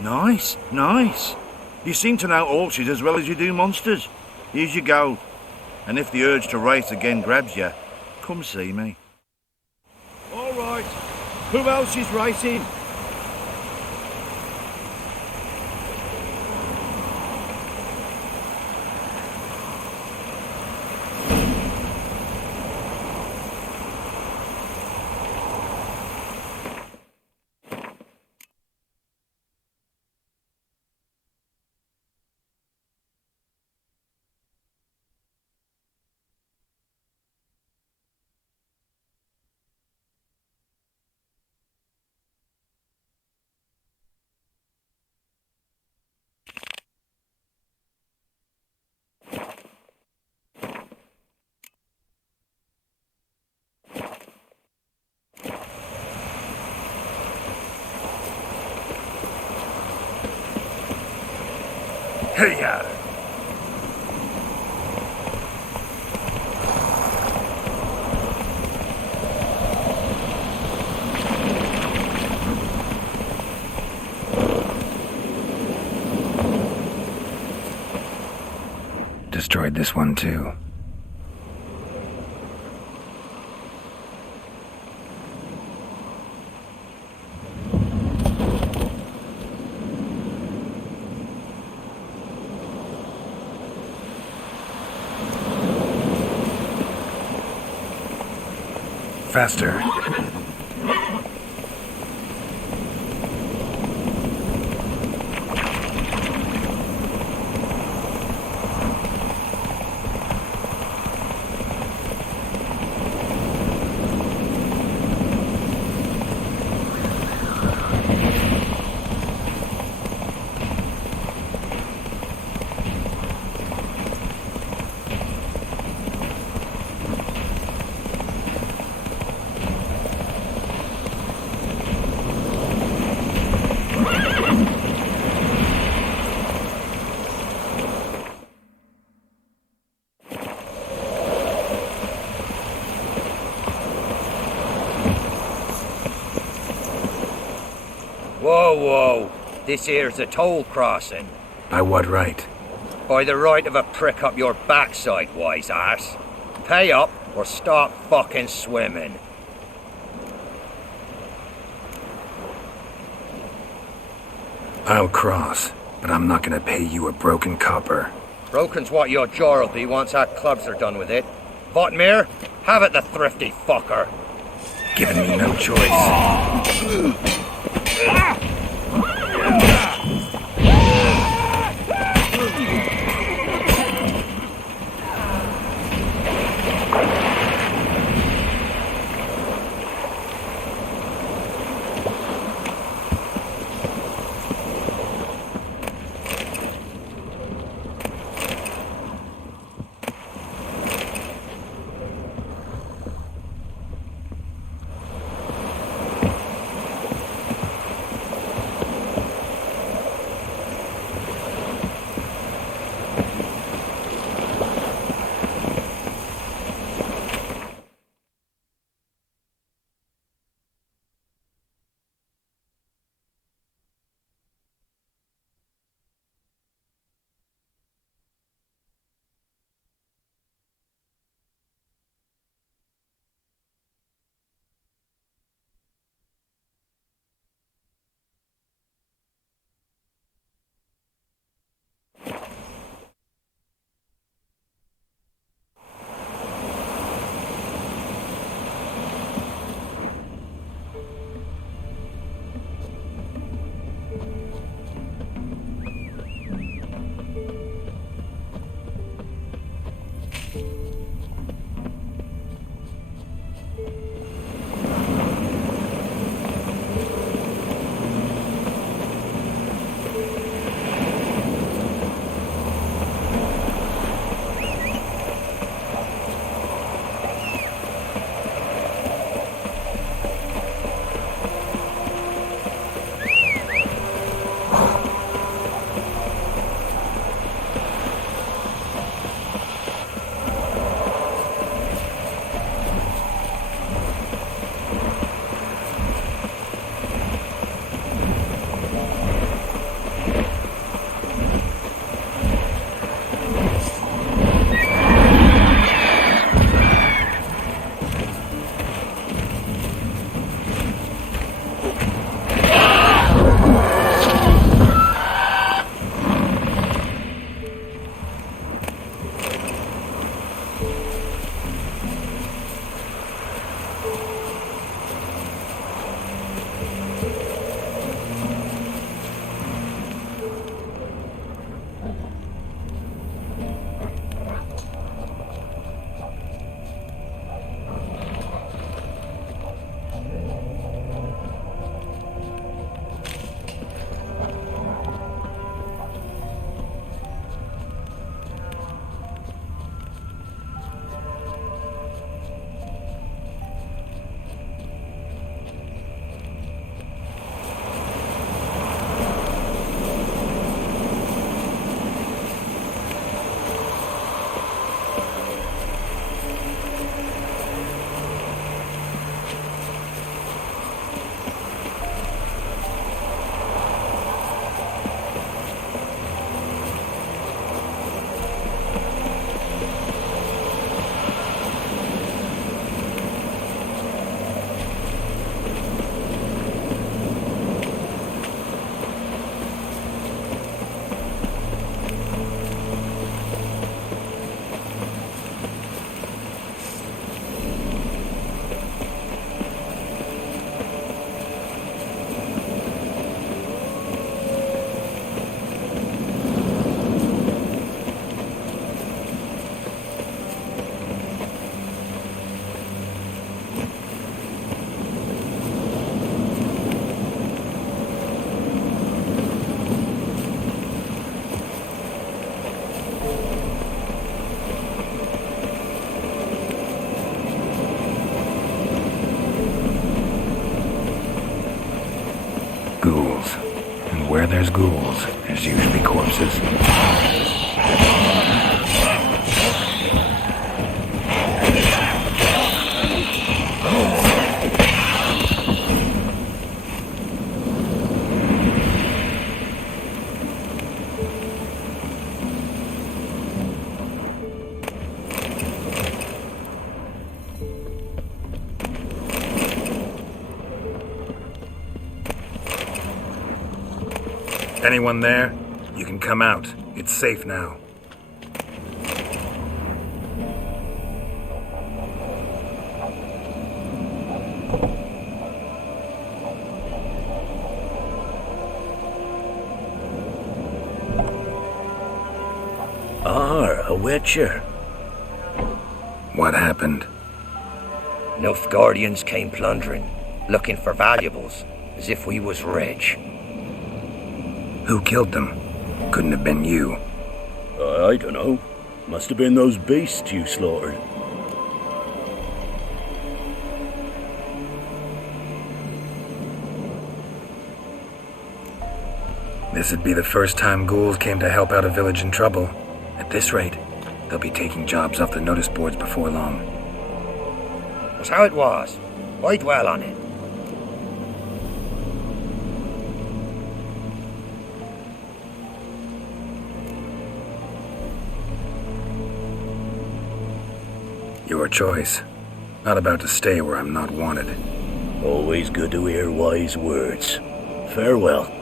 Nice, nice. You seem to know horses as well as you do monsters. Here's your gold. And if the urge to race again grabs you, come see me. All right. Who else is racing? Hey, destroyed this one too. Faster. Whoa. This here's a toll crossing. By what right? By the right of a prick up your backside, wise ass. Pay up or stop fucking swimming. I'll cross, but I'm not gonna pay you a broken copper. Broken's what your jaw'll be once our clubs are done with it. Votmir, have it, the thrifty fucker. Giving me no choice. Ghouls. And where there's ghouls, there's usually corpses. Anyone there? You can come out. It's safe now. A witcher. What happened? Enough guardians came plundering, looking for valuables, as if we was rich. Who killed them? Couldn't have been you. I don't know. Must have been those beasts you slaughtered. This'd be the first time ghouls came to help out a village in trouble. At this rate, they'll be taking jobs off the notice boards before long. Was how it was. Why dwell on it? Your choice. Not about to stay where I'm not wanted. Always good to hear wise words. Farewell.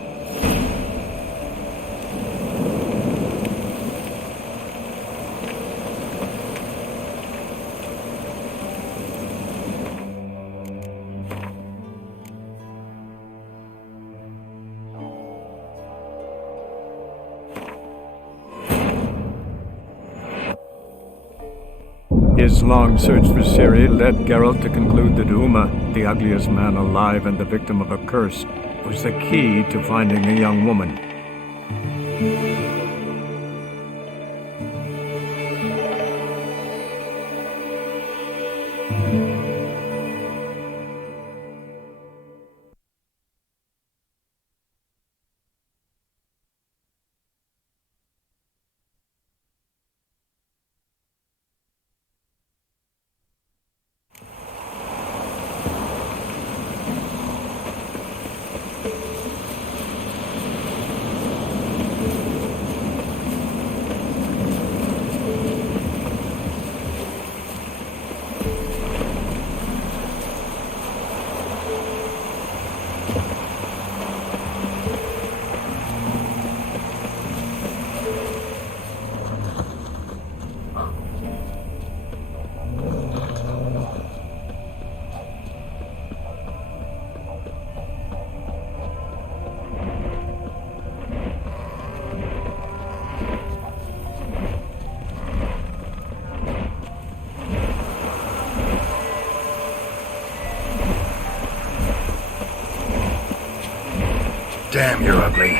His long search for Ciri led Geralt to conclude that Uma, the ugliest man alive and the victim of a curse, was the key to finding the young woman. Damn, you're ugly.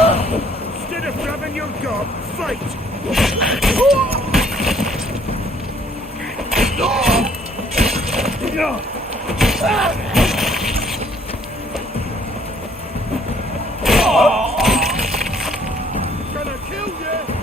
Instead of grabbing your gob, fight! Gonna kill you!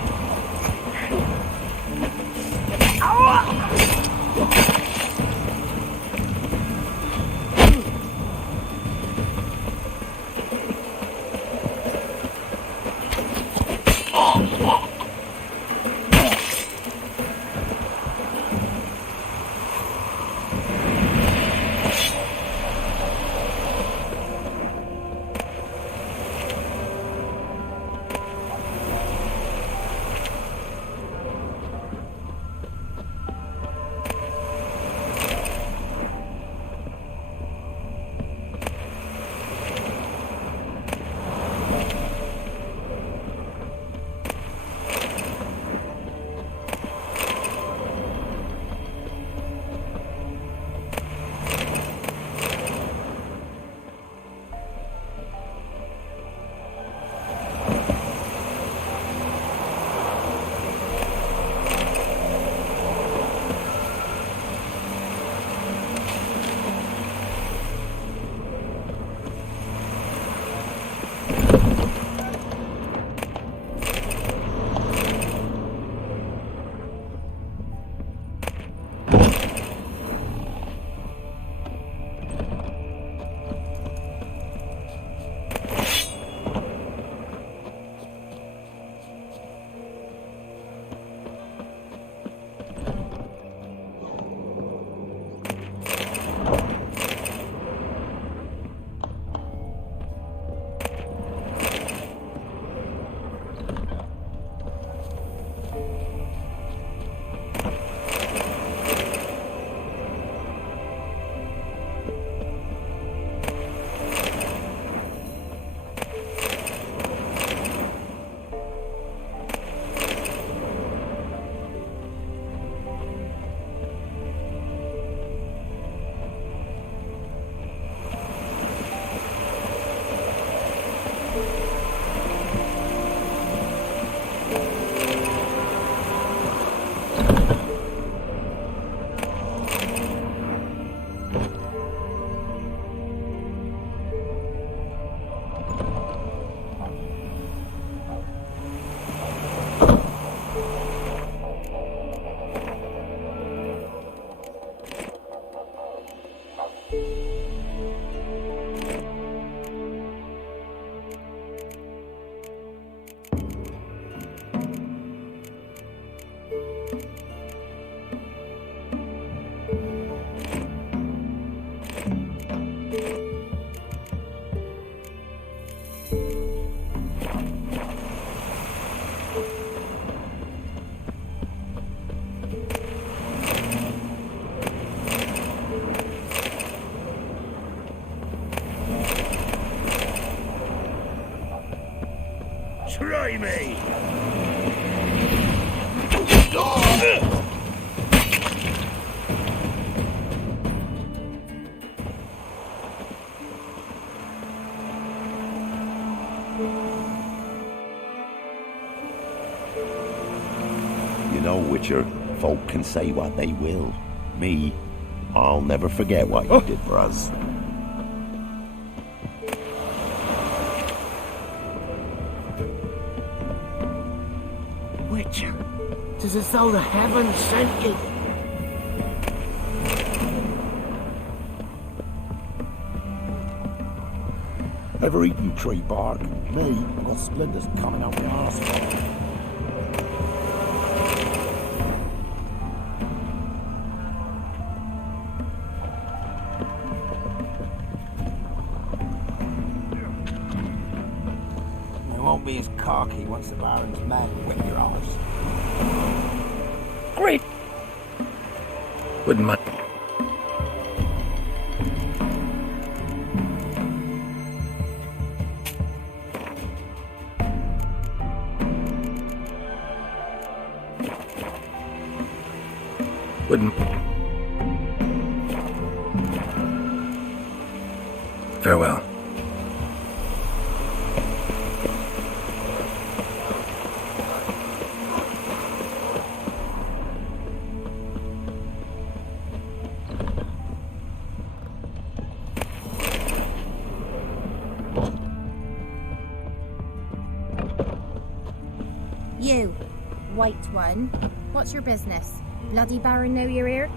Try me! You know, Witcher, folk can say what they will. Me, I'll never forget what you did for us. Witcher, 'tis as though the heavens sent you. Ever eaten tree bark? Me, got splinters coming out my arse. Won't be as cocky once the Baron's men whip your arse. Great. Wouldn't mind. Wouldn't. Farewell. You, white one, what's your business? Bloody Baron know you're here?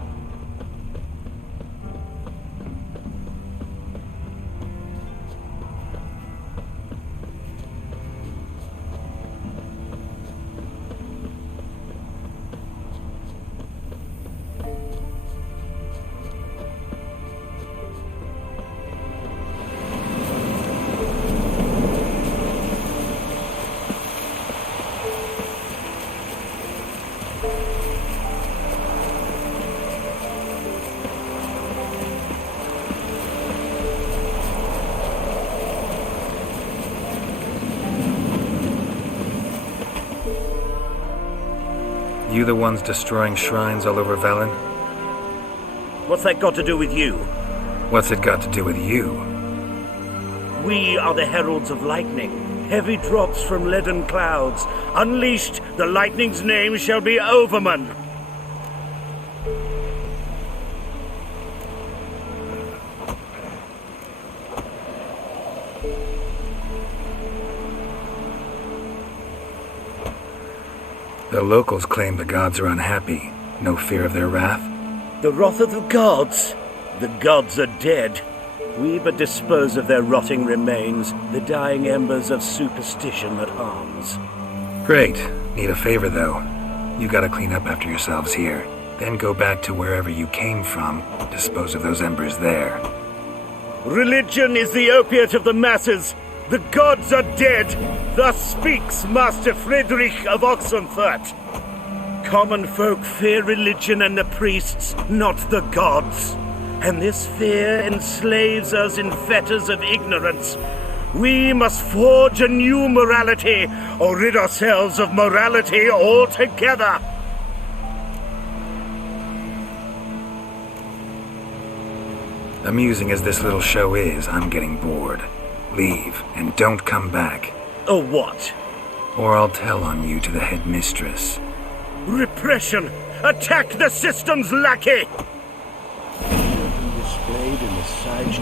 You the ones destroying shrines all over Velen? What's that got to do with you? What's it got to do with you? We are the heralds of lightning. Heavy drops from leaden clouds. Unleashed, the lightning's name shall be Overman. The locals claim the gods are unhappy. No fear of their wrath? The wrath of the gods? The gods are dead. We but dispose of their rotting remains, the dying embers of superstition that harms. Great. Need a favor, though. You gotta clean up after yourselves here. Then go back to wherever you came from. Dispose of those embers there. Religion is the opiate of the masses. The gods are dead. Thus speaks Master Friedrich of Oxenfurt. Common folk fear religion and the priests, not the gods. And this fear enslaves us in fetters of ignorance. We must forge a new morality, or rid ourselves of morality altogether. Amusing as this little show is, I'm getting bored. Leave, and don't come back. Oh, what? Or I'll tell on you to the headmistress. Repression! Attack the system's lackey! Displayed in the sage.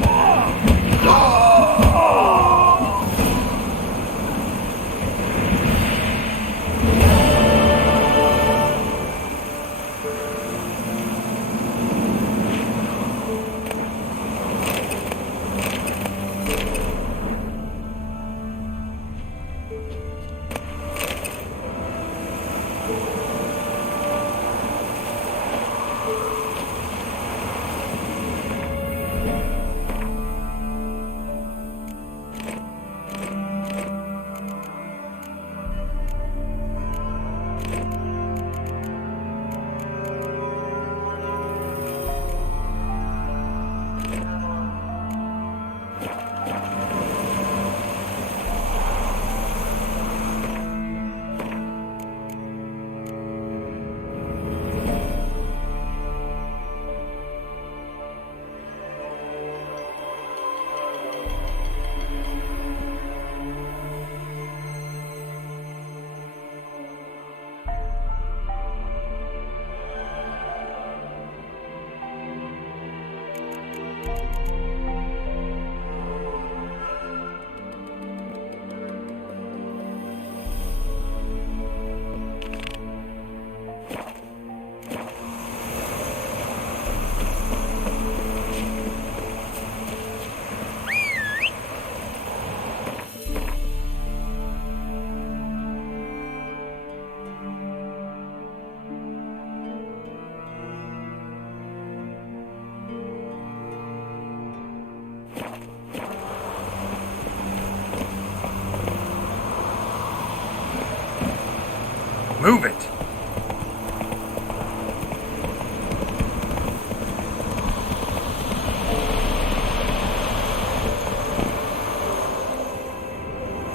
Move it!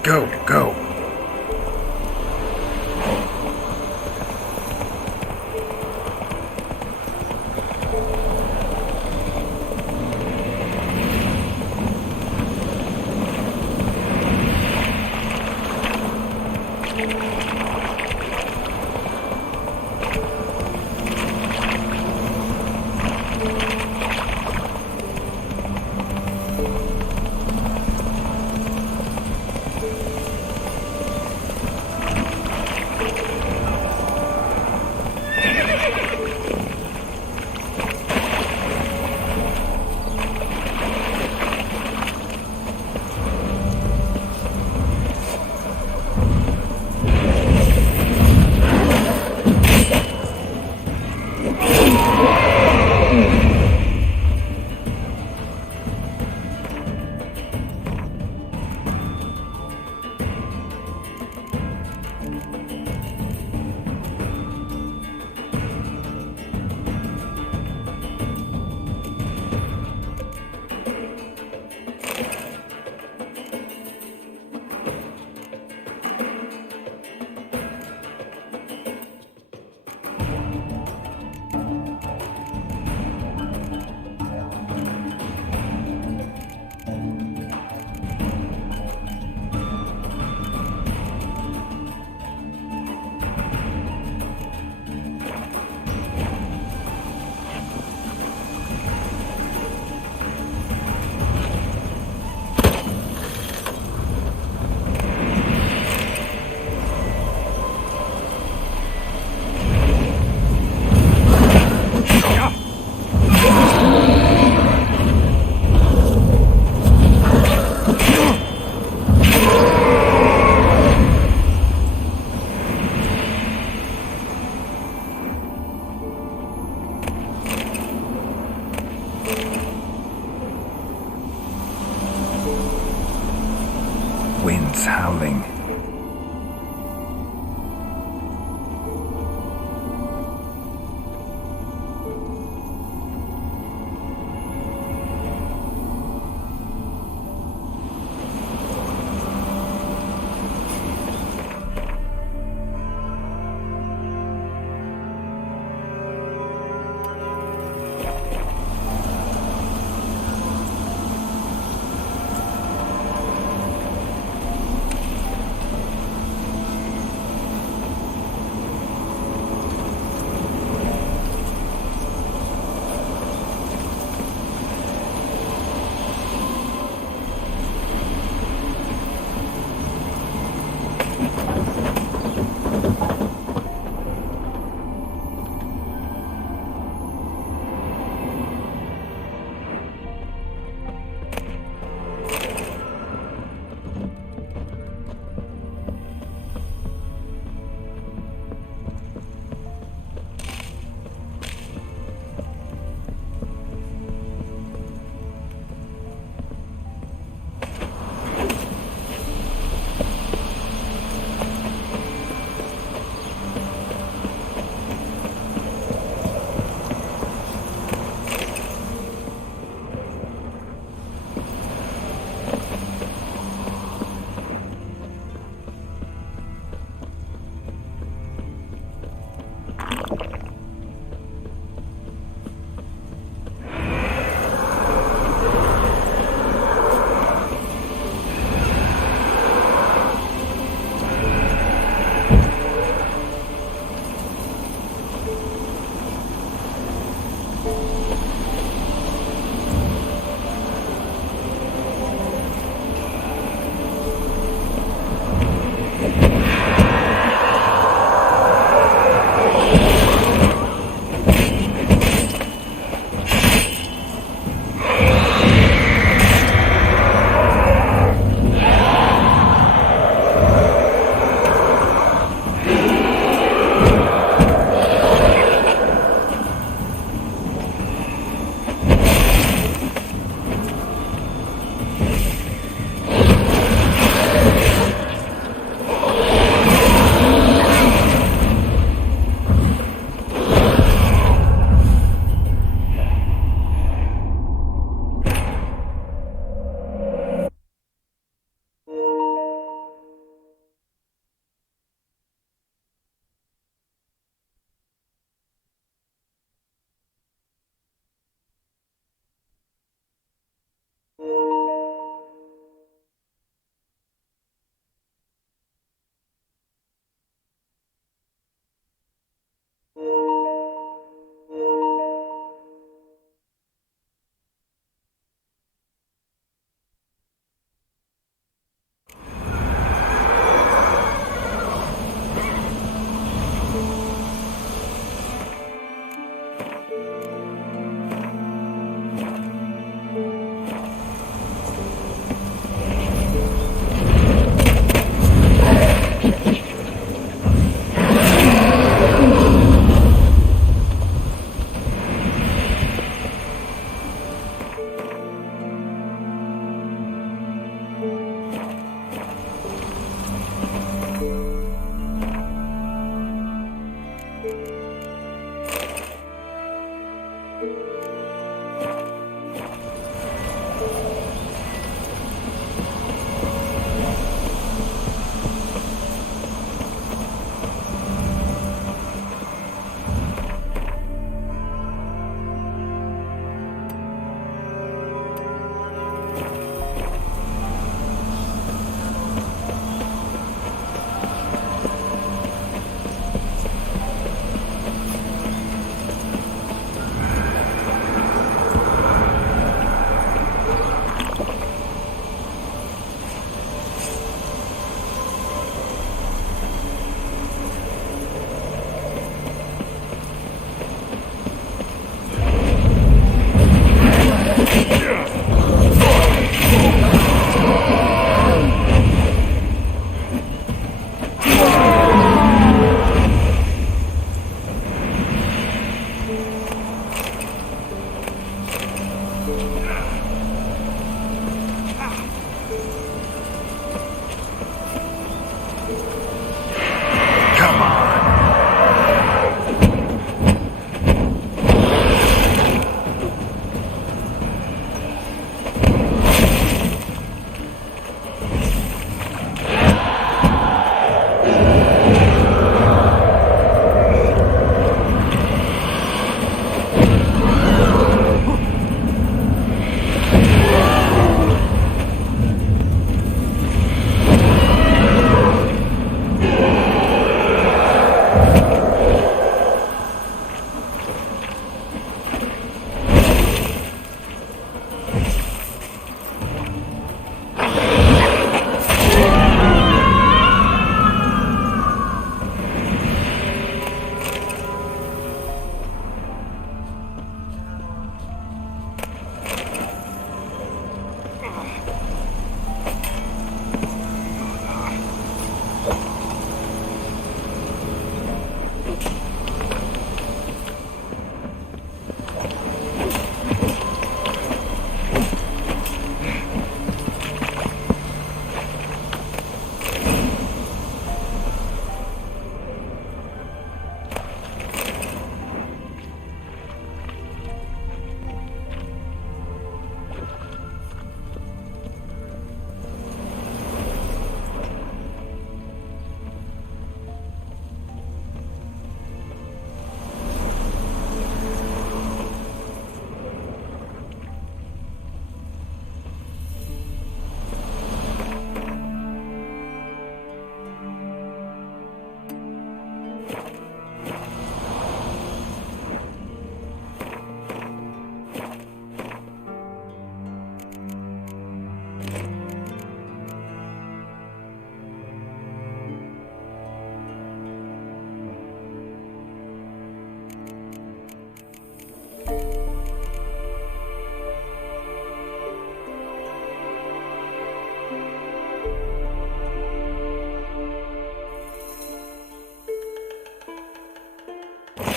Go, go.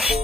Well,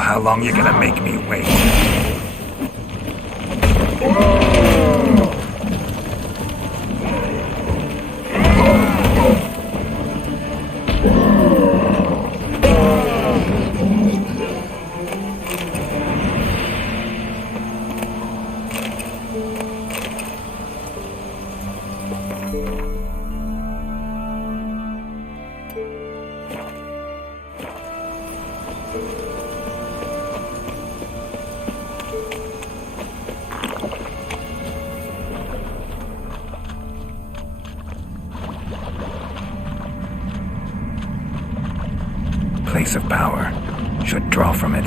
how long you gonna make me wait? Place of power. Should draw from it.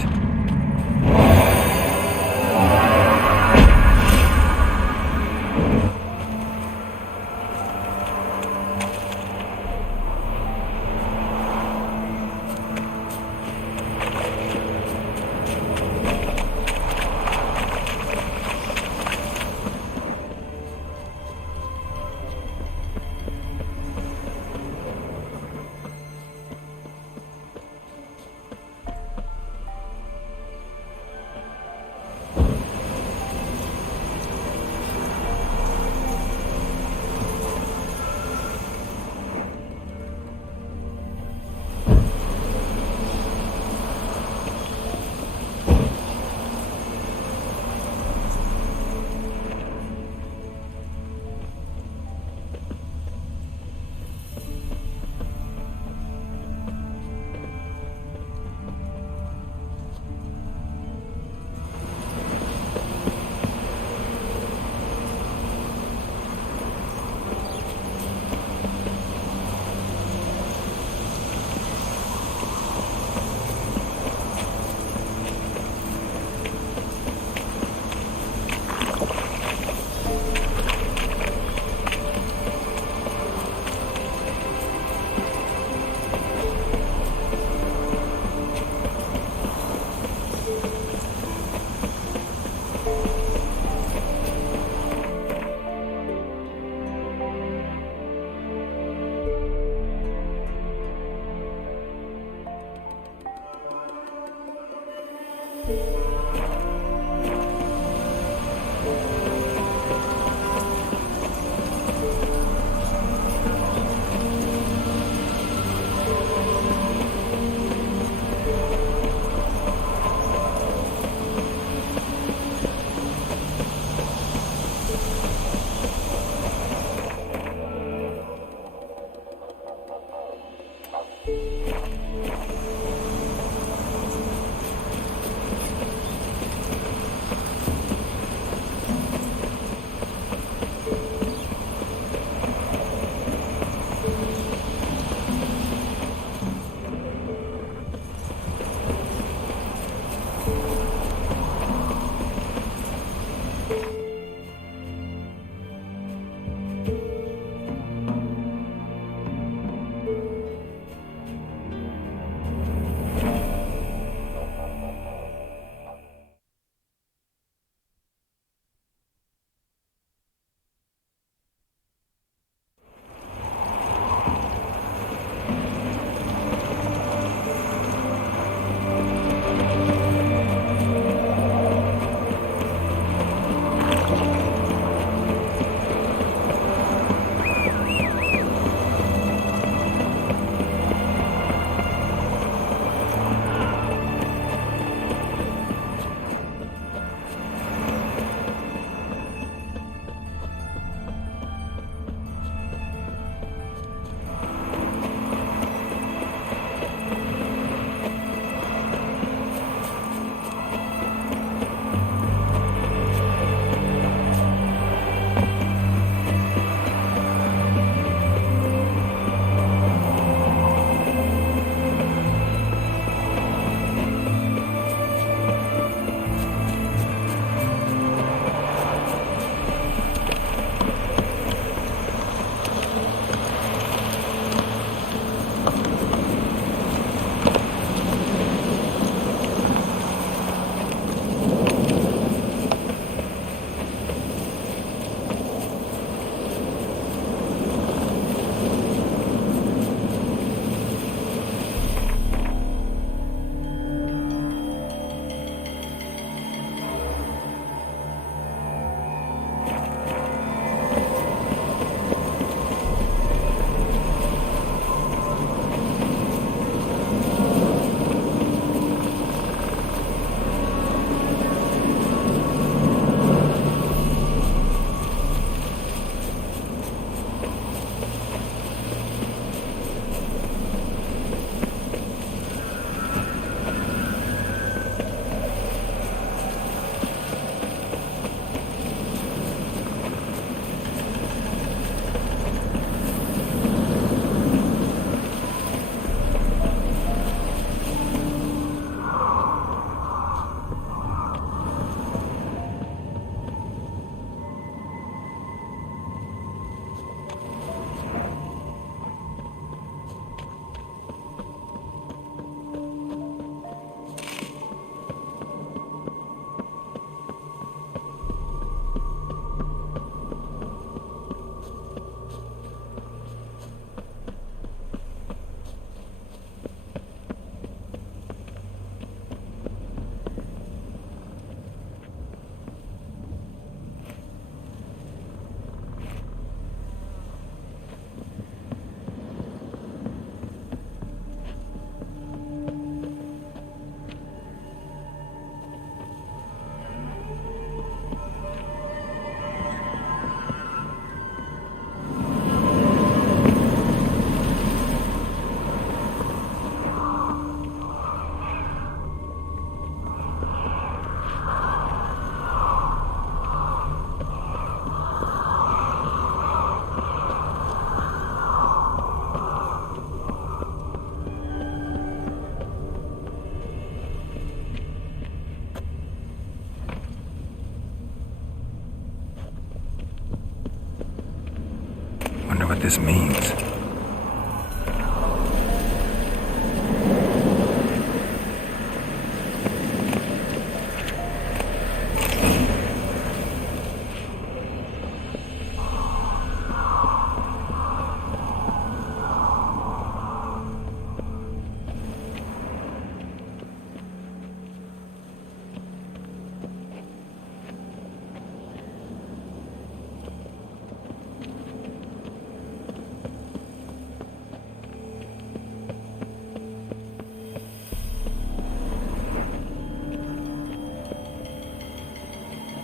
this means.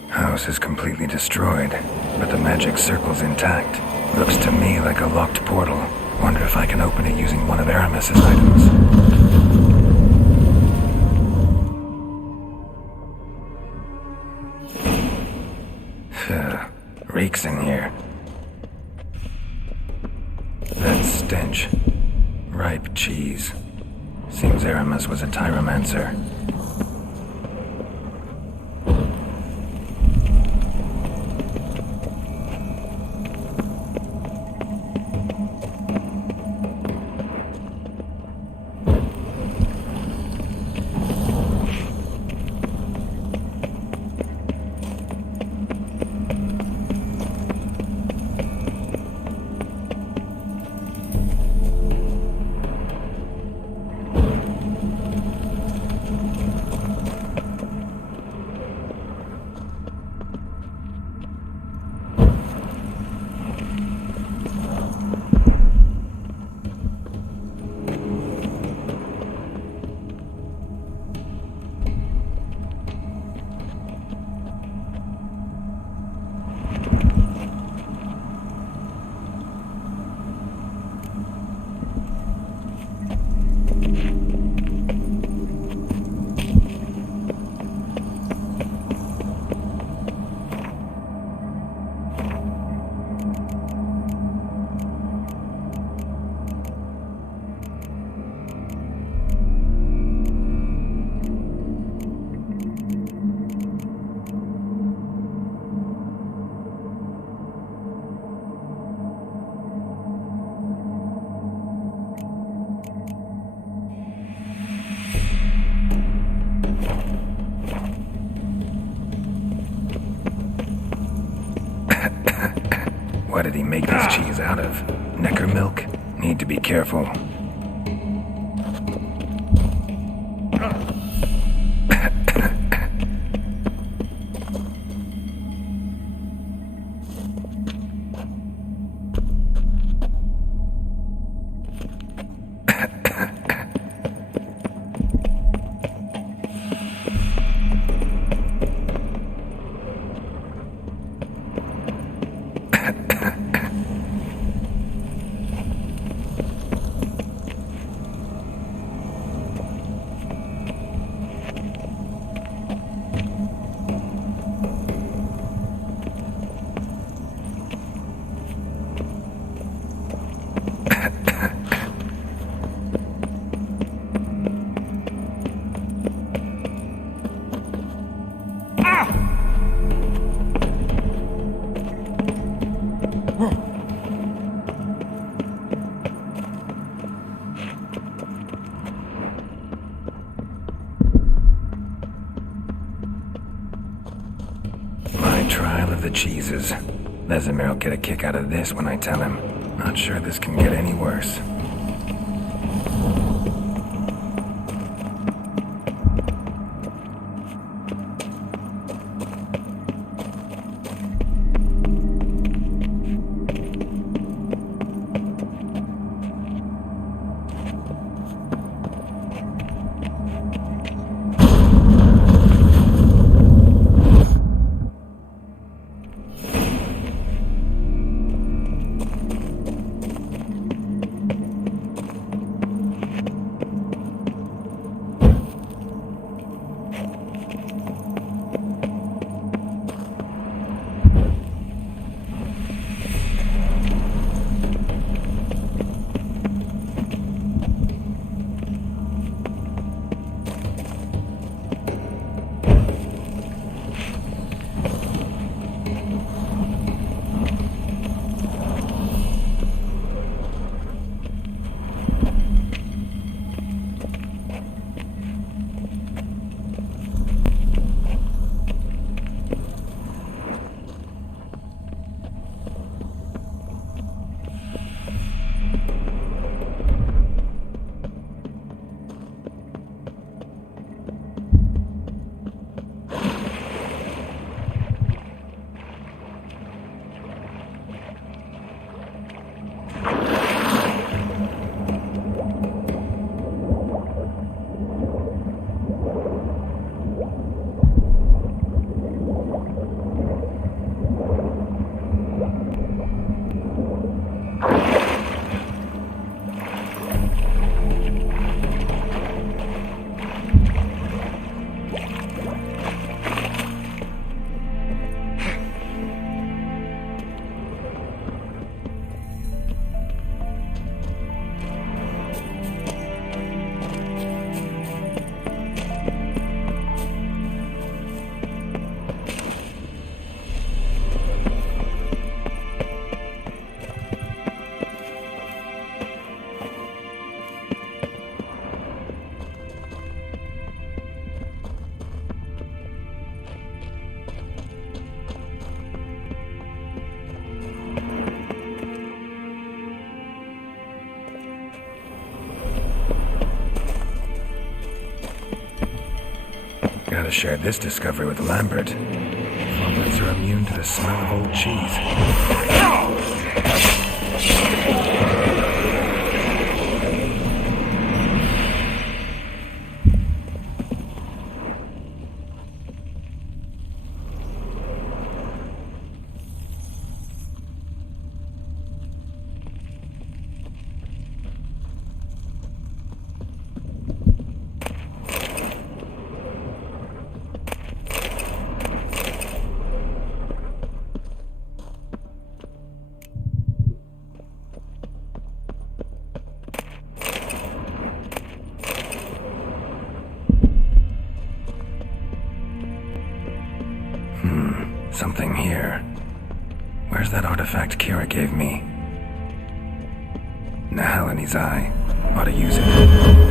House is completely destroyed, but the magic circle's intact. Looks to me like a locked portal. Wonder if I can open it using one of Aramis's items. Reeks in here. That stench. Ripe cheese. Seems Aramis was a tyromancer. What did he make this cheese out of? Necker milk? Need to be careful. Trial of the cheeses. Vesemir will get a kick out of this when I tell him. Not sure this can get any worse. Gotta share this discovery with Lambert. Flumblets are immune to the smell of old cheese. Something here. Where's that artifact Kira gave me? Nahalani's eye. Ought to use it.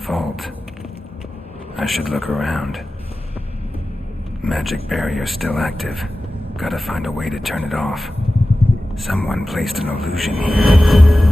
Vault. I should look around. Magic barrier's still active. Gotta find a way to turn it off. Someone placed an illusion here.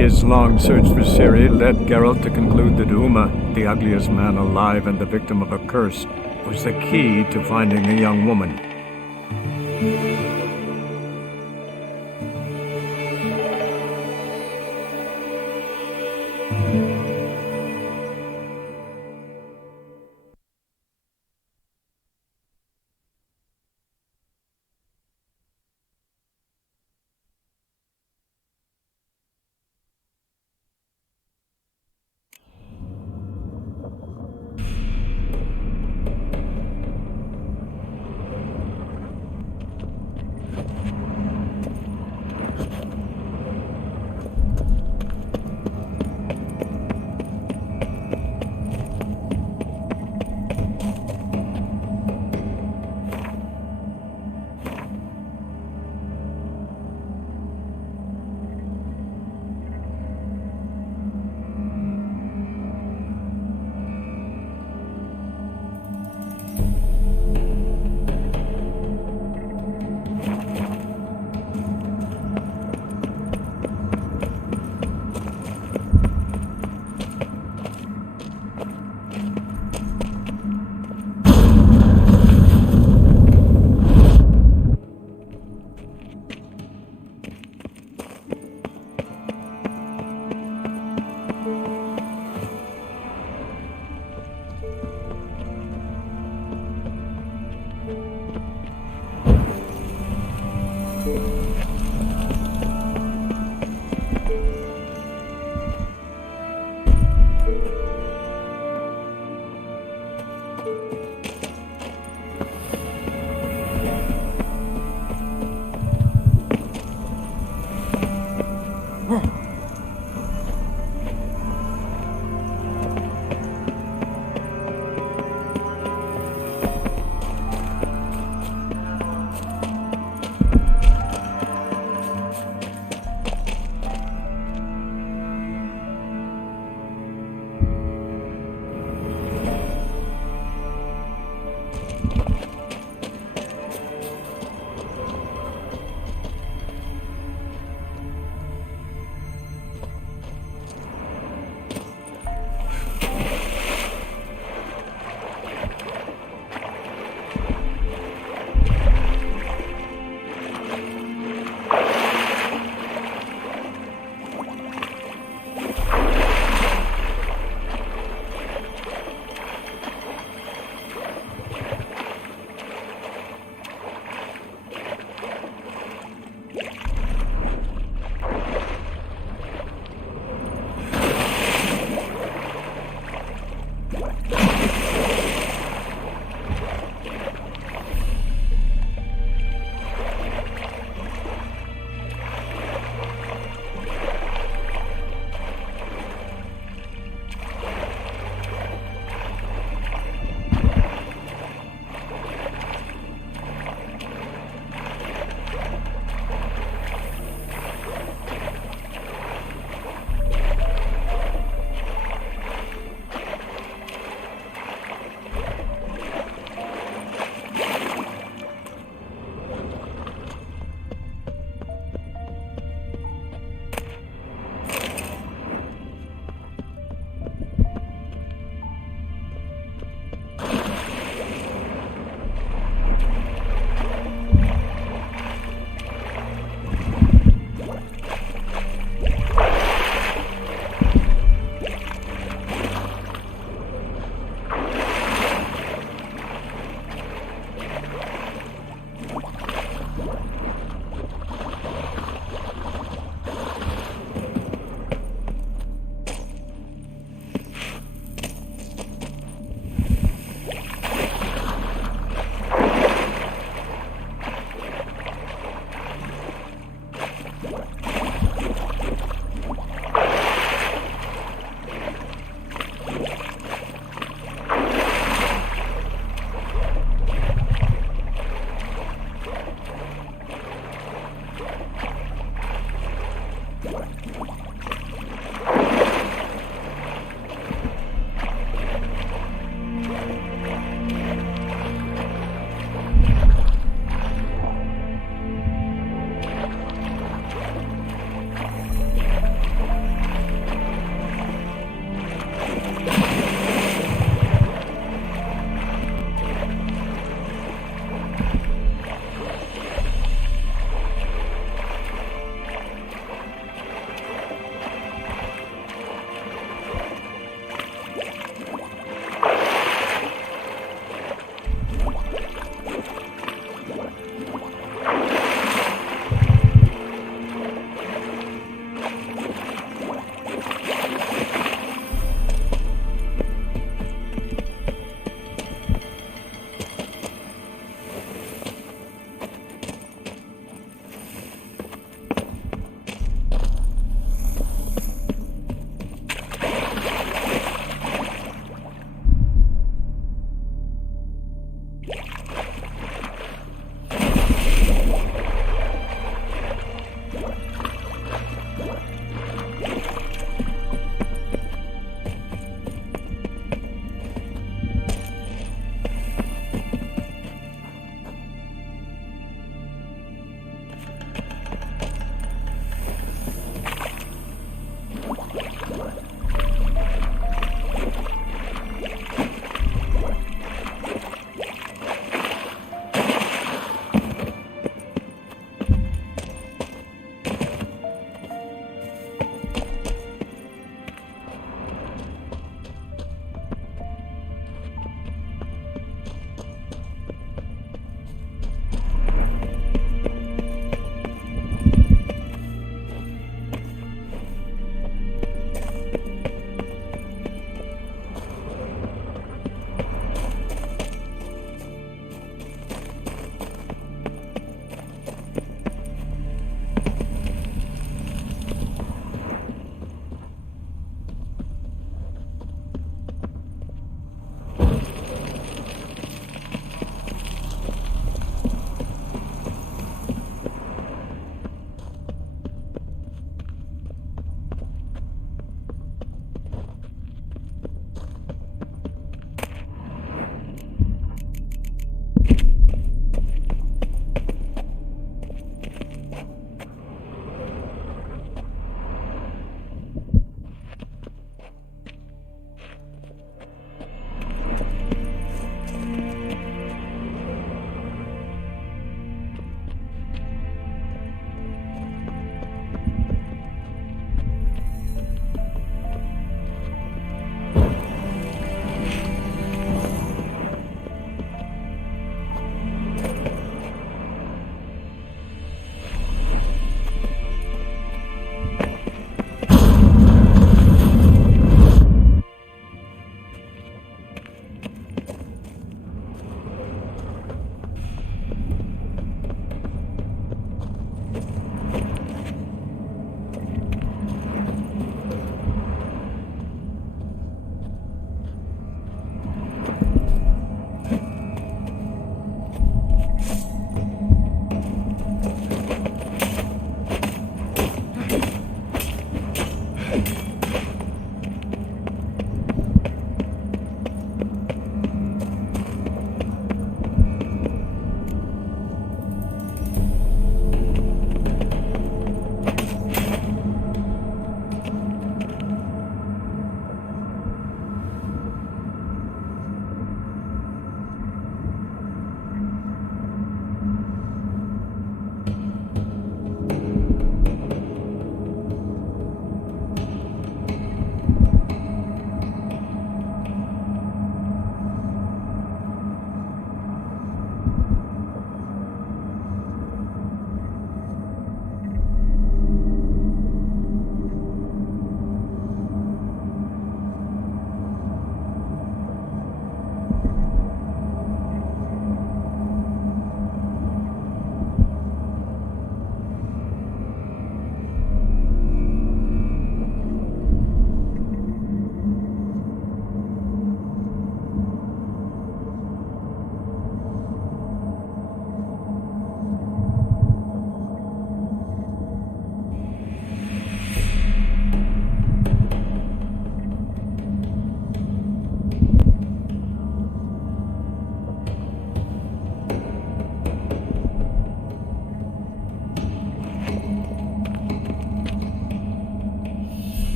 His long search for Ciri led Geralt to conclude that Uma, the ugliest man alive and the victim of a curse, was the key to finding the young woman.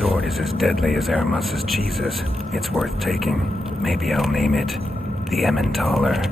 sword is as deadly as Aramus's cheeses. It's worth taking. Maybe I'll name it the Emmentaler.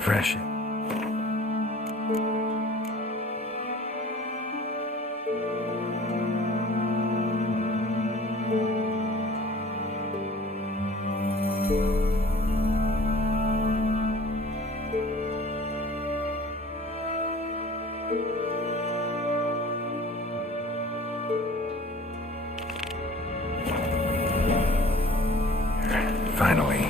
Fresh. Finally.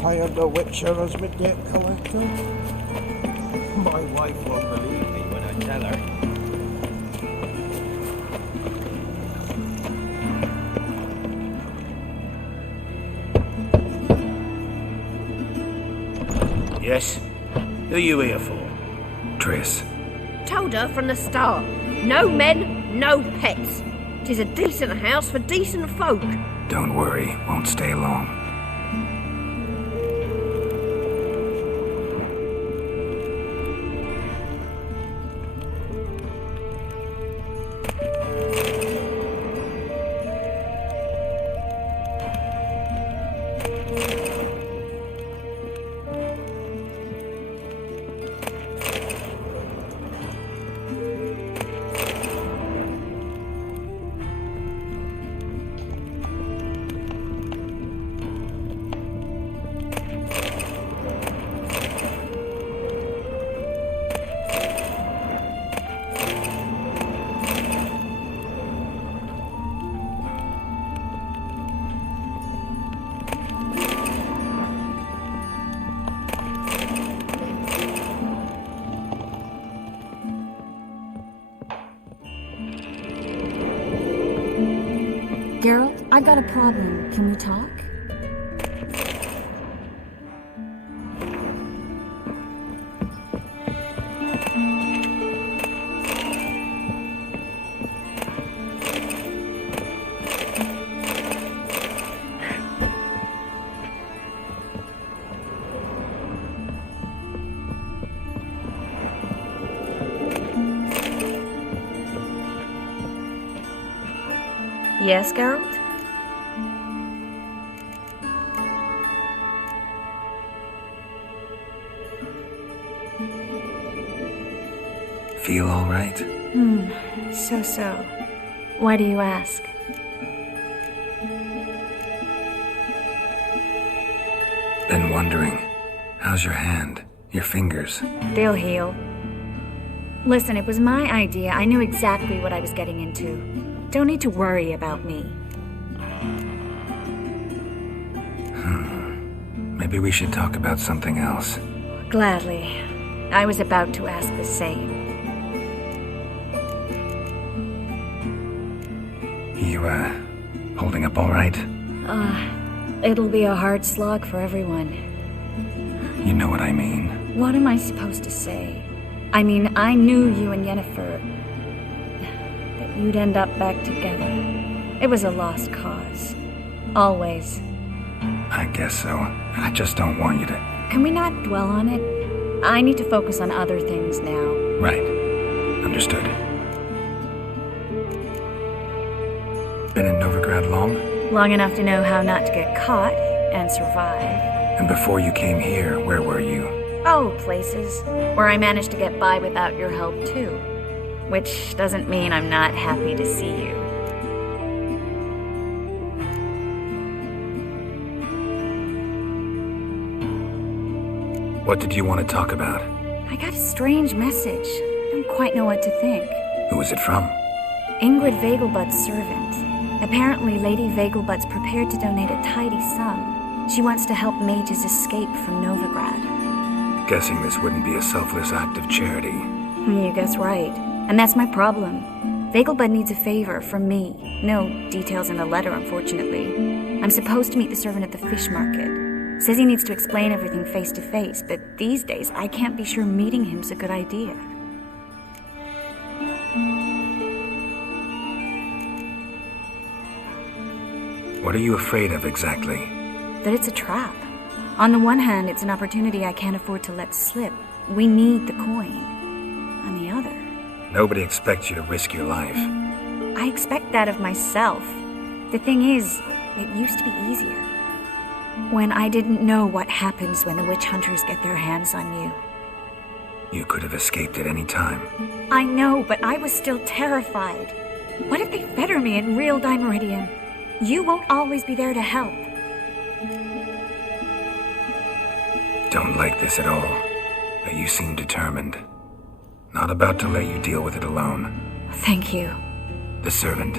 Hired the Witcher as my debt collector. My wife won't believe me when I tell her. Yes? Who are you here for? Triss. Told her from the start. No men, no pets. 'Tis a decent house for decent folk. Don't worry, won't stay long. Geralt, I've got a problem. Can we talk? Yes, Geralt? feel all right? So. Why do you ask? Been wondering. How's your hand? Your fingers? They'll heal. Listen, it was my idea. I knew exactly what I was getting into. Don't need to worry about me. Maybe we should talk about something else. Gladly. I was about to ask the same. You, holding up all right? It'll be a hard slog for everyone. You know what I mean. What am I supposed to say? I mean, I knew you and Yennefer, that you'd end up back together. It was a lost cause. Always. I guess so. I just don't want you to... Can we not dwell on it? I need to focus on other things now. Right. Understood. Been in Novigrad long? Long enough to know how not to get caught and survive. And before you came here, where were you? Oh, places where I managed to get by without your help too. Which doesn't mean I'm not happy to see you. What did you want to talk about? I got a strange message. Don't quite know what to think. Who was it from? Ingrid Vegelbud's servant. Apparently, Lady Vegelbud's prepared to donate a tidy sum. She wants to help mages escape from Novigrad. Guessing this wouldn't be a selfless act of charity. You guess right. And that's my problem. Vegelbud needs a favor from me. No details in the letter, unfortunately. I'm supposed to meet the servant at the fish market. Says he needs to explain everything face to face, but these days I can't be sure meeting him's a good idea. What are you afraid of exactly? That it's a trap. On the one hand, it's an opportunity I can't afford to let slip. We need the coin. On the other... Nobody expects you to risk your life. I expect that of myself. The thing is, it used to be easier. When I didn't know what happens when the witch hunters get their hands on you. You could have escaped at any time. I know, but I was still terrified. What if they fetter me in real Dimeridium? You won't always be there to help. Don't like this at all, but you seem determined. Not about to let you deal with it alone. Thank you. The servant.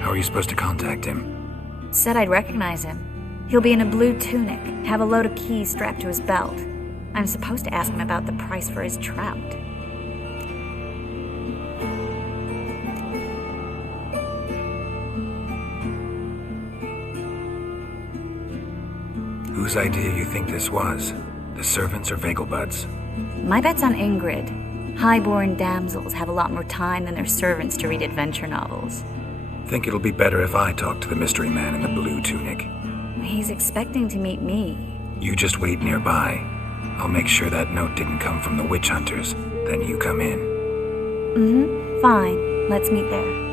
How are you supposed to contact him? Said I'd recognize him. He'll be in a blue tunic, have a load of keys strapped to his belt. I'm supposed to ask him about the price for his trout. Whose idea you think this was? The servants or Vegelbud's? My bet's on Ingrid. High-born damsels have a lot more time than their servants to read adventure novels. Think it'll be better if I talk to the mystery man in the blue tunic. He's expecting to meet me. You just wait nearby. I'll make sure that note didn't come from the witch hunters. Then you come in. Fine. Let's meet there.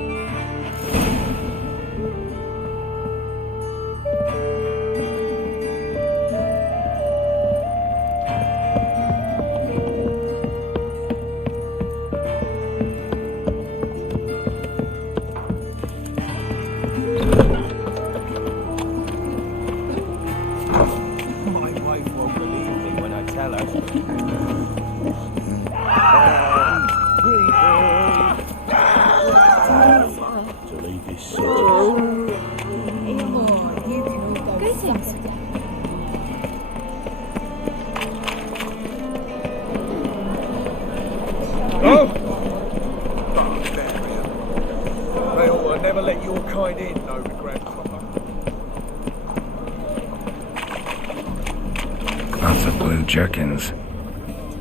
Lots of blue jerkins.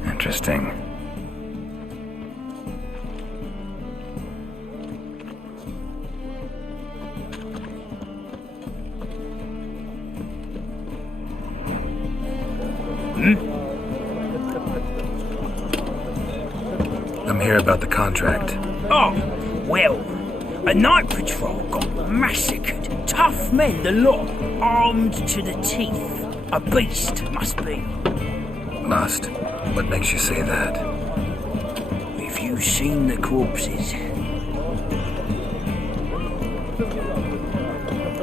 Interesting. I'm here about the contract. Oh, well, a night patrol got massacred. Tough men, the lot, armed to the teeth. A beast, must be. Lost. What makes you say that? If you you seen the corpses?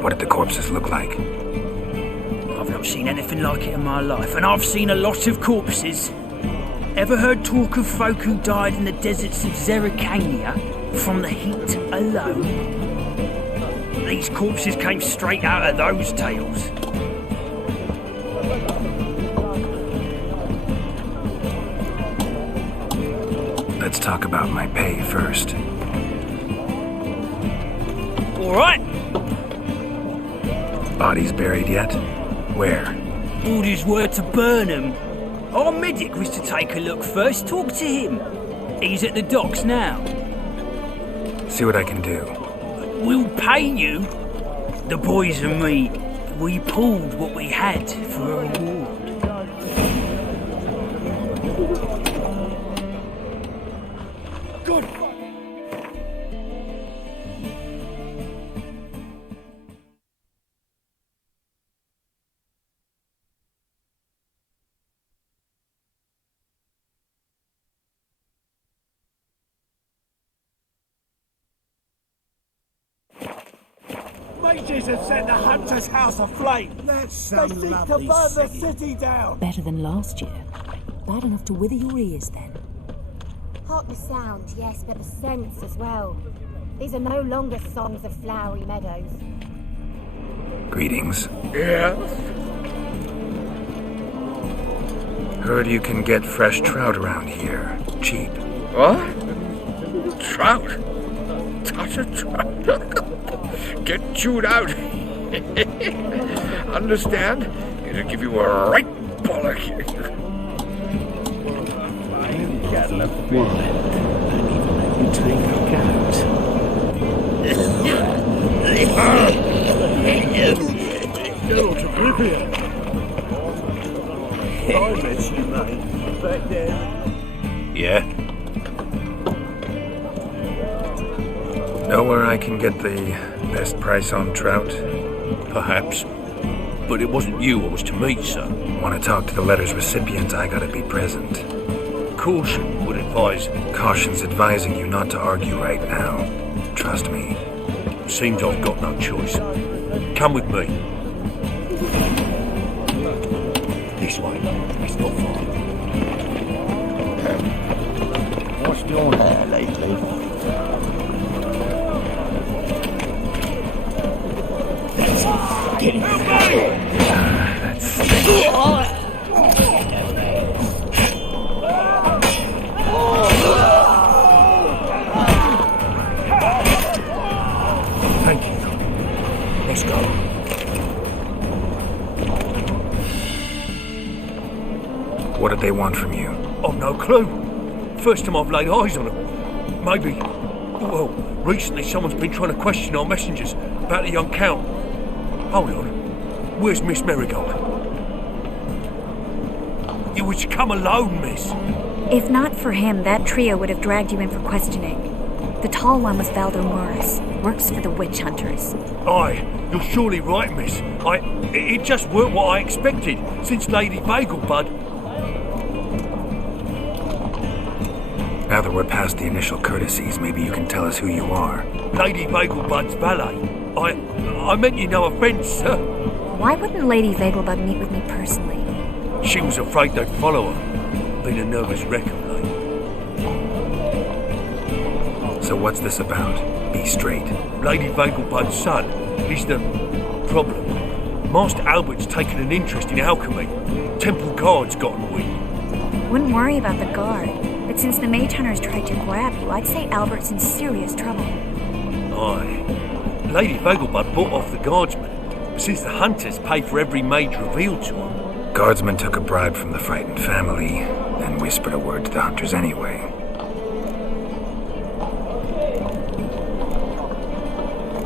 What did the corpses look like? I've not seen anything like it in my life, and I've seen a lot of corpses. Ever heard talk of folk who died in the deserts of Zerrikania from the heat alone? These corpses came straight out of those tales. Let's talk about my pay first. All right. Bodies buried yet? Where? Orders were to burn them. Our medic was to take a look first, talk to him. He's at the docks now. See what I can do. We'll pay you. The boys and me, we pulled what we had for a reward. Good. Mages have set the hunter's house aflame. That's some They seek to burn the city down. Better than last year. Bad enough to wither your ears then. Hark the sound, yes, but the scents as well. These are no longer songs of flowery meadows. Greetings. Yeah? Heard you can get fresh trout around here. Cheap. What? Trout? Touch a trout? Get chewed out. Understand? It'll give you a right bollock. Cattle of blood. And even let you take a cat. Go to Oblivion. I met you, mate. Back then. Yeah? Know where I can get the best price on trout? Perhaps. But it wasn't you I was to meet, sir. Want to talk to the letter's recipient, I gotta be present. Caution would advise. Caution's advising you not to argue right now. Trust me. Seems I've got no choice. Come with me. This way. It's not far. What's doing there lately? Get him. Thank you. Let's go. What did they want from you? I've no clue. First time I've laid eyes on them. Maybe. Well, recently someone's been trying to question our messengers about the young count. Hold on. Where's Miss Marigold? You was to come alone, miss. If not for him, that trio would have dragged you in for questioning. The tall one was Valdo Morris. Works for the witch hunters. Aye, you're surely right, miss. It just weren't what I expected, since Lady Bagelbud. Now that we're past the initial courtesies, maybe you can tell us who you are. Lady Bagelbud's valet. I meant you no offence, sir. Why wouldn't Lady Vagelbud meet with me personally? She was afraid they'd follow her. Been a nervous wreck of late. So what's this about? Be straight. Lady Vagelbud's son. He's the problem. Master Albert's taken an interest in alchemy. Temple guards gotten wind. Wouldn't worry about the guard. But since the mage hunters tried to grab you, I'd say Albert's in serious trouble. Aye. Lady Vagelbud bought off the guardsmen, since the hunters pay for every mage revealed to them. Guardsmen took a bribe from the frightened family, and whispered a word to the hunters anyway.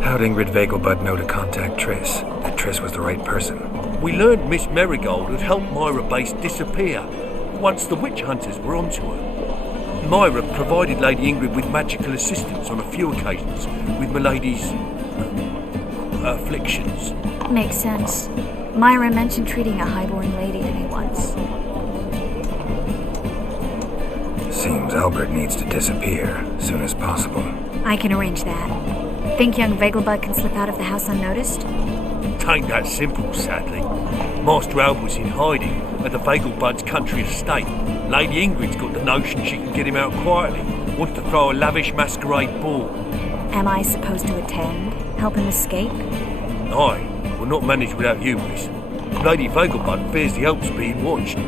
How'd Ingrid Vagelbud know to contact Triss? That Triss was the right person. We learned Miss Marigold had helped Myra Base disappear once the witch hunters were onto her. Myra provided Lady Ingrid with magical assistance on a few occasions with Milady's afflictions. Makes sense. Myra mentioned treating a highborn lady to me once. Seems seems Albert needs to disappear as soon as possible. I can arrange that. Think young Vegelbud can slip out of the house unnoticed? Tain't that simple, sadly. Master Albert's in hiding at the Vegelbud's country estate. Lady Ingrid's got the notion she can get him out quietly. Wants to throw a lavish masquerade ball. Am I supposed to attend? Help him escape? Aye, will not manage without you, miss. Lady Vegelbud fears the Alps being watched.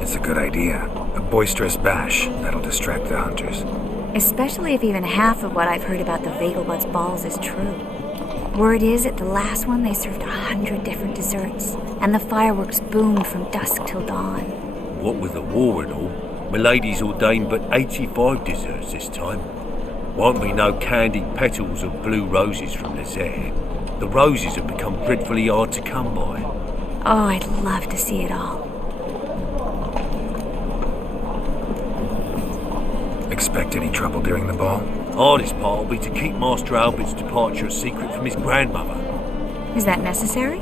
It's a good idea. A boisterous bash that'll distract the hunters. Especially if even half of what I've heard about the Vegelbud's balls is true. Word is, at the last one they served 100 different desserts, and the fireworks boomed from dusk till dawn. What with the war and all, Milady's ordained but 85 desserts this time. Won't be no candied petals of blue roses from the Zare. The roses have become dreadfully hard to come by. Oh, I'd love to see it all. Expect any trouble during the ball? Hardest part will be to keep Master Albert's departure a secret from his grandmother. Is that necessary?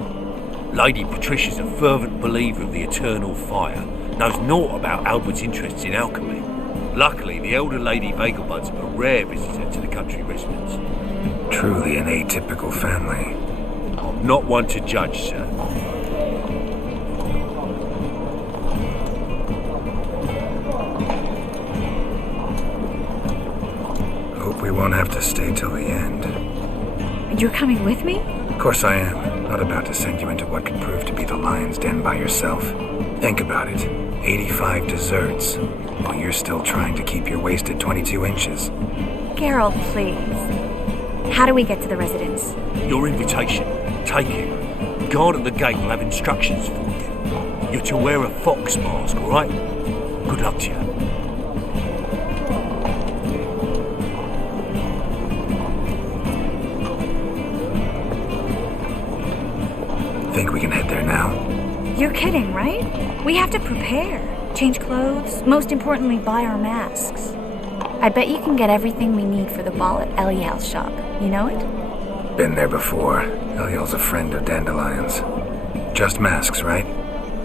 Lady Patricia's a fervent believer of the eternal fire, knows naught about Albert's interests in alchemy. Luckily, the elder Lady Vegelbud's a rare visitor to the country residence. Truly an atypical family. I'm not one to judge, sir. Hope we won't have to stay till the end. You're coming with me? Of course I am. Not about to send you into what could prove to be the lion's den by yourself. Think about it. 85 desserts, while you're still trying to keep your waist at 22 inches. Geralt, please. How do we get to the residence? Your invitation. Take it. Guard at the gate will have instructions for you. You're to wear a fox mask, all right? Good luck to you. Think we can head there now? You're kidding, right? We have to prepare. Change clothes. Most importantly, buy our masks. I bet you can get everything we need for the ball at Eliel's shop. You know it? Been there before. Eliel's a friend of Dandelion's. Just masks, right?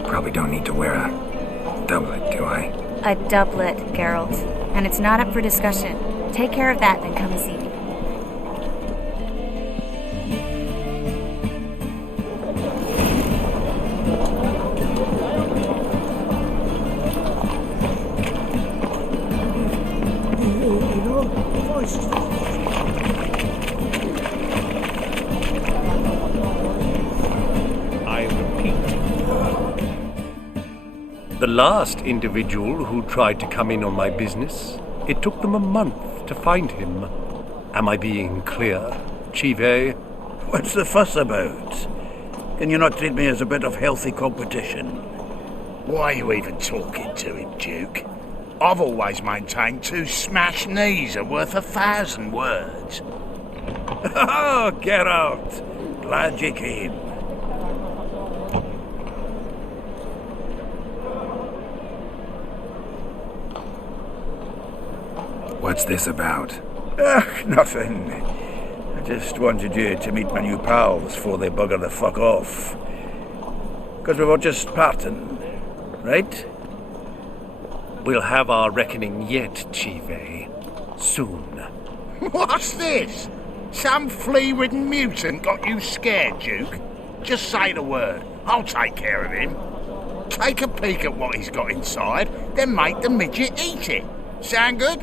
Probably don't need to wear a doublet, do I? A doublet, Geralt. And it's not up for discussion. Take care of that, then come and see me. The last individual who tried to come in on my business, it took them a month to find him. Am I being clear, Chive? What's the fuss about? Can you not treat me as a bit of healthy competition? Why are you even talking to him, Duke? I've always maintained 2 smashed knees are worth 1,000 words. Oh, Geralt! Glad you came. What's this about? Nothing. I just wanted you to meet my new pals before they bugger the fuck off. Because we were just parting, right? We'll have our reckoning yet, Chive. Soon. What's this? Some flea-ridden mutant got you scared, Duke? Just say the word. I'll take care of him. Take a peek at what he's got inside, then make the midget eat it. Sound good?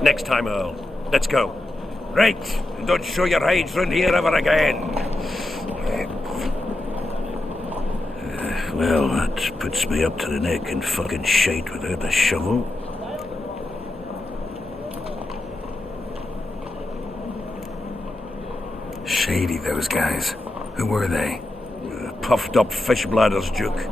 Next time, Earl. Let's go. Right, and don't show your hides round here ever again. Well, that puts me up to the neck in fucking shite without a shovel. Shady, those guys. Who were they? Puffed up fish bladders, Duke.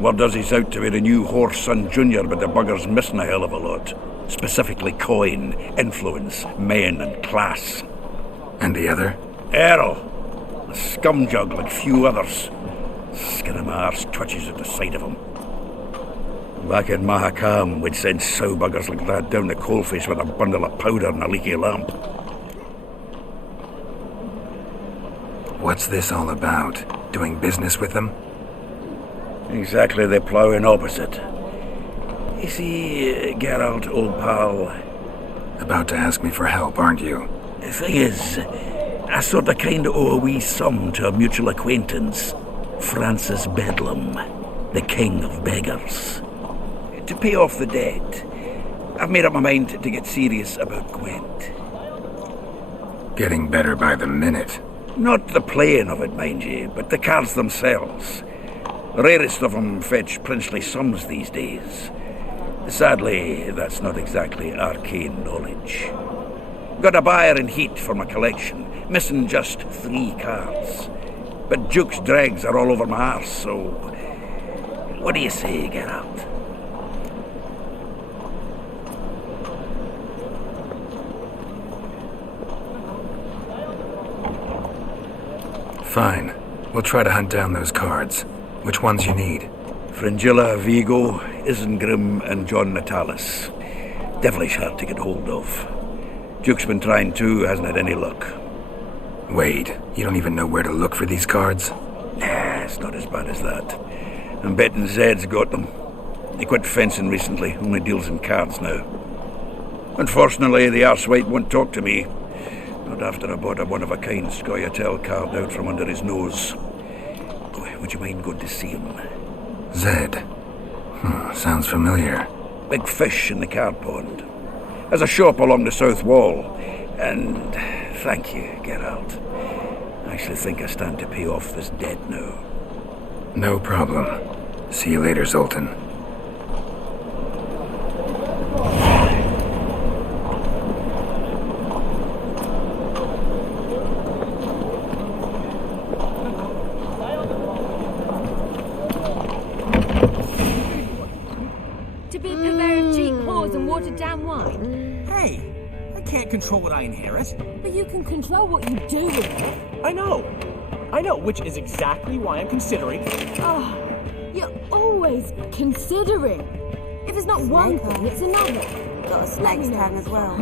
Word does he's out to be the new Whoreson Jr., but the bugger's missing a hell of a lot. Specifically coin, influence, men, and class. And the other? Errol. A scumjug like few others. Skin of my arse twitches at the sight of him. Back in Mahakam, we'd send sow buggers like that down the coalface with a bundle of powder and a leaky lamp. What's this all about? Doing business with them? Exactly the ploughing opposite. You see, Geralt, old pal... About to ask me for help, aren't you? The thing is, I sort of kind of owe a wee sum to a mutual acquaintance, Francis Bedlam, the king of beggars. To pay off the debt, I've made up my mind to get serious about Gwent. Getting better by the minute. Not the playing of it, mind you, but the cards themselves. The rarest of them fetch princely sums these days. Sadly, that's not exactly arcane knowledge. Got a buyer in heat for my collection, missing just 3 cards. But Duke's dregs are all over my arse, so... What do you say, Geralt? Fine. We'll try to hunt down those cards. Which ones you need? Fringilla, Vigo, Isengrim, and John Natalis. Devilish hard to get hold of. Duke's been trying too, hasn't had any luck. Wait, you don't even know where to look for these cards? Nah, it's not as bad as that. I'm betting Zed's got them. He quit fencing recently, only deals in cards now. Unfortunately, the arsewite won't talk to me. Not after I bought a one-of-a-kind Scoia'tael card out from under his nose. Would you mind going to see him? Zed. Sounds familiar. Big fish in the card pond. Has a shop along the south wall. And thank you, Geralt. I actually think I stand to pay off this debt now. No problem. See you later, Zoltan. Down wine. Hey, I can't control what I inherit. But you can control what you do with it. I know, which is exactly why I'm considering. Oh, you're always considering. If it's not one thing, it's another. Got a snake's tongue as well.